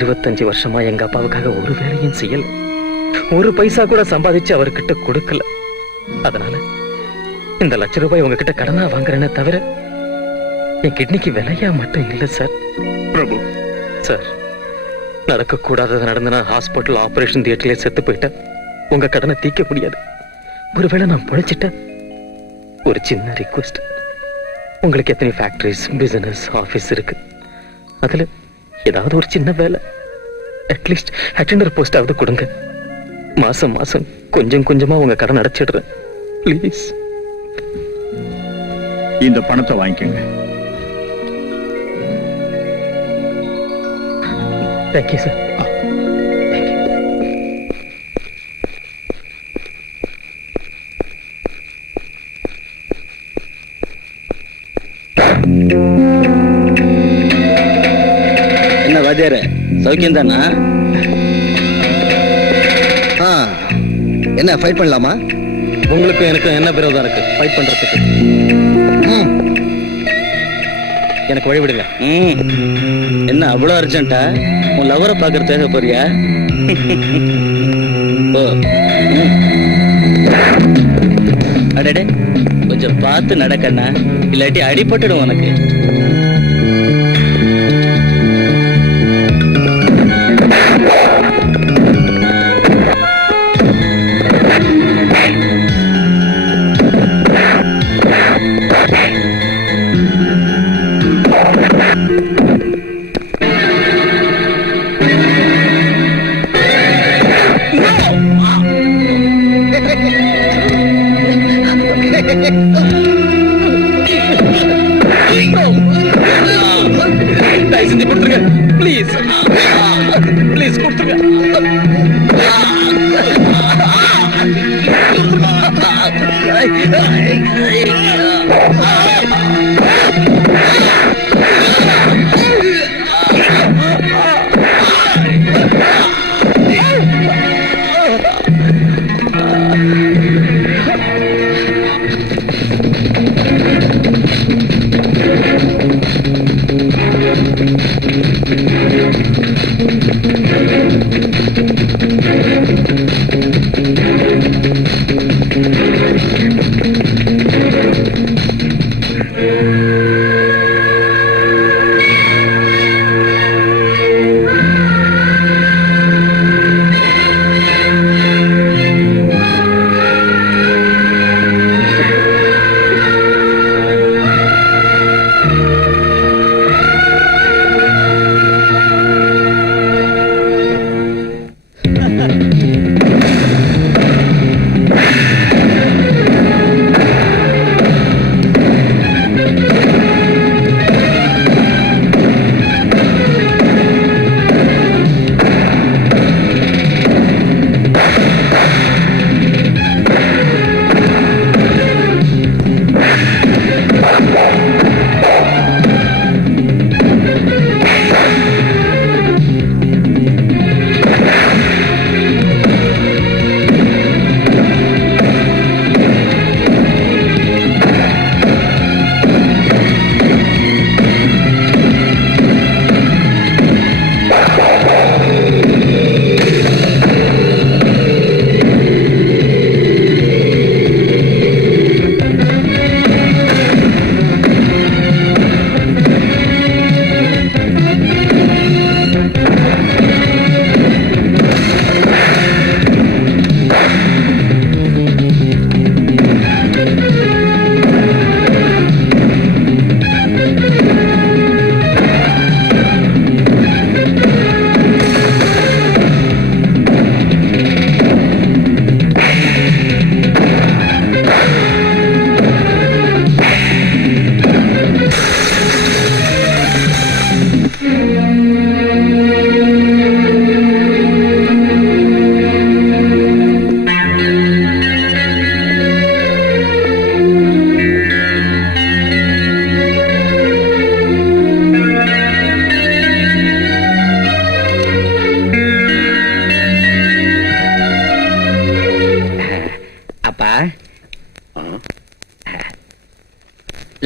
25 வருஷமா எங்க அப்பாவுக்காக ஒரு வேலையும் செய்யல. ஒரு பைசா கூட சம்பாதிச்சு அவர்கிட்ட கொடுக்கல. அதனால இந்த ₹1,00,000 உங்ககிட்ட கடனா வாங்குறேனே தவிர என் கிட்னிக்கு விலையா மட்டும் இல்ல சார். பிரபு சார், நடக்க கூடாதது நடந்து நான் ஹாஸ்பிட்டல் ஆபரேஷன் தியேட்டர்ல செத்து போயிட்டேன். உங்க கடனை தீர்க்க முடியாது. ஒருவேளை நான் பொழைச்சிட்டேன். ஒரு சின்ன ரிக்வெஸ்ட். உங்களுக்கு எத்தனை ஃபேக்டரிஸ், பிசினஸ், ஆபீஸ் இருக்கு. அதுல ஏதாவது ஒரு சின்ன வேலை, அட்லீஸ்ட் அட்டெண்டர் போஸ்டாவது கொடுங்க. மாசம் மாசம் கொஞ்சம் கொஞ்சமா உங்க கடன் அடைச்சிடுறேன். ப்ளீஸ். இந்த பணத்தை வாங்கிக்கோங்க. Thank you sir. என்ன வாத்தியார, சௌக்கியம் தானா? என்ன ஃபைட் பண்ணலாமா? உங்களுக்கு எனக்கு என்ன விரோதம் இருக்கு ஃபைட் பண்றதுக்கு? எனக்கு வழி விடுங்க. என்ன அவ்வளவு அர்ஜென்ட்டா? உன் லவரை பாக்குற தேவை போறியா? அடடே, கொஞ்சம் பார்த்து நடக்கண்ணா, இல்லாட்டி அடிபட்டுடும் உனக்கு. ப்ளீஸ் ப்ளீஸ் கொடுத்துருங்க.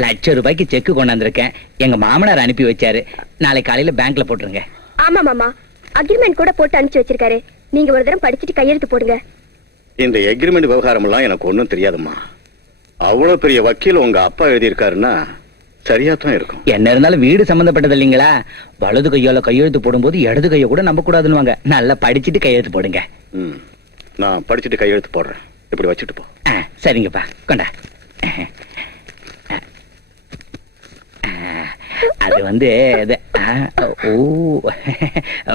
₹1,00,000 செக் கொண்டாந்துருக்கேன். எங்க மாமனார் அனுப்பி வச்சாரு. நாளை காலையில பேங்க்ல போட்டுருங்க. ஆமா மாமா, அக்ரிமெண்ட் கூட போட்டு அனுப்பிச்சு வச்சிருக்காரு. நீங்க ஒரு தடவை படிச்சுட்டு கையெழுத்து போடுங்க. இந்த எக்ரிமெண்ட் விவகாரம் எல்லாம் எனக்கு ஒண்ணும் தெரியாதும்மா. அவ்வளவு பெரிய வக்கீல் உங்க அப்பா எழுதியிருக்காருன்னா சரியா தான் இருக்கும். என்ன இருந்தாலும் வீடு சம்பந்தப்பட்டது இல்லைங்களா? வலது கையால கையெழுத்து போடும்போது இடது கையை கூட நம்ப கூடாதுன்னு நல்லா படிச்சுட்டு கையெழுத்து போடுங்க. நான் படிச்சுட்டு கையெழுத்து போடுறேன். இப்படி வச்சுட்டு போ. சரிங்கப்பா, கொண்டா. அது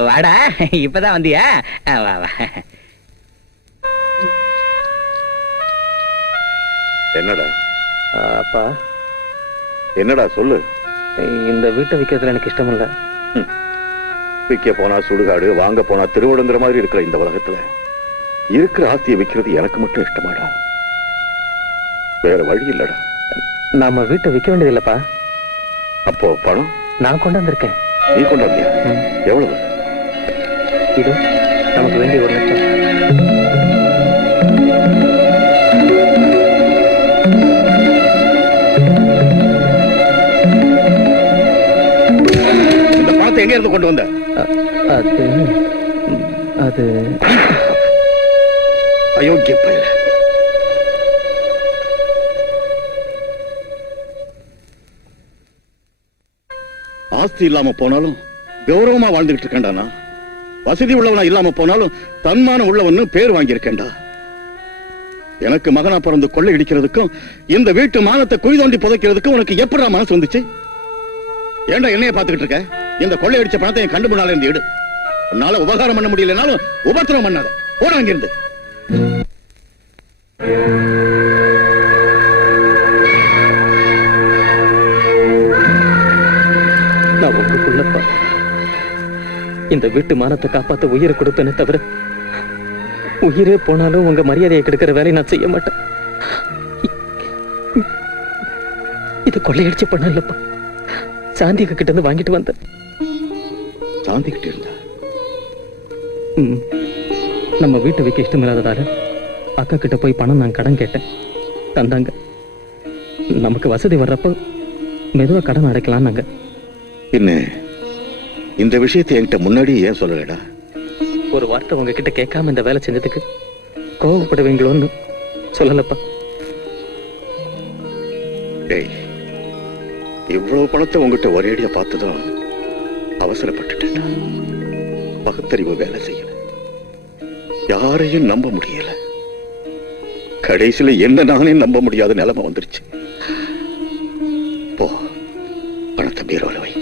வாடா, இப்பதான் வந்தியா? வா வா. என்னடா அப்பா, என்னடா சொல்லு. இந்த வீட்டை விற்கிறதுல எனக்கு இஷ்டம் இல்ல. விற்க போனா சுடுகாடு, வாங்க போனா திருவிடங்கிற மாதிரி இருக்கிற இந்த உலகத்துல இருக்கிற ஆஸ்தியை விற்கிறது எனக்கு மட்டும் இஷ்டமாடா? வேற வழி இல்லடா. நாம வீட்டை விற்க வேண்டியது இல்லப்பா. அப்போ பணம் நான் கொண்டு வந்திருக்கேன். நீ கொண்டு வந்தியா? எவ்வளவு? இது நமக்கு வேண்டிய 1 லட்சம். இந்த பணத்தை எங்க இருந்து கொண்டு வந்த? அது அயோக்கிய பையன். ஆஸ்தி இல்லாம போனாலும் கௌரவமா வாழ்ந்துகிட்டு இருக்கேன்டா. வசதி உள்ளவனா இல்லாம போனாலும் தன்மான உள்ளவன்னு பேர் வாங்கியிருக்கேன்டா. எனக்கு மகனா பிறந்து கொள்ளை இடிக்கிறதுக்கும் இந்த வீட்டு மானத்தை குழி தோண்டி புதைக்கிறதுக்கும் உனக்கு எப்படா மனசு வந்துச்சு? ஏண்டா என்னைய பாத்துக்கிட்டு இருக்க? இந்த கொள்ளை அடிச்ச பணத்தை என் கண்டு முன்னால இருந்து எடு. உன்னால உபகாரம் பண்ண முடியலனாலும் உபத்திரம் பண்ணாத. போட அங்கிருந்து. நான் உங்களுக்குள்ளப்பா இந்த வீட்டு மானத்தை காப்பாத்த உயிரை கொடுப்பேனே தவிர, உயிரே போனாலும் உங்க மரியாதையை கெடுக்கிற வேலையை நான் செய்ய மாட்டேன். இது கொள்ளையடிச்சு பண்ண இல்லப்பா. சாந்திக கிட்ட இருந்து வாங்கிட்டு வந்தேன். சாந்தி கிட்ட இருந்தா? நம்ம வீட்டை வைக்க இஷ்டம் இல்லாததால அக்கா கிட்ட போய் பணம் நான் கடன் கேட்டேன். தந்தாங்க. நமக்கு வசதி வர்றப்ப மெதுவா கடன் அடைக்கலாம் நாங்க. என்ன இந்த விஷயத்தை என்கிட்ட முன்னாடி ஏன் சொல்லலடா? ஒரு வார்த்தை உங்ககிட்ட கேட்காம இந்த வேலை செஞ்சதுக்கு கோவப்படுவீங்களோன்னு சொல்லலப்பா. டேய், இவ்வளவு பணத்தை உங்ககிட்ட ஒரேடியா பார்த்ததும் அவசரப்பட்டுட்டேன்டா. பகுத்தறிவு வேலை செய்யல. யாரையும் நம்ப முடியல. கடைசியில என்ன நானே நம்ப முடியாத நிலைமை வந்துருச்சு. போ, பணத்தை பீரோல வை.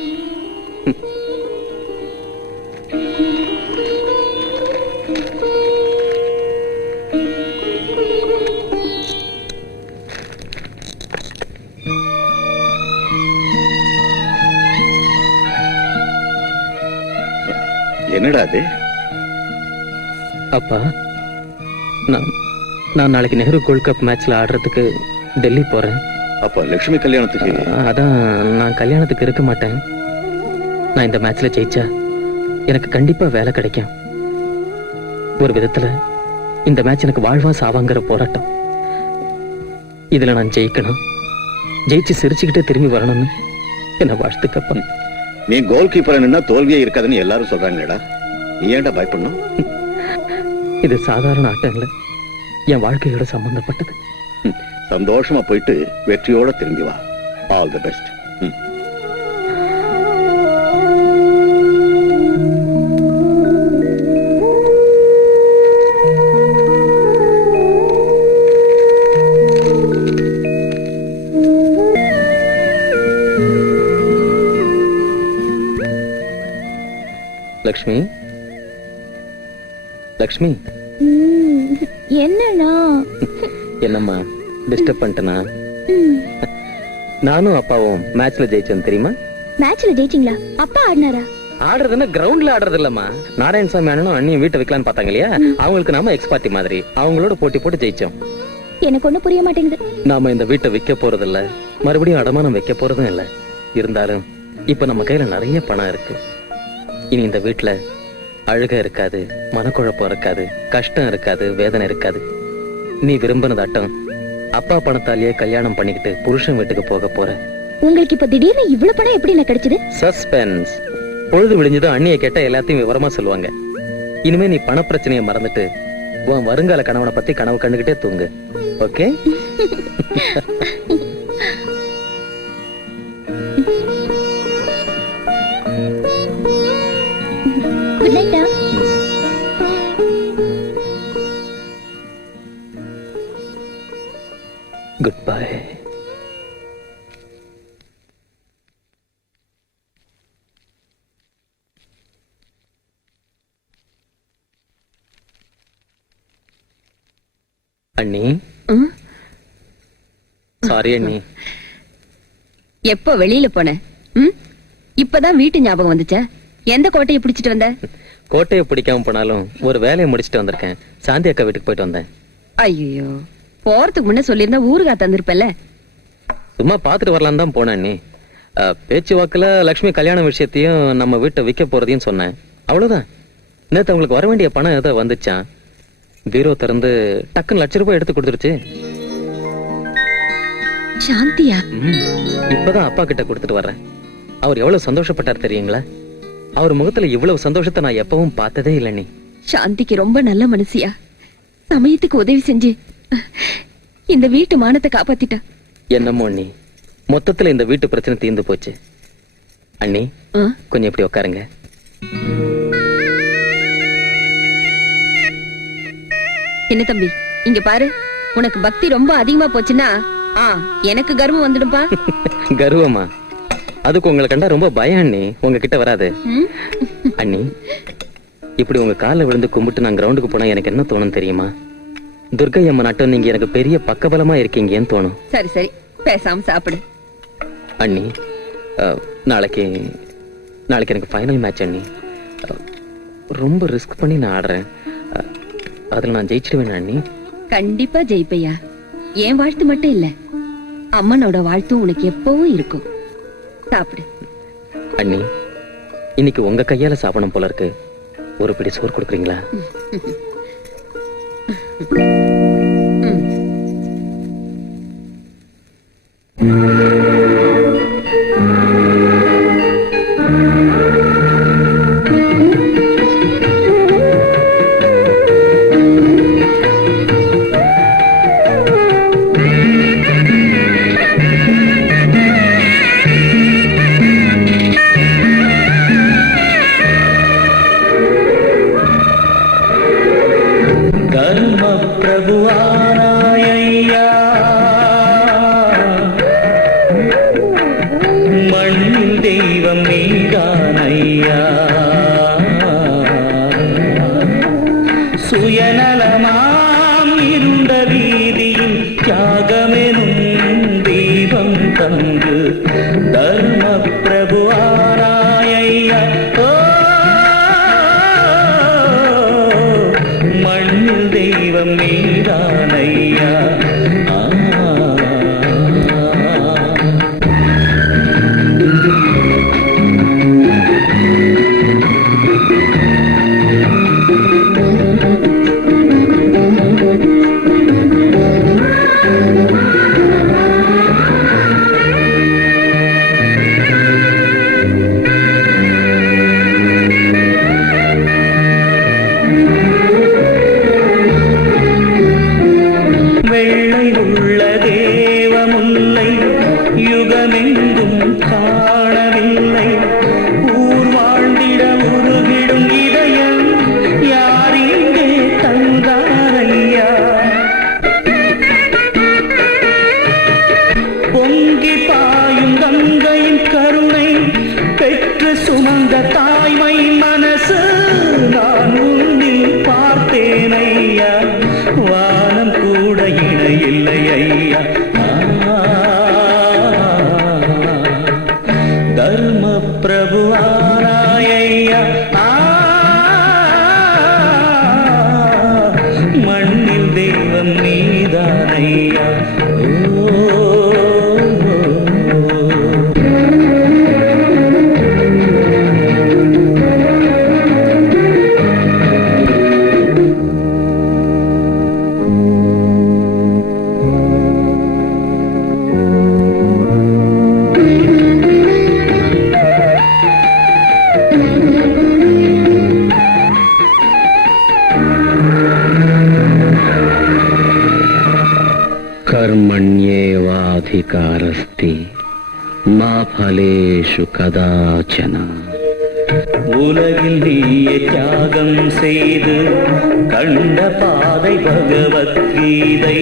என்னடா அது? அப்பா, நான் நாளைக்கு நெஹ்ரு கோல்ட் கப் மேட்ச்ல ஆடுறதுக்கு டெல்லி போறேன். அப்ப லட்சுமி கல்யாணத்துக்கு? அதான், நான் கல்யாணத்துக்கு இருக்க மாட்டேன். நான் இந்த மேட்ச்ல ஜெயிச்சா எனக்கு கண்டிப்பா வேலை கிடைக்கும். ஒரு விதத்துல இந்த மேட்ச் எனக்கு வாழ்வா சாவாங்கிற போராட்டம். இதுல நான் ஜெயிக்கணும். ஜெயிச்சு சிரிச்சுக்கிட்டே திரும்பி வரணும்னு என்ன வாழ்த்துக்கப்பா. நீ கோல் கீப்பர் நின்னா தோல்வியே இருக்காதுன்னு எல்லாரும் சொல்றாங்கடா. நீ ஏன்டா பயப்படணும்? இது சாதாரண ஆட்டம் இல்ல, என் வாழ்க்கையோட சம்பந்தப்பட்டது. சந்தோஷமா போயிட்டு வெற்றியோட திரும்பி வா. All the best. Lakshmi, Lakshmi. என்னன்னா? என்னம்மா, டிஸ்டர்ப் பண்ணிட்டனா? நானும் அப்பாவும் மேட்ச்ல ஜெயிச்சோம் தெரியுமா? மேட்ச்ல ஜெயிச்சிங்களா? அப்பா ஆடினாரா? ஆடுறதுன்னா கிரவுண்ட்ல ஆடுறது இல்லம்மா. நாராயணசாமி அண்ணனும் அண்ணியும் வீட்டை வைக்கலான்னு பார்த்தாங்க இல்லையா, அவங்களுக்கு நாம எக்ஸ் பார்ட்டி மாதிரி அவங்களோட போட்டி போட்டு ஜெயிச்சோம். எனக்கு ஒண்ணு புரிய மாட்டேங்குது. நாம இந்த வீட்டை விற்க போறது இல்ல, மறுபடியும் அடமானம் வைக்க போறதும் இல்ல. இருந்தாலும் இப்ப நம்ம கையில நிறைய பணம் இருக்கு. இனி இந்த வீட்டுல அழுக இருக்காது, மனக்குழப்பம் இருக்காது, கஷ்டம் இருக்காது, வேதனை இருக்காது. நீ விரும்பினதாட்டம் அப்பா பணத்தாலேயே கல்யாணம் பண்ணிக்கிட்டு புருஷன் வீட்டுக்கு போக போறேன். உங்களுக்கு இப்ப திடீர்னு இவ்வளவு பணம் எப்படி கிடைச்சது? சஸ்பென்ஸ். பொழுது விடிஞ்சதும் அண்ணியை கேட்ட எல்லாத்தையும் விவரமா சொல்லுவாங்க. இனிமே நீ பண பிரச்சனையை மறந்துட்டு உன் வருங்கால கணவனை பத்தி கனவு கண்டுகிட்டே தூங்கு. Okay? Good night. Good bye. அண்ணி, சாரி அண்ணி. எப்ப வெளியில போன? இப்பதான் வீட்டு ஞாபகம் வந்துச்சா? எந்த கோட்டையை பிடிச்சிட்டு வந்த? கோட்டையை பிடிக்காம போனாலும் ஒரு வேலையை முடிச்சிட்டு வந்திருக்கேன். சாந்தி அக்கா வீட்டுக்கு போயிட்டு வந்தேன். ஐயோ, போறதுக்கு முன்ன சொல்லியிருந்தா ஊருகா தந்திருப்பல. சும்மா பாத்துட்டு வரலாம் தான் போனேன் அண்ணி. பேச்சு வாக்குல லட்சுமி கல்யாண விஷயத்தையும் நம்ம வீட்டை விற்க போறதையும் சொன்னேன். அவ்வளவுதான். நேத்து அவங்களுக்கு வர வேண்டிய பணம் ஏதோ வந்துச்சான். பீரோ திறந்து டக்குன்னு ₹1,00,000 எடுத்து கொடுத்துருச்சு. சாந்தியா? இப்பதான் அப்பா கிட்ட கொடுத்துட்டு வர்றேன். அவர் எவ்வளவு சந்தோஷப்பட்டார் தெரியுங்களா? அவர் முகத்துல இவ்வளவு சந்தோஷத்தை நான் எப்பவும் பார்த்ததே இல்லை. நீ சாந்திக்கு ரொம்ப நல்ல மனசியா, சமயத்துக்கு உதவி செஞ்சு இந்த வீட்டு மானத்தை காப்பாத்திட்டா. என்னமோ அண்ணி, மொத்தத்துல இந்த வீட்டு பிரச்சனை தீர்ந்து போச்சு. அண்ணி, கொஞ்சம் இப்படி உட்காருங்க. என்ன தம்பி, இங்க பாரு. உனக்கு பக்தி ரொம்ப அதிகமா போச்சுன்னா எனக்கு கர்வம் வந்துடும்பா. கர்வமா? அதுக்கு உங்களை கண்டா ரொம்ப பயம் அண்ணி. உங்ககிட்ட வராது. அண்ணி, இப்படி உங்க காலில் விழுந்து கும்பிட்டு நான் கிரவுண்டுக்கு போனா எனக்கு என்ன தோணும் தெரியுமா? துர்கை அம்மா நாட்டம் நீங்க எனக்கு பெரிய பக்கபலமா இருக்கீங்கன்னு தோணும். சரி சரி, பேசாம சாப்பிடு. அண்ணி, நாளைக்கு எனக்கு ஃபைனல் மேட்ச் அண்ணி. ரொம்ப ரிஸ்க் பண்ணி நான் ஆடுறேன். அதுல நான் ஜெயிச்சிடுவேன் அண்ணி. கண்டிப்பா ஜெயிப்பையா. என் வாழ்த்து மட்டும் இல்ல, அம்மனோட வாழ்த்தும் உனக்கு எப்பவும் இருக்கும். சாப்பிடு. அண்ணி, இன்னைக்கு உங்க கையால சாப்பிடணும் போல இருக்கு. ஒரு பிடி சோறு கொடுக்குறீங்களா? சுயநலமாம் இருண்ட வீதியில் தியாகமெனும் தீபம் தந்து தர்ம பிரபுவாராயா. மண்ணில் தெய்வம் நீதானையா. மண்ணில் தெய்வம் நீதானையா. ஏவாதிகாரஸ்தி மா பலேஷு கதாச்சன. உலகில் நீயே தியாகம் செய்து கண்ட பாதை Bhagavad Gita.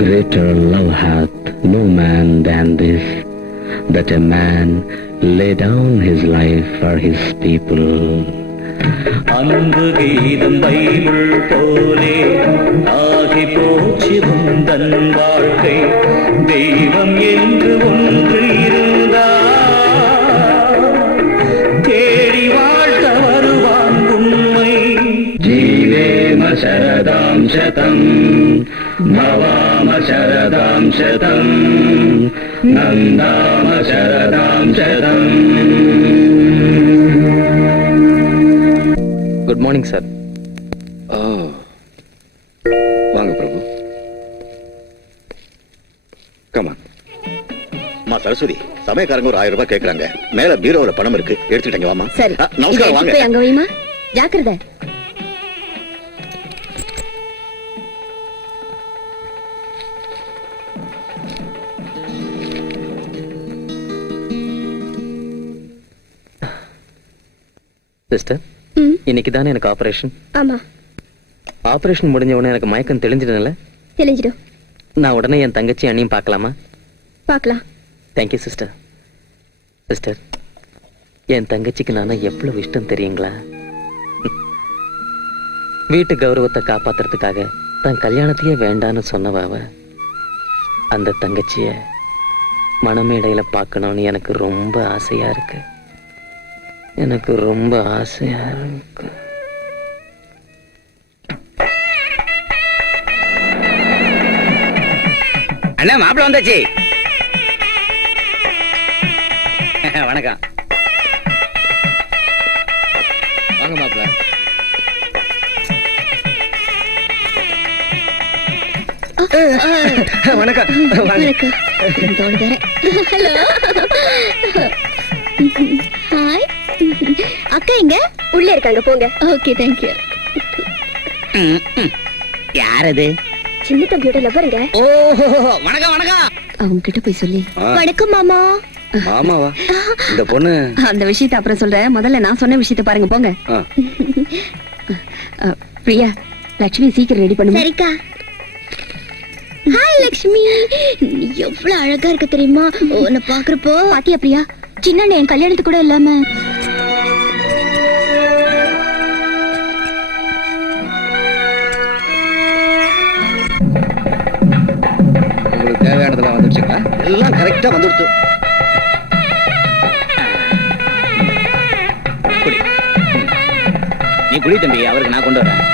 Greater love hath no man than this, that a man lay down his life for his people. அன்பு கீதம் பைபிள் போலே ஆகி போச்சு உந்தன் வாழ்க்கை. தெய்வம் என்று ஒன்று இருந்தால் தேடி வாழ்த்த வருவான் உண்மை. ஜீவேம சரதாம் சதம் பவாம சரதாம் சதம் நந்தாம சரதாம் சதம். Good morning sir. வாங்க பிரபு. கமா. அம்மா சரஸ்வதி, சமயக்காரங்க ஒரு 1000 ரூபாய் கேக்குறாங்க. மேல பீரோல பணம் இருக்கு, எடுத்துட்டீங்க. வாமா. சரி, நமஸ்காரம். வாங்க. போய் அங்க வைமா. ஜாக்கிரதை. சிஸ்டர், இன்னைக்கு தானே எனக்கு ஆபரேஷன். ஆமா, ஆபரேஷன் முடிஞ்ச உடனே எனக்கு மயக்கம் தெளிஞ்சிடும்ல? தெளிஞ்சிடும். நான் உடனே என் தங்கச்சி அண்ணியும் பார்க்கலாமா? பார்க்கலாம். Thank you sister. சிஸ்டர், என் தங்கச்சிக்கு நானா எவ்வளவு இஷ்டம் தெரியுங்களா? வீட்டு கௌரவத்தை காப்பாத்துறதுக்காக தன் கல்யாணத்தையே வேண்டான்னு சொன்னவாவ அந்த தங்கச்சிய மணமேடையில பார்க்கணும்னு எனக்கு ரொம்ப ஆசையா இருக்கு. எனக்கு ரொம்ப ஆசையா இருக்கு. அண்ணா, மாப்பிள்ள வந்தாச்சு. வணக்கம். வாங்க மாப்பிள்ள. வணக்கம். ஹலோ. ஹாய். அக்கா எங்க? உள்ள இருக்காங்க, போங்க. Okay, thank you. யார் அது? சின்ன தம்பியோட லவ்வருங்க. ஓ, வணக்கம் வணக்கம். அவங்க கிட்ட போய் சொல்லி. வணக்கம் மாமா. மாமாவா? இந்த பொண்ணு. அந்த விஷயத்தை அப்புறம் சொல்றேன். முதல்ல நான் சொன்ன விஷயத்தை பாருங்க, போங்க. பிரியா, லட்சுமி சீக்கிரம் ரெடி பண்ணுங்க. சரிக்கா. ஹாய் லக்ஷ்மி, நீ எவ்வளவு அழகா இருக்க தெரியுமா? உன்னை பாக்குறப்போ. பாத்தியா பிரியா, சின்ன என் கல்யாணத்துக்கு கூட இல்லாம. உங்களுக்கு தேவையானதெல்லாம் வந்துருச்சுங்களா? எல்லாம் கரெக்டா வந்துடுச்சு. நீ குடி தம்பி, அவருக்கு நான் கொண்டு வரேன்.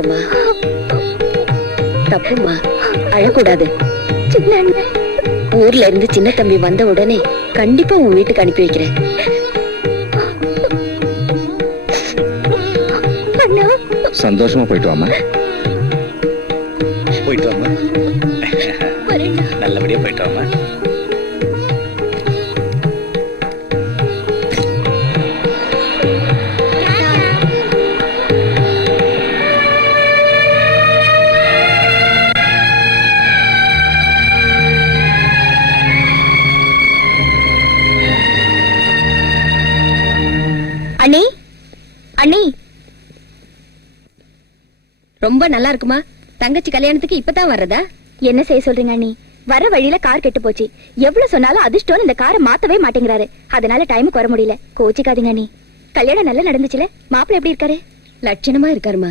இருக்கட்டும்மா. தப்புமா, அழக்கூடாது. சின்ன அண்ணன், ஊர்ல இருந்து சின்ன தம்பி வந்த உடனே கண்டிப்பா உன் வீட்டுக்கு அனுப்பி வைக்கிறேன். அண்ணா, சந்தோஷமா போயிட்டு வாமா. போயிட்டு வாமா, வரேண்ணா. நல்லபடியா போயிட்டு வாமா. அண்ணி, அண்ணி, ரொம்ப நல்லா இருக்குமா? தங்கச்சி கல்யாணத்துக்கு இப்பதான் வர்றதா? என்ன செய்ய சொல்றீங்க அண்ணி? வர வழியில கார் கெட்டு போச்சு. எவ்வளவு சொன்னாலும் அதிர்ஷ்டம் இந்த காரை மாத்தவே மாட்டேங்கிறாரு. அதனால டைமுக்கு வர முடியல. கோச்சிக்காதீங்க அண்ணி. கல்யாணம் நல்லா நடந்துச்சுல? மாப்பிள்ளை எப்படி இருக்காரு? லட்சணமா இருக்காருமா.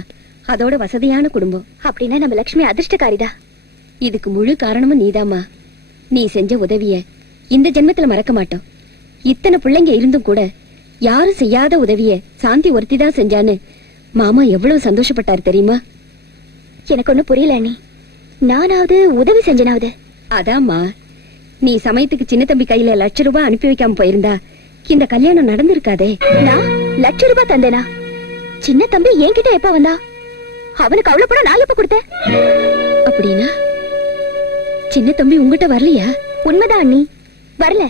அதோட வசதியான குடும்பம். அப்படின்னா நம்ம லட்சுமி அதிர்ஷ்டக்காரிதா. இதுக்கு முழு காரணமும் நீதாம்மா. நீ செஞ்ச உதவிய இந்த ஜென்மத்துல மறக்க மாட்டோம். இத்தனை பிள்ளைங்க இருந்தும் கூட யாரும் செய்யாத உதவிய சாந்தி ஒருத்திதான் செஞ்சான்னு மாமா எவ்வளவு சந்தோஷப்பட்டாரு தெரியுமா? எனக்கு ஒண்ணு புரியல அண்ணி. நானாவது உதவி செஞ்சனாவது? அதாம்மா, நீ சமயத்துக்கு சின்ன தம்பி கையில ₹1,00,000 அனுப்பி வைக்காம போயிருந்தா இந்த கல்யாணம் நடந்திருக்காதே. நான் ₹1,00,000 தந்தேனா? சின்ன தம்பி என்கிட்ட எப்ப வந்தா? அவனுக்கு அவ்வளவு பணம் நான் எப்ப கொடுத்தேன்? அப்படின்னா சின்ன தம்பி உங்ககிட்ட வரலையா? உண்மைதான் அண்ணி, வரல.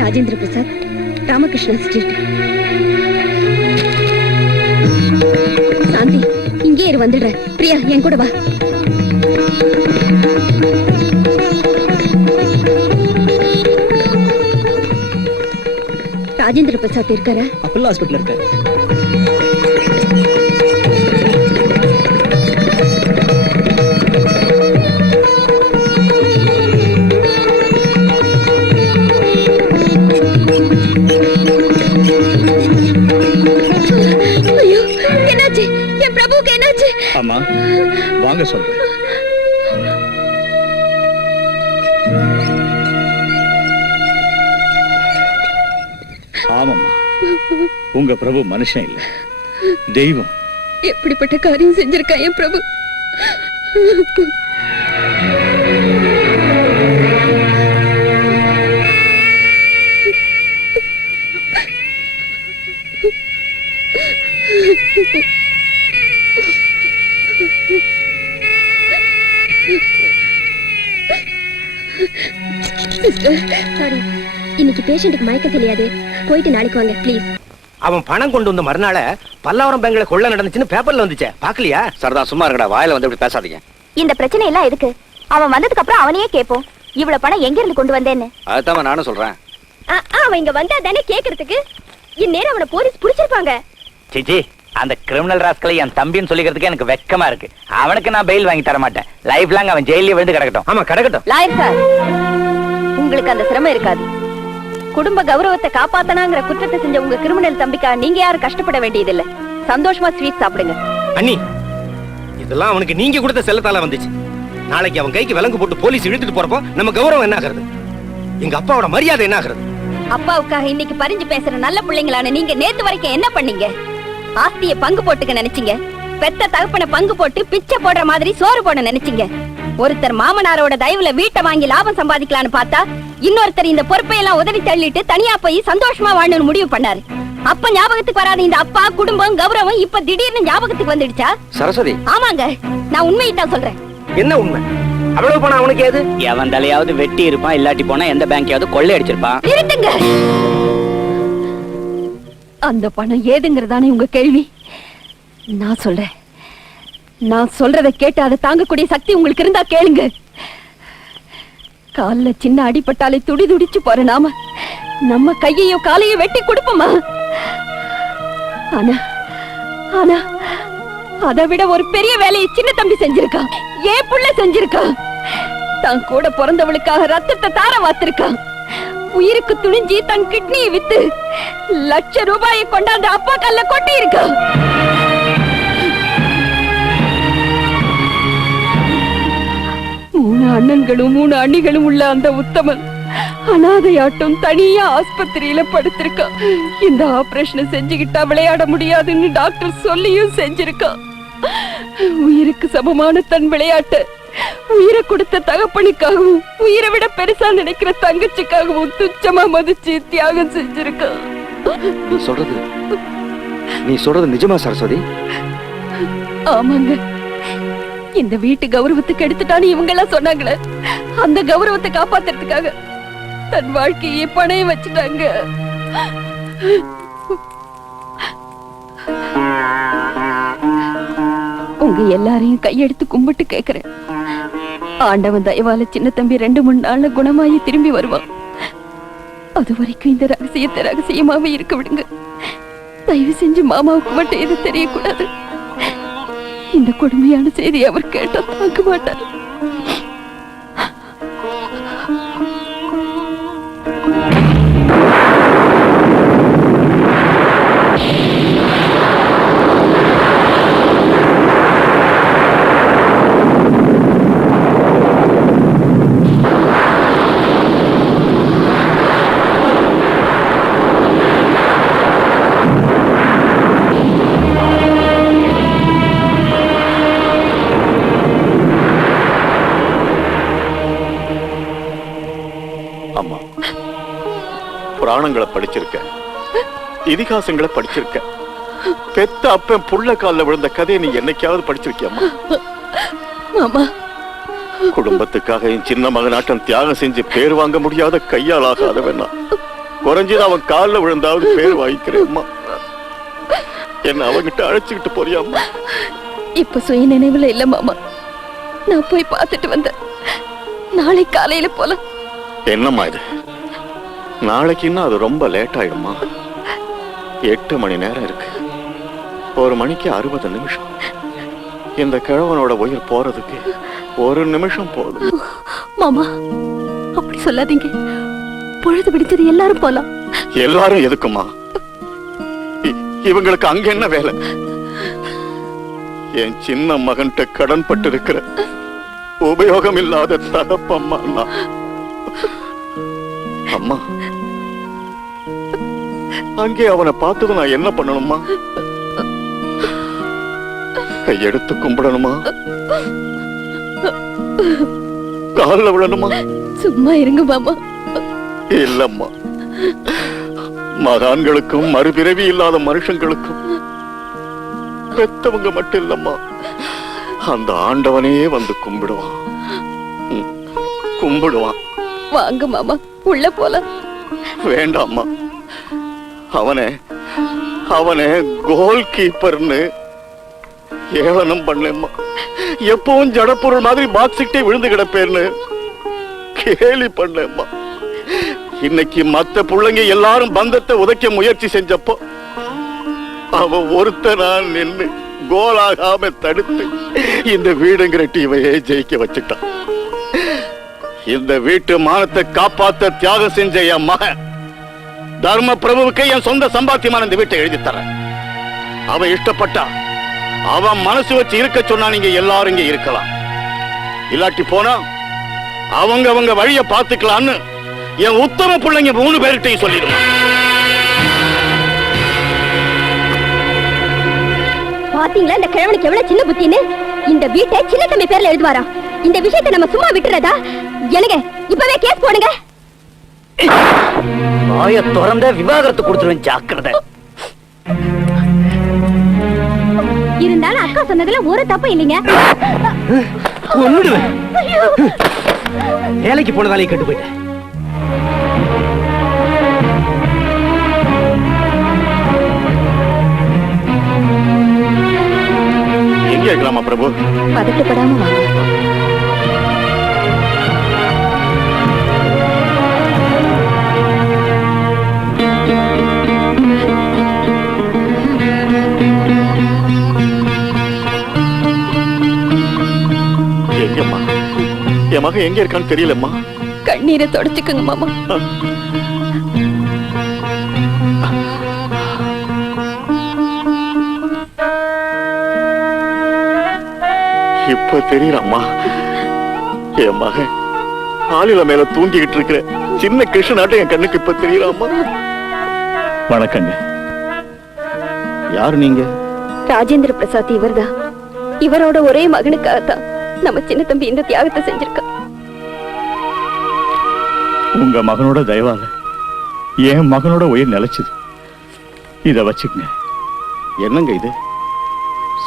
ராஜேந்திர பிரசாத், ராமகிருஷ்ணன் ஸ்ட்ரீட். சாந்தி, இங்கே இரு, வந்துடுற. பிரியா, என் கூட வா. ராஜேந்திர பிரசாத் இருக்காரா? அப்பல்லோ ஹாஸ்பிட்டல் இருக்காரு. ஐயோ, என்னாச்சு? என் பிரபுவுக்கு என்னாச்சு? அம்மா வாங்க சொல்றேன். ஆமாம்மா, உங்க பிரபு மனுஷன் இல்ல, தெய்வம். எப்படிப்பட்ட காரியம் செஞ்சிருக்கா என் பிரபு? சாரி, இன்னைக்கு பேஷண்ட்டுக்கு மயக்கம் தெரியாது. போயிட்டு நாளைக்கு வாங்க ப்ளீஸ். அவன் பணம் கொண்டு வந்த மறுநாள பல்லாவரம் பேங்க்ல கொள்ள நடந்துச்சுன்னு பேப்பர்ல வந்துச்சே, பாக்கலையா? சரதா சும்மா இருக்கடா, வாயில வந்து இப்படி பேசாதீங்க. இந்த பிரச்சனை எல்லாம் எதுக்கு? அவன் வந்ததுக்கு அப்புறம் அவனையே கேட்போம், இவ்வளவு பணம் எங்க இருந்து கொண்டு வந்தேன்னு. அதுதான் நானும் சொல்றேன். அவன் இங்க வந்தா தானே கேக்குறதுக்கு. இந்நேரம் அவனை போலீஸ் புடிச்சிருப்பாங்க. சிச்சி, அந்த கிரிமினல் ராஸ்கலை என் தம்பின்னு சொல்லிக்கிறதுக்கு எனக்கு வெக்கமா இருக்கு. அவனுக்கு நான் பெயில் வாங்கி தர மாட்டேன். லைஃப் லாங் அவன் ஜெயிலே விழுந்து கிடக்கட்டும். ஆமா, கிடக்கட்டும். லாயர் சார், உங்களுக்கு அந்த சிரமம் இருக்காது. குடும்ப கௌரவத்தை காப்பாத்தனாங்கிற குற்றத்தை செஞ்ச உங்க கிரிமினல் தம்பிக்கா நீங்க யாரும் கஷ்டப்பட வேண்டியதில்லை. சந்தோஷமா ஸ்வீட் சாப்பிடுங்க. அண்ணி, இதெல்லாம் அவனுக்கு நீங்க கொடுத்த செல்லத்தால வந்துச்சு. நாளைக்கு அவன் கைக்கு விலங்கு போட்டு போலீஸ் இழுத்துட்டு போறப்போ நம்ம கௌரவம் என்ன ஆகுறது? எங்க அப்பாவோட மரியாதை என்ன ஆகுறது? அப்பாவுக்காக இன்னைக்கு பறிஞ்சு பேசுற நல்ல பிள்ளைங்களான நீங்க நேத்து வரைக்கும் என்ன பண்ணீங்க? ஆஸ்திய பங்கு போட்டுக்க நினைச்சீங்க. பெத்த தகப்பனை பங்கு போட்டு பிச்சை போடுற மாதிரி சோறு போட நினைச்சீங்க. ஒருத்தர் மாமனாரோட தயவுல வீட்டை வாங்கி லாபம் சம்பாதிக்கலான்னு பார்த்தா இன்னொருத்தர் இந்த பொறுப்பையெல்லாம் உதவி தள்ளிட்டு தனியா போய் சந்தோஷமா வாழணும்னு முடிவு பண்ணாரு. அப்ப ஞாபகத்துக்கு வராத இந்த அப்பா, குடும்பம், கௌரவம் இப்ப திடீர்னு ஞாபகத்துக்கு வந்துடுச்சா? சரஸ்வதி, ஆமாங்க, நான் உண்மையைத்தான் சொல்றேன். என்ன உண்மை? அவ்வளவு பணம் அவனுக்கு ஏது? எவன் தலையாவது வெட்டி இருப்பான், இல்லாட்டி போனா எந்த பேங்கையாவது கொள்ளை அடிச்சிருப்பான். நிறுத்துங்க. அந்த பணம் ஏதுங்கிறதானே உங்க கேள்வி? நான் சொல்றேன். நான் சொல்றதை கேட்டு அதை தாங்கக்கூடிய சக்தி உங்களுக்கு இருந்தா கேளுங்க. கால்ல சின்ன அடிபட்டாலே துடி துடிச்சு போற நாம நம்ம கையையோ காலையோ வெட்டி கொடுப்போமா? ஆனா ஆனா அதை விட ஒரு பெரிய வேலையை சின்ன தம்பி செஞ்சிருக்கான். ஏன் புள்ள செஞ்சிருக்கான். தான் கூட பிறந்தவளுக்காக ரத்தத்தை தார வாத்திருக்கான். உயிருக்கு துணிஞ்சி தன் கிட்னியை வித்து ₹1,00,000 கொண்டாந்து அப்பா கல்ல கொட்டி இருக்கான். அண்ணன்களும் 3 அண்ணிகளும் உள்ள அந்த உத்தமன் அனாதையாட்டம் தனியா ஆஸ்பத்திரியில படுத்திருக்கான். இந்த ஆபரேஷனை செஞ்சுக்கிட்டா விளையாட முடியாதுன்னு டாக்டர் சொல்லியும் செஞ்சிருக்கான். உயிருக்கு சமமான தன் விளையாட்டை உயிரை கொடுத்த தகப்பனுக்காகவும் உயிரை விட பெருசா நினைக்கிற தங்கச்சிக்காகவும் துச்சமா மதிச்சு தியாகம் செஞ்சிருக்கான். நீ சொல்றது நிஜமா சரஸ்வதி? ஆமாங்க. இந்த வீட்டு கௌரவத்துக்கு எடுத்துட்டான்னு இவங்க எல்லாம் சொன்னாங்களே, அந்த கௌரவத்தை காப்பாத்துறதுக்காக தன் வாழ்க்கையை பணைய வச்சுட்டாங்க. உங்க எல்லாரையும் கையெடுத்து கும்பிட்டு கேக்குறேன். ஆண்டவன் தயவால சின்ன தம்பி 2-3 நாள்ல குணமாயி திரும்பி வருவான். அது வரைக்கும் இந்த ரகசியத்தை ரகசியமாவே இருக்க விடுங்க. தயவு செஞ்சு மாமாவுக்கு மட்டும் எது தெரியக்கூடாது. இந்த கொடுமையான செய்தி அவர் கேட்டா தாங்க மாட்டார். அம்மா, புராணங்களை படிச்சிருக்க, இதிகாசங்களை படிச்சிருக்க, பெத்த அப்பன் புள்ள கால்ல விழுந்த கதையை நீ என்னைக்காவது படிச்சிருக்கியம்மா? மாமா, குடும்பத்துக்காக என் சின்ன மகனாட்டம் தியாகம் செஞ்சு பேர் வாங்க முடியாத கையால் ஆகாதவனா, குறைஞ்சது அவன் கால்ல விழுந்தாவது பேர் வாங்கிக்கிறேம்மா. என்ன அவங்கிட்ட அழைச்சுக்கிட்டு போறியாம்மா? இப்ப சுய நினைவுல இல்ல மாமா. நான் போய் பார்த்துட்டு வந்தேன். நாளை காலையில போலாம். என்னம்மா இது? நாளைக்குன்னா அது ரொம்ப லேட் ஆயிடுமா? 8 மணி நேரம் இருக்கு. 1 மணிக்கு 60 நிமிஷம். இந்த கிழவனோட உயிர் போறதுக்கு 1 நிமிஷம் போதும். மாமா, அப்படி சொல்லாதீங்க. பொழுது பிடிச்சது எல்லாரும் போலாம். எல்லாரும் எதுக்குமா? இவங்களுக்கு அங்க என்ன வேலை? என் சின்ன மகன்கிட்ட கடன் பட்டு இருக்கிற உபயோகம் இல்லாத தகப்பம்மா நான். அம்மா, அங்கே அவனை பார்த்தது நான் என்ன பண்ணணுமா? கையெடுத்து கும்பிடணுமா? காலில் விழணுமா? சும்மா இருங்க மாமா. இல்லம்மா, மகான்களுக்கும் மறுபிறவி இல்லாத மனுஷங்களுக்கும் பெத்தவங்க மட்டும் இல்லம்மா, அந்த ஆண்டவனே வந்து கும்பிடுவான். கும்பிடுவான். வாங்க மாமா, உள்ள போலாம். வேண்டாம்மா, அவனே கோல் கீப்பர்னு ஏளனம் பண்ணேம்மா. எப்பவும் ஜடப்பொருள் மாதிரி பாக்ஸிட்டே விழுந்து கிடப்பேன்னு கேலி பண்ணேம்மா. இன்னைக்கு மத்த பிள்ளைங்க எல்லாரும் பந்தத்தை உதைக்க முயற்சி செஞ்சப்போ அவன் ஒருத்தனா நின்னு கோலாகாம தடுத்து இந்த வீடுங்கிற டீமையே ஜெயிக்க வச்சுட்டான். இந்த வீட்டு மானத்தை காப்பாத்த தியாகம் செஞ்ச என் மகன் தர்ம பிரபுவுக்கு என் சொந்த சம்பாத்தியமான இந்த வீட்டை எழுதி தரேன். அவன் இஷ்டப்பட்டா அவன் மனசு வச்சு இருக்க சொன்னா நீங்க எல்லாரும் இங்க இருக்கலாம். இல்லாட்டி போனா அவங்க வழிய பாத்துக்கலான்னு என் உத்தம பிள்ளைங்க 3 பேர்கிட்டையும் சொல்லிடுவான். பாத்தீங்களா இந்த கிழவனுக்கு எவ்வளவு சின்ன புத்தின்னு? இந்த வீட்டை சின்ன தம்பி பேர்ல எழுதுவாரா? இந்த விஷயத்தை நம்ம சும்மா விட்டுறதா? எனக்கு இப்பவே கேஸ் போடுங்க. வாய திறந்த விவாகரத்து கொடுத்துருவேன், ஜாக்கிரதை. இருந்தாலும் அக்கா சொன்னதுல ஒரு தப்பு இல்லைங்க. கொன்னுடுவேன். வேலைக்கு போனதாலே கெட்டு போயிட்டேன். எங்க இருக்கலாமா பிரபு? பதட்டப்படாம வாங்க. எங்கம்மா? என் மகன் எங்க இருக்கான்னு தெரியலம்மா. கண்ணீரை தொடச்சுக்குங்க மாமா. இப்ப தெரியலம்மா, என் மகன் ஆளில மேல தூங்கிக்கிட்டு இருக்கிற சின்ன கிருஷ்ணனாட்டம் என் கண்ணுக்கு இப்ப தெரியலாமா? வணக்கங்க. யாரு நீங்க? ராஜேந்திர பிரசாத் இவர்தான். இவரோட ஒரே மகனுக்காகத்தான் நம்ம சின்ன தம்பி இந்த தியாகத்தை செஞ்சிருக்கா. உங்க மகனோட தயவால என் மகனோட உயிர் நிலைச்சது. இத வச்சுக்கங்க. என்னங்க இது?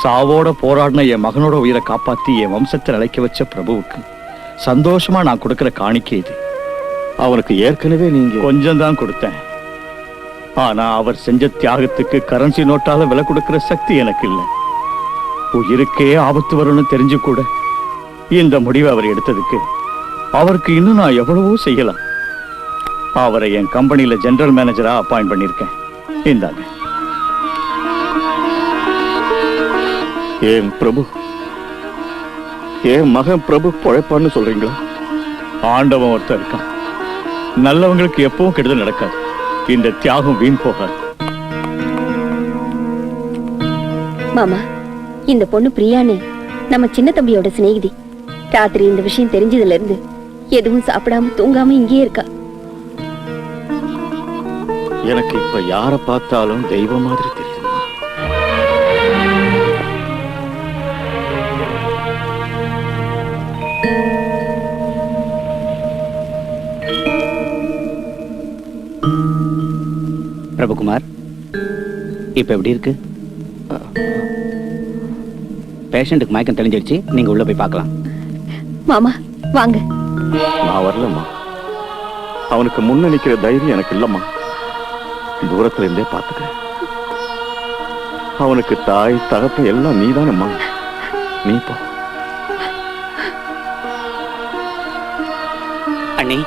சாவோட போராடின என் மகனோட உயிரை காப்பாத்தி என் வம்சத்தை நிலைக்க வச்ச பிரபுவுக்கு சந்தோஷமா நான் கொடுக்கிற காணிக்கை இது. அவனுக்கு ஏற்கனவே நீங்க கொஞ்சம் தான் கொடுத்தேன். ஆனா அவர் செஞ்ச தியாகத்துக்கு கரன்சி நோட்டால விலை கொடுக்கிற சக்தி எனக்கு இல்லை. உயிருக்கே ஆபத்து வரும்னு தெரிஞ்சு கூட இந்த முடிவை அவர் எடுத்ததுக்கு அவருக்கு இன்னும் நான் எவ்வளவோ செய்யலாம். அவரை என் கம்பெனியில ஜெனரல் மேனேஜரா அப்பாயிண்ட் பண்ணிருக்கேன். இந்தாங்க. ஏன் பிரபு, ஏன் மகன் பிரபு பொழைப்பான்னு சொல்றீங்களா? ஆண்டவன் ஒருத்தர் இருக்கான். நல்லவங்களுக்கு எப்பவும் கெடுதல் நடக்காது. இந்த தியாகம் வீண் போகாது. மாமா, இந்த பொண்ணு பிரியான்னு நம்ம சின்ன தம்பியோட சிநேகிதி. ராத்திரி இந்த விஷயம் தெரிஞ்சதுல இருந்து எதுவும் சாப்பிடாம தூங்காம இங்கேயே இருக்கா. எனக்கு இப்ப யார பார்த்தாலும் தெய்வம் மாதிரி தெரியுதுமா. பிரபுகுமார், இப்ப எப்படி இருக்கு? பேஷண்ட்டுக்கு மயக்கம் தெளிஞ்சிடுச்சு. நீங்க உள்ள போய் பார்க்கலாம். மாமா வாங்க. நான் வரலம்மா. அவனுக்கு முன்ன நிக்கிற தைரியம் எனக்கு இல்லம்மா. தூரத்துல இருந்தே பாத்துக்கிறேன். அவனுக்கு தாய் தகப்ப எல்லாம் நீதானம்மா. நீ போ. அண்ணி,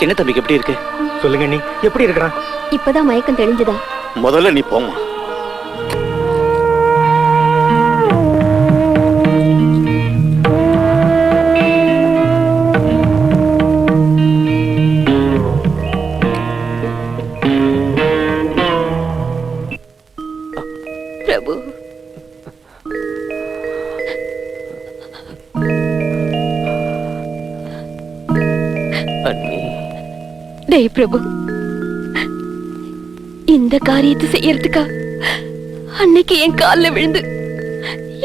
சின்ன தம்பிக்கு எப்படி இருக்கு? சொல்லுங்க அண்ணி, எப்படி இருக்கிறான்? இப்பதான் மயக்கம் தெளிஞ்சுதா? முதல்ல நீ போம்மா. பிரபு, டேய் பிரபு, இந்த காரியத்தை செய்யறதுக்கா அன்னைக்கு என் கால்ல விழுந்து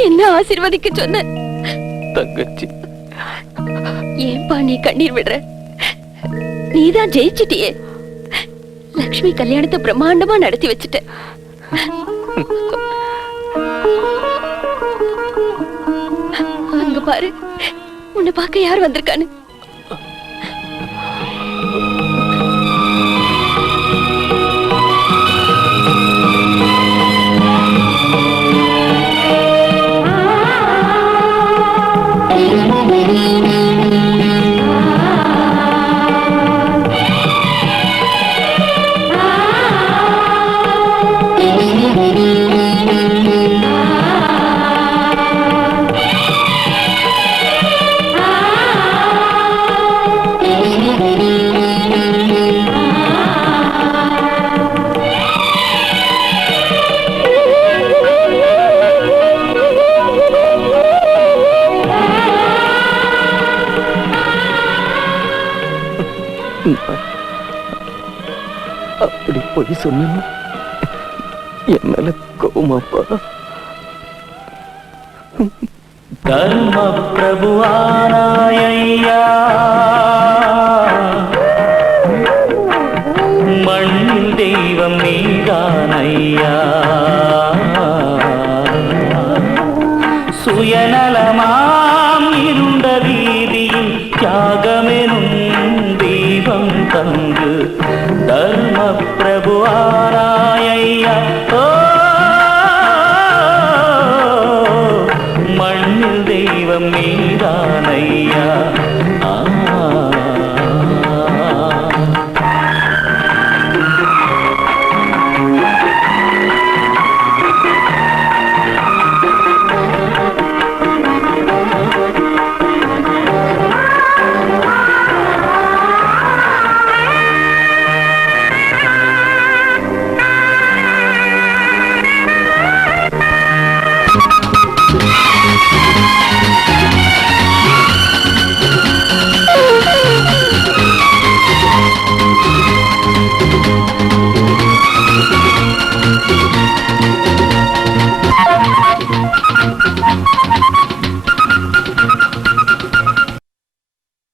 என்ன ஆசீர்வதிக்க சொன்ன தங்கச்சி. ஏன்பா நீ கண்ணீர் விடுற? நீதான் ஜெயிச்சிட்டியே. லக்ஷ்மி கல்யாணத்தை பிரம்மாண்டமா நடத்தி வச்சுட்ட. அங்க பாரு, உன்னை பார்க்க யார் வந்திருக்கான்னு. அப்படி போய் சொன்ன என் மேல கோவமாப்பா? தர்ம பிரபுவானாயா